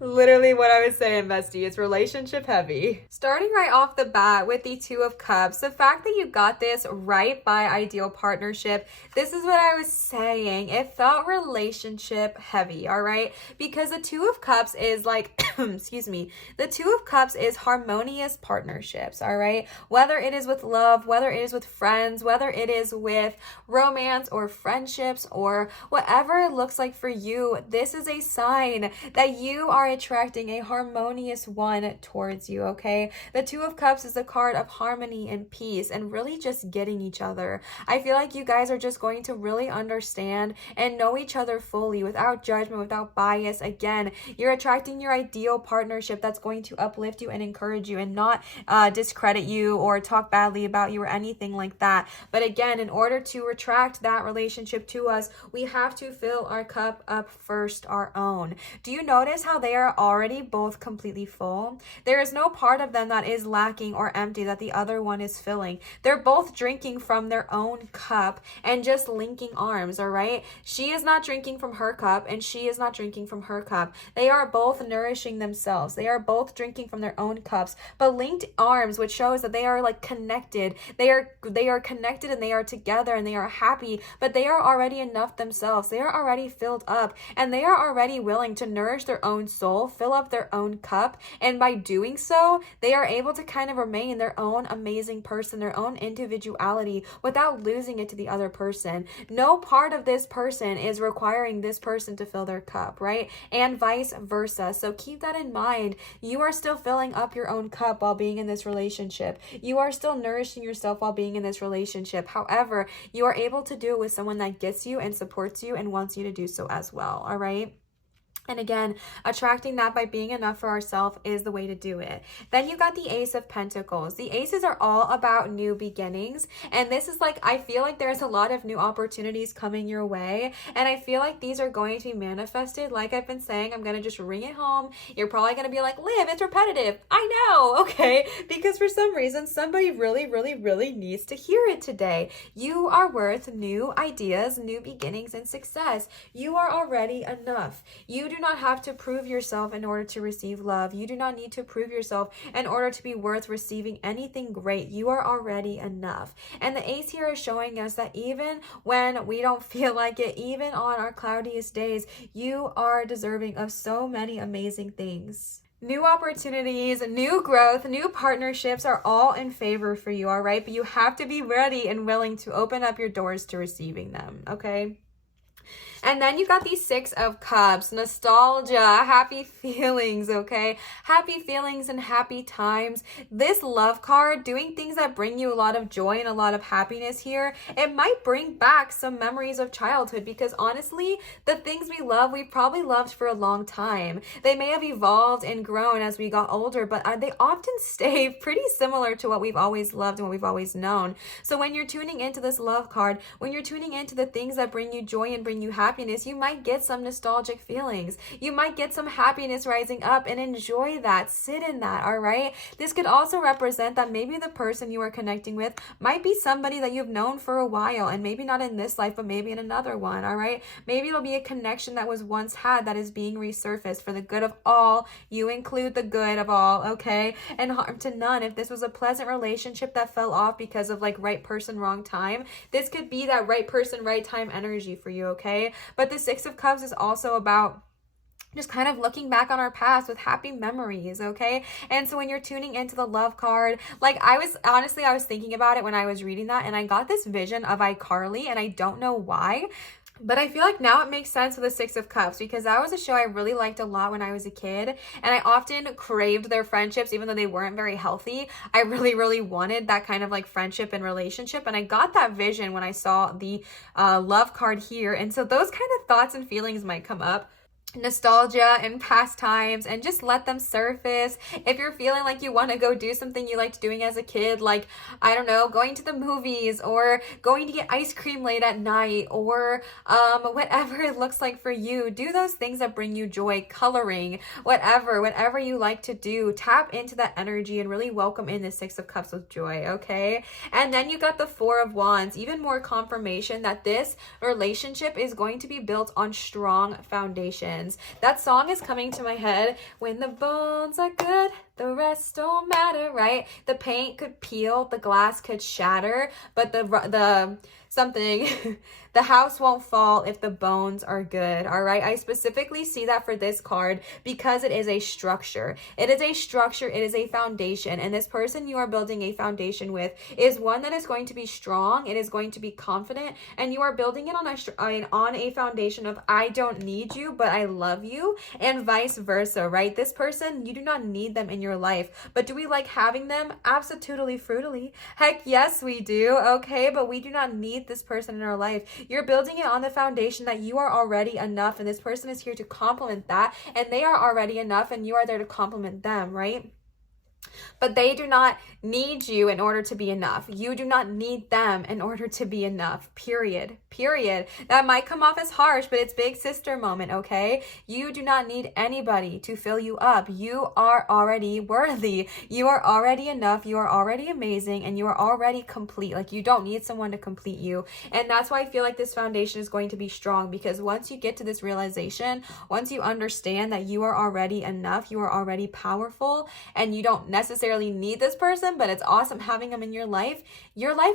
Literally what I was saying, bestie. It's relationship heavy. Starting right off the bat with the Two of Cups, the fact that you got this right by ideal partnership, this is what I was saying. It felt relationship heavy, all right? Because the Two of Cups is like, excuse me, the Two of Cups is harmonious partnerships, all right? Whether it is with love, whether it is with friends, whether it is with romance or friendships or whatever it looks like for you, this is a sign that you are attracting a harmonious one towards you, okay? The Two of Cups is a card of harmony and peace and really just getting each other. I feel like you guys are just going to really understand and know each other fully without judgment, without bias. Again, you're attracting your ideal partnership that's going to uplift you and encourage you and not discredit you or talk badly about you or anything like that. But again, in order to attract that relationship to us, we have to fill our cup up first, our own. Do you notice how they are already both completely full? There is no part of them that is lacking or empty that the other one is filling. They're both drinking from their own cup and just linking arms, all right? She is not drinking from her cup and she is not drinking from her cup. They are both nourishing themselves. They are both drinking from their own cups, but linked arms, which shows that they are like connected. They are connected and they are together and they are happy, but they are already enough themselves. They are already filled up and they are already willing to nourish their own soul, fill up their own cup, and by doing so, they are able to kind of remain their own amazing person, their own individuality, without losing it to the other person. No part of this person is requiring this person to fill their cup, right? And vice versa. So keep that in mind. You are still filling up your own cup while being in this relationship. You are still nourishing yourself while being in this relationship. However, you are able to do it with someone that gets you and supports you and wants you to do so as well, all right? And again, attracting that by being enough for ourselves is the way to do it. Then you got the Ace of Pentacles. The Aces are all about new beginnings. And this is like, I feel like there's a lot of new opportunities coming your way. And I feel like these are going to be manifested. Like I've been saying, I'm going to just ring it home. You're probably going to be like, Liv, it's repetitive. I know, okay? Because for some reason, somebody really, really, really needs to hear it today. You are worth new ideas, new beginnings, and success. You are already enough. You do not have to prove yourself in order to receive love. You do not need to prove yourself in order to be worth receiving anything great. You are already enough. And the Ace here is showing us that even when we don't feel like it, even on our cloudiest days, you are deserving of so many amazing things. New opportunities, new growth, new partnerships are all in favor for you, all right? But you have to be ready and willing to open up your doors to receiving them, okay? And then you got the Six of Cups, nostalgia, happy feelings, okay? Happy feelings and happy times. This love card, doing things that bring you a lot of joy and a lot of happiness here, it might bring back some memories of childhood because honestly, the things we love, we probably loved for a long time. They may have evolved and grown as we got older, but they often stay pretty similar to what we've always loved and what we've always known. So when you're tuning into this love card, when you're tuning into the things that bring you joy and bring you happiness, you might get some nostalgic feelings. You might get some happiness rising up and enjoy that. Sit in that, all right? This could also represent that maybe the person you are connecting with might be somebody that you've known for a while and maybe not in this life, but maybe in another one, all right? Maybe it'll be a connection that was once had that is being resurfaced for the good of all. You include the good of all, okay? And harm to none. If this was a pleasant relationship that fell off because of like right person, wrong time, this could be that right person, right time energy for you, okay? But the Six of Cups is also about just kind of looking back on our past with happy memories, okay? And so when you're tuning into the love card, like I was thinking about it when I was reading that, and I got this vision of iCarly, and I don't know why. But I feel like now it makes sense with the Six of Cups because that was a show I really liked a lot when I was a kid. And I often craved their friendships, even though they weren't very healthy. I really, really wanted that kind of like friendship and relationship. And I got that vision when I saw the love card here. And so those kind of thoughts and feelings might come up. Nostalgia and past times, and just let them surface. If you're feeling like you want to go do something you liked doing as a kid, like I don't know, going to the movies or going to get ice cream late at night, or whatever it looks like for you, do those things that bring you joy. Coloring, whatever you like to do, tap into that energy and really welcome in the Six of Cups with joy, okay? And then you got the Four of Wands, even more confirmation that this relationship is going to be built on strong foundation. That song is coming to my head. When the bones are good, the rest don't matter, right? The paint could peel, the glass could shatter, but the house won't fall if the bones are good, all right? I specifically see that for this card because it is a structure. It is a structure, it is a foundation, and this person you are building a foundation with is one that is going to be strong, it is going to be confident, and you are building it on a foundation of I don't need you, but I love you, and vice versa, right? This person, you do not need them in your life, but do we like having them? Absolutely, frutally. Heck yes, we do, okay? But we do not need this person in our life. You're building it on the foundation that you are already enough, and this person is here to complement that, and they are already enough, and you are there to complement them, right? But they do not need you in order to be enough. You do not need them in order to be enough, period. That might come off as harsh, but it's big sister moment, okay? You do not need anybody to fill you up. You are already worthy. You are already enough. You are already amazing, and you are already complete. Like, you don't need someone to complete you. And that's why I feel like this foundation is going to be strong, because once you get to this realization, once you understand that you are already enough, you are already powerful, and you don't necessarily need this person, but it's awesome having them in your life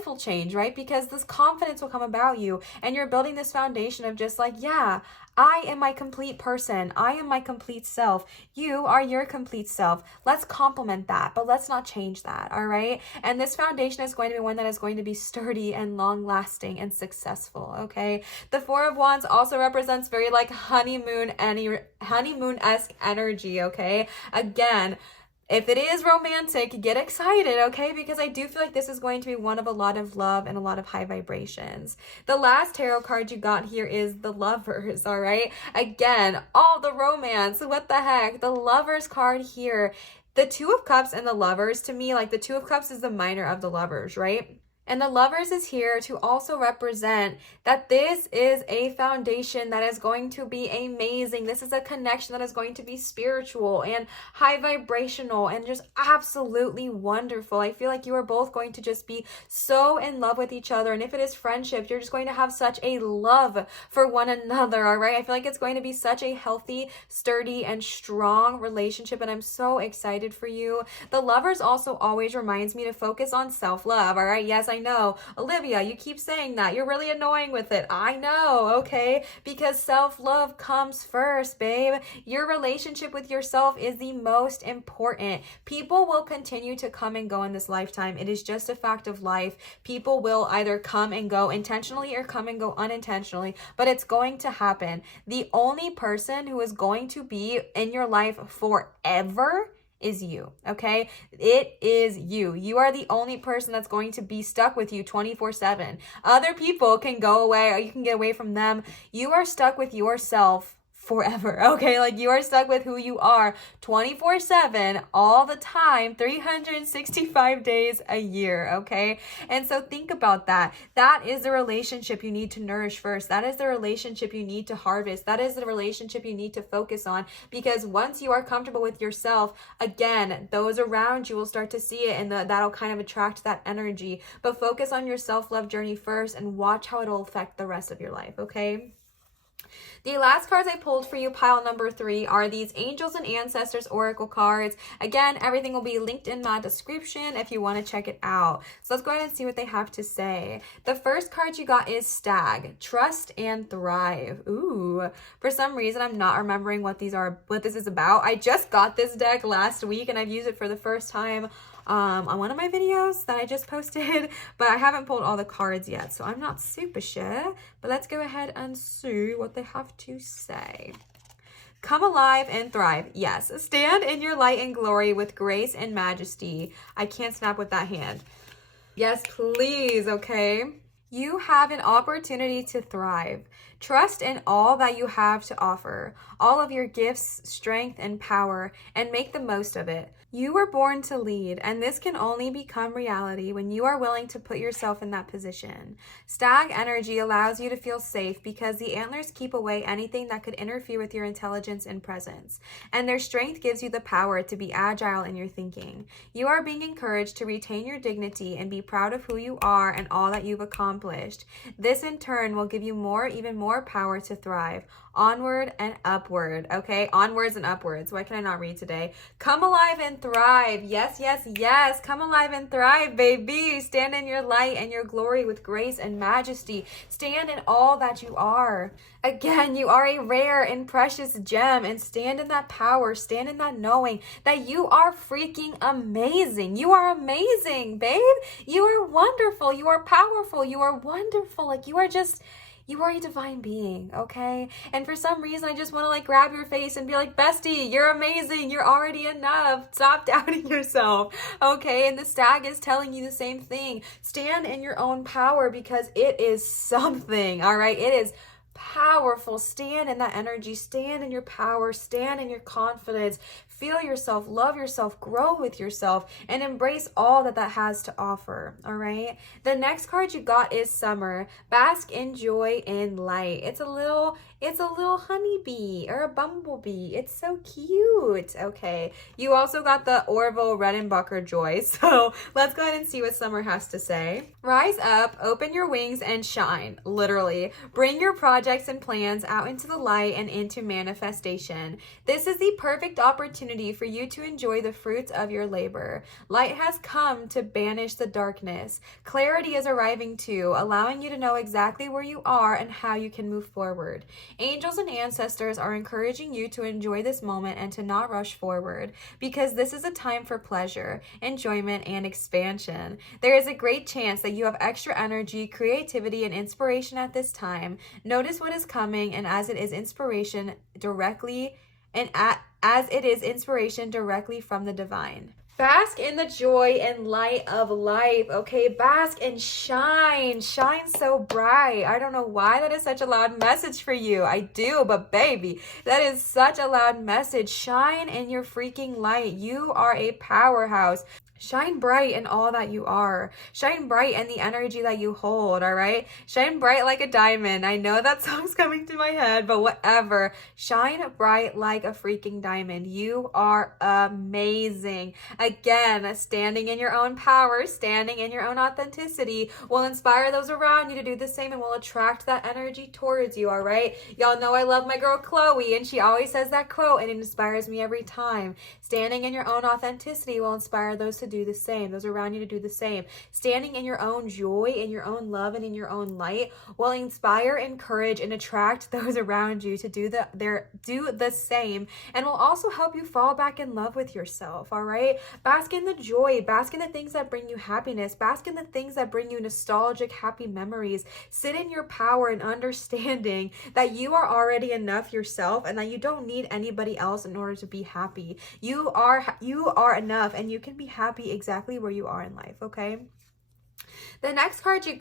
will change, right? Because this confidence will come about you, and you're building this foundation of just like, yeah, I am my complete person. I am my complete self. You are your complete self. Let's complement that, but let's not change that, all right? And this foundation is going to be one that is going to be sturdy and long-lasting and successful, okay? The Four of Wands also represents very like honeymoon-esque energy, okay? Again, if it is romantic, get excited, okay? Because I do feel like this is going to be one of a lot of love and a lot of high vibrations. The last tarot card you got here is the Lovers, all right? Again, all the romance. What the heck? The Lovers card here. The Two of Cups and the Lovers, to me, like the Two of Cups is the minor of the Lovers, right? And the Lovers is here to also represent that this is a foundation that is going to be amazing. This is a connection that is going to be spiritual and high vibrational and just absolutely wonderful. I feel like you are both going to just be so in love with each other. And if it is friendship, you're just going to have such a love for one another, all right? I feel like it's going to be such a healthy, sturdy, and strong relationship. And I'm so excited for you. The Lovers also always reminds me to focus on self-love, all right? Yes, I know. Olivia, you keep saying that. You're really annoying with it. I know, okay? Because self-love comes first, babe. Your relationship with yourself is the most important. People will continue to come and go in this lifetime. It is just a fact of life. People will either come and go intentionally or come and go unintentionally, but it's going to happen. The only person who is going to be in your life forever is you, okay? It is you. You are the only person that's going to be stuck with you 24/7. Other people can go away or you can get away from them. You are stuck with yourself forever, okay? Like you are stuck with who you are 24/7 all the time, 365 days a year, okay? And so think about that. That is the relationship you need to nourish first. That is the relationship you need to harvest. That is the relationship you need to focus on, because once you are comfortable with yourself, again, those around you will start to see it, and that'll kind of attract that energy. But focus on your self-love journey first and watch how it'll affect the rest of your life, okay? The last cards I pulled for you, pile number 3, are these Angels and Ancestors Oracle cards. Again, everything will be linked in my description if you want to check it out. So let's go ahead and see what they have to say. The first card you got is Stag, Trust and Thrive. Ooh, for some reason I'm not remembering what this is about. I just got this deck last week and I've used it for the first time on one of my videos that I just posted, but I haven't pulled all the cards yet, so I'm not super sure. But let's go ahead and see what they have to say. Come alive and thrive. Yes, stand in your light and glory with grace and majesty. I can't snap with that hand. Yes, please, okay? You have an opportunity to thrive. Trust in all that you have to offer, all of your gifts, strength, and power, and make the most of it. You were born to lead, and this can only become reality when you are willing to put yourself in that position. Stag energy allows you to feel safe because the antlers keep away anything that could interfere with your intelligence and presence, and their strength gives you the power to be agile in your thinking. You are being encouraged to retain your dignity and be proud of who you are and all that you've accomplished. This in turn will give you even more power to thrive. Onward and upward, okay? Onwards and upwards. Why can I not read today? Come alive and thrive. Yes, yes, yes. Come alive and thrive, baby. Stand in your light and your glory with grace and majesty. Stand in all that you are. Again, you are a rare and precious gem, and stand in that power. Stand in that knowing that you are freaking amazing. You are amazing, babe. You are wonderful. You are powerful. You are wonderful. Like you are a divine being, okay? And for some reason, I just want to like grab your face and be like, bestie, you're amazing. You're already enough. Stop doubting yourself, okay? And the Stag is telling you the same thing. Stand in your own power because it is something, all right? It is powerful. Stand in that energy. Stand in your power. Stand in your confidence. Feel yourself, love yourself, grow with yourself, and embrace all that has to offer, all right? The next card you got is Summer. Bask in joy and light. It's a little honeybee or a bumblebee. It's so cute, okay? You also got the Orville Redenbacher Joy, so let's go ahead and see what Summer has to say. Rise up, open your wings, and shine, literally. Bring your projects and plans out into the light and into manifestation. This is the perfect opportunity for you to enjoy the fruits of your labor. Light has come to banish the darkness. Clarity is arriving too, allowing you to know exactly where you are and how you can move forward. Angels and ancestors are encouraging you to enjoy this moment and to not rush forward, because this is a time for pleasure, enjoyment, and expansion. There is a great chance that you have extra energy, creativity, and inspiration at this time. Notice what is coming, and as it is inspiration directly from the divine. Bask in the joy and light of life, okay? Bask and shine. Shine so bright. I don't know why that is such a loud message for you. I do, but baby, that is such a loud message. Shine in your freaking light. You are a powerhouse. Shine bright in all that you are. Shine bright in the energy that you hold, all right? Shine bright like a diamond. I know that song's coming to my head, but whatever. Shine bright like a freaking diamond. You are amazing. Again, standing in your own power, standing in your own authenticity will inspire those around you to do the same and will attract that energy towards you, all right? Y'all know I love my girl Chloe, and she always says that quote, and it inspires me every time. Standing in your own authenticity will inspire those to do the same, those around you to do the same. Standing in your own joy, in your own love, and in your own light will inspire, encourage, and attract those around you to do the same, and will also help you fall back in love with yourself, all right? Bask in the joy, bask in the things that bring you happiness, bask in the things that bring you nostalgic, happy memories. Sit in your power and understanding that you are already enough yourself and that you don't need anybody else in order to be happy. You are enough, and you can be happy exactly where you are in life, okay? The next card you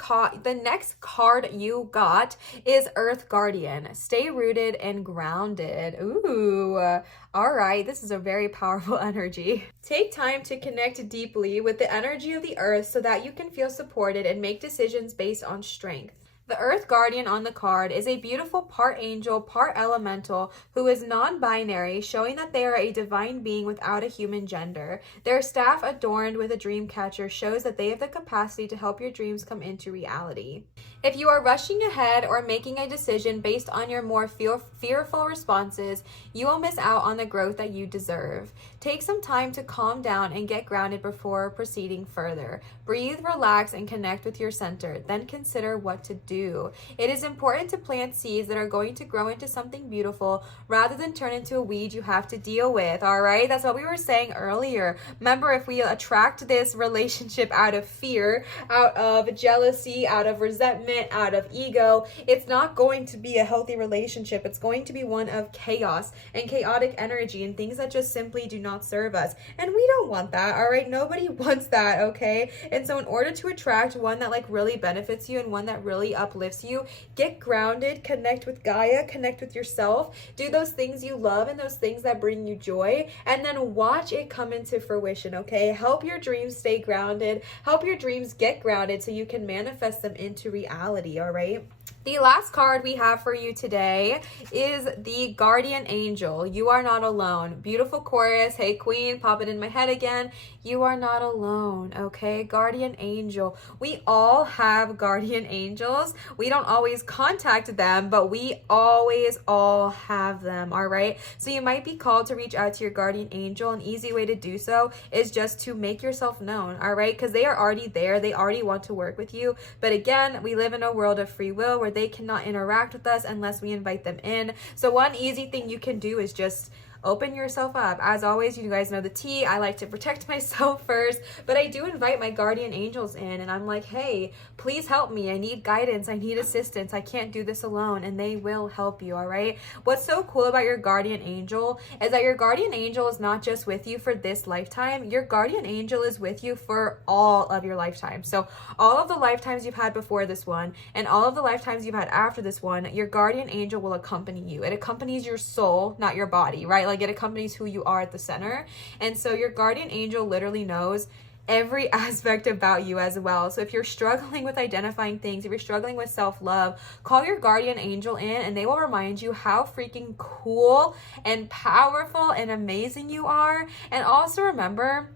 got is Earth Guardian. Stay rooted and grounded. Ooh, all right. This is a very powerful energy. Take time to connect deeply with the energy of the earth so that you can feel supported and make decisions based on strength. The Earth Guardian on the card is a beautiful part angel, part elemental who is non-binary, showing that they are a divine being without a human gender. Their staff adorned with a dream catcher shows that they have the capacity to help your dreams come into reality. If you are rushing ahead or making a decision based on your more fearful responses, you will miss out on the growth that you deserve. Take some time to calm down and get grounded before proceeding further. Breathe, relax, and connect with your center. Then consider what to do. It is important to plant seeds that are going to grow into something beautiful rather than turn into a weed you have to deal with, all right? That's what we were saying earlier. Remember, if we attract this relationship out of fear, out of jealousy, out of resentment, out of ego, it's not going to be a healthy relationship. It's going to be one of chaos and chaotic energy and things that just simply do not serve us. And we don't want that, all right? Nobody wants that, okay? And so in order to attract one that like really benefits you and one that really uplifts you, get grounded, connect with Gaia, connect with yourself, do those things you love and those things that bring you joy, and then watch it come into fruition, okay? Help your dreams stay grounded, help your dreams get grounded so you can manifest them into reality, all right? The last card we have for you today is the Guardian Angel. You are not alone. Beautiful chorus. Hey, Queen, pop it in my head again. You are not alone, okay? Guardian Angel. We all have guardian angels. We don't always contact them, but we always all have them, all right? So you might be called to reach out to your guardian angel. An easy way to do so is just to make yourself known, all right? Because they are already there. They already want to work with you. But again, we live in a world of free will where they cannot interact with us unless we invite them in. So one easy thing you can do is just open yourself up. As always, you guys know the tea. I like to protect myself first, but I do invite my guardian angels in, and I'm like, hey, please help me. I need guidance. I need assistance. I can't do this alone, and they will help you, all right? What's so cool about your guardian angel is that your guardian angel is not just with you for this lifetime. Your guardian angel is with you for all of your lifetime. So all of the lifetimes you've had before this one, and all of the lifetimes you've had after this one, your guardian angel will accompany you. It accompanies your soul, not your body, right? Like it accompanies who you are at the center. And so your guardian angel literally knows every aspect about you as well. So if you're struggling with identifying things, if you're struggling with self-love, call your guardian angel in and they will remind you how freaking cool and powerful and amazing you are. And also remember,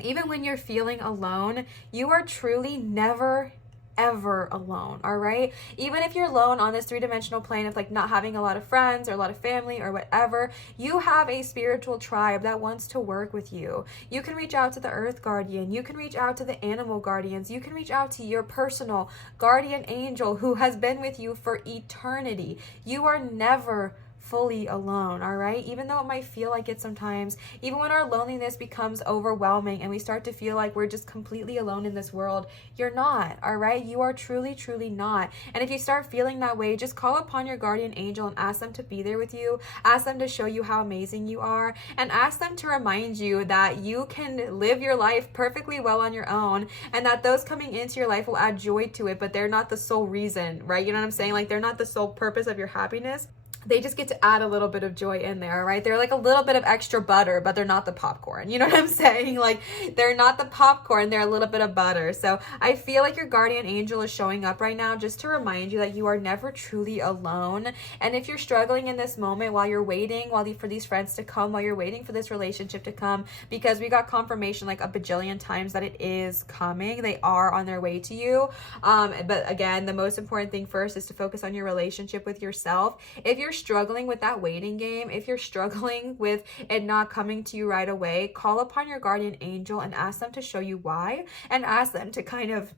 even when you're feeling alone, you are truly never ever alone, all right? Even if you're alone on this three-dimensional plane of like not having a lot of friends or a lot of family or whatever, you have a spiritual tribe that wants to work with you. You can reach out to the earth guardian. You can reach out to the animal guardians. You can reach out to your personal guardian angel who has been with you for eternity. You are never fully alone, all right? Even though it might feel like it sometimes, even when our loneliness becomes overwhelming and we start to feel like we're just completely alone in this world, you're not, all right? You are truly, truly not. And if you start feeling that way, just call upon your guardian angel and ask them to be there with you. Ask them to show you how amazing you are, and ask them to remind you that you can live your life perfectly well on your own, and that those coming into your life will add joy to it, but they're not the sole reason, right? You know what I'm saying? Like, they're not the sole purpose of your happiness. They just get to add a little bit of joy in there, right? They're like a little bit of extra butter, but they're not the popcorn. You know what I'm saying? Like, they're not the popcorn, they're a little bit of butter. So I feel like your guardian angel is showing up right now just to remind you that you are never truly alone. And if you're struggling in this moment while you're waiting, for these friends to come, while you're waiting for this relationship to come, because we got confirmation like a bajillion times that it is coming, they are on their way to you. But again, the most important thing first is to focus on your relationship with yourself. If you're struggling with that waiting game, if you're struggling with it not coming to you right away, call upon your guardian angel and ask them to show you why, and ask them to kind of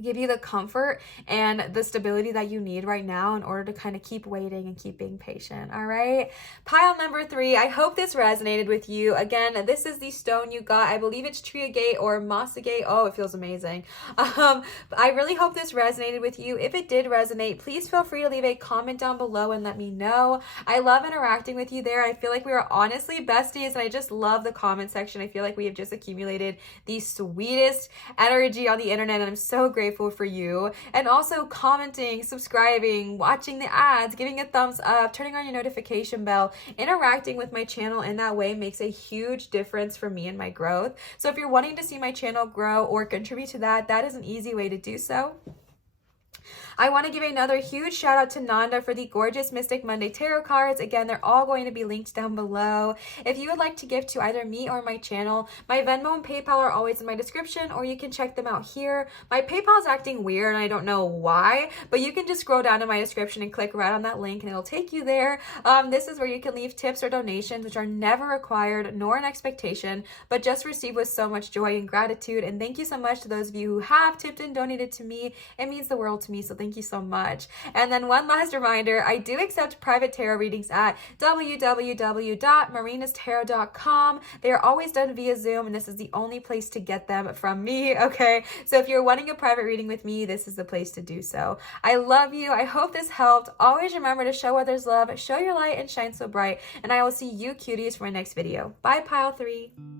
give you the comfort and the stability that you need right now in order to kind of keep waiting and keep being patient. All right, pile number 3, I hope this resonated with you. Again, this is the stone you got. I believe it's triagate or mossagate. Oh, it feels amazing. I really hope this resonated with you. If it did resonate, please feel free to leave a comment down below and let me know. I love interacting with you there. I feel like we are honestly besties, and I just love the comment section. I feel like we have just accumulated the sweetest energy on the internet, and I'm so grateful for you. And also commenting, subscribing, watching the ads, giving a thumbs up, turning on your notification bell, interacting with my channel in that way makes a huge difference for me and my growth. So if you're wanting to see my channel grow or contribute to that, that is an easy way to do so. I want to give another huge shout out to Nanda for the gorgeous Mystic Monday tarot cards. Again, they're all going to be linked down below. If you would like to give to either me or my channel, my Venmo and PayPal are always in my description, or you can check them out here. My PayPal is acting weird and I don't know why, but you can just scroll down to my description and click right on that link and it'll take you there. This is where you can leave tips or donations, which are never required nor an expectation, but just received with so much joy and gratitude. And thank you so much to those of you who have tipped and donated to me. It means the world to me, so thank you so much. And then one last reminder, I do accept private tarot readings at www.marinatarot.com. They are always done via Zoom, and this is the only place to get them from me, okay? So if you're wanting a private reading with me, this is the place to do so. I love you. I hope this helped. Always remember to show others love, show your light, and shine so bright. And I will see you cuties for my next video. Bye, Pile 3.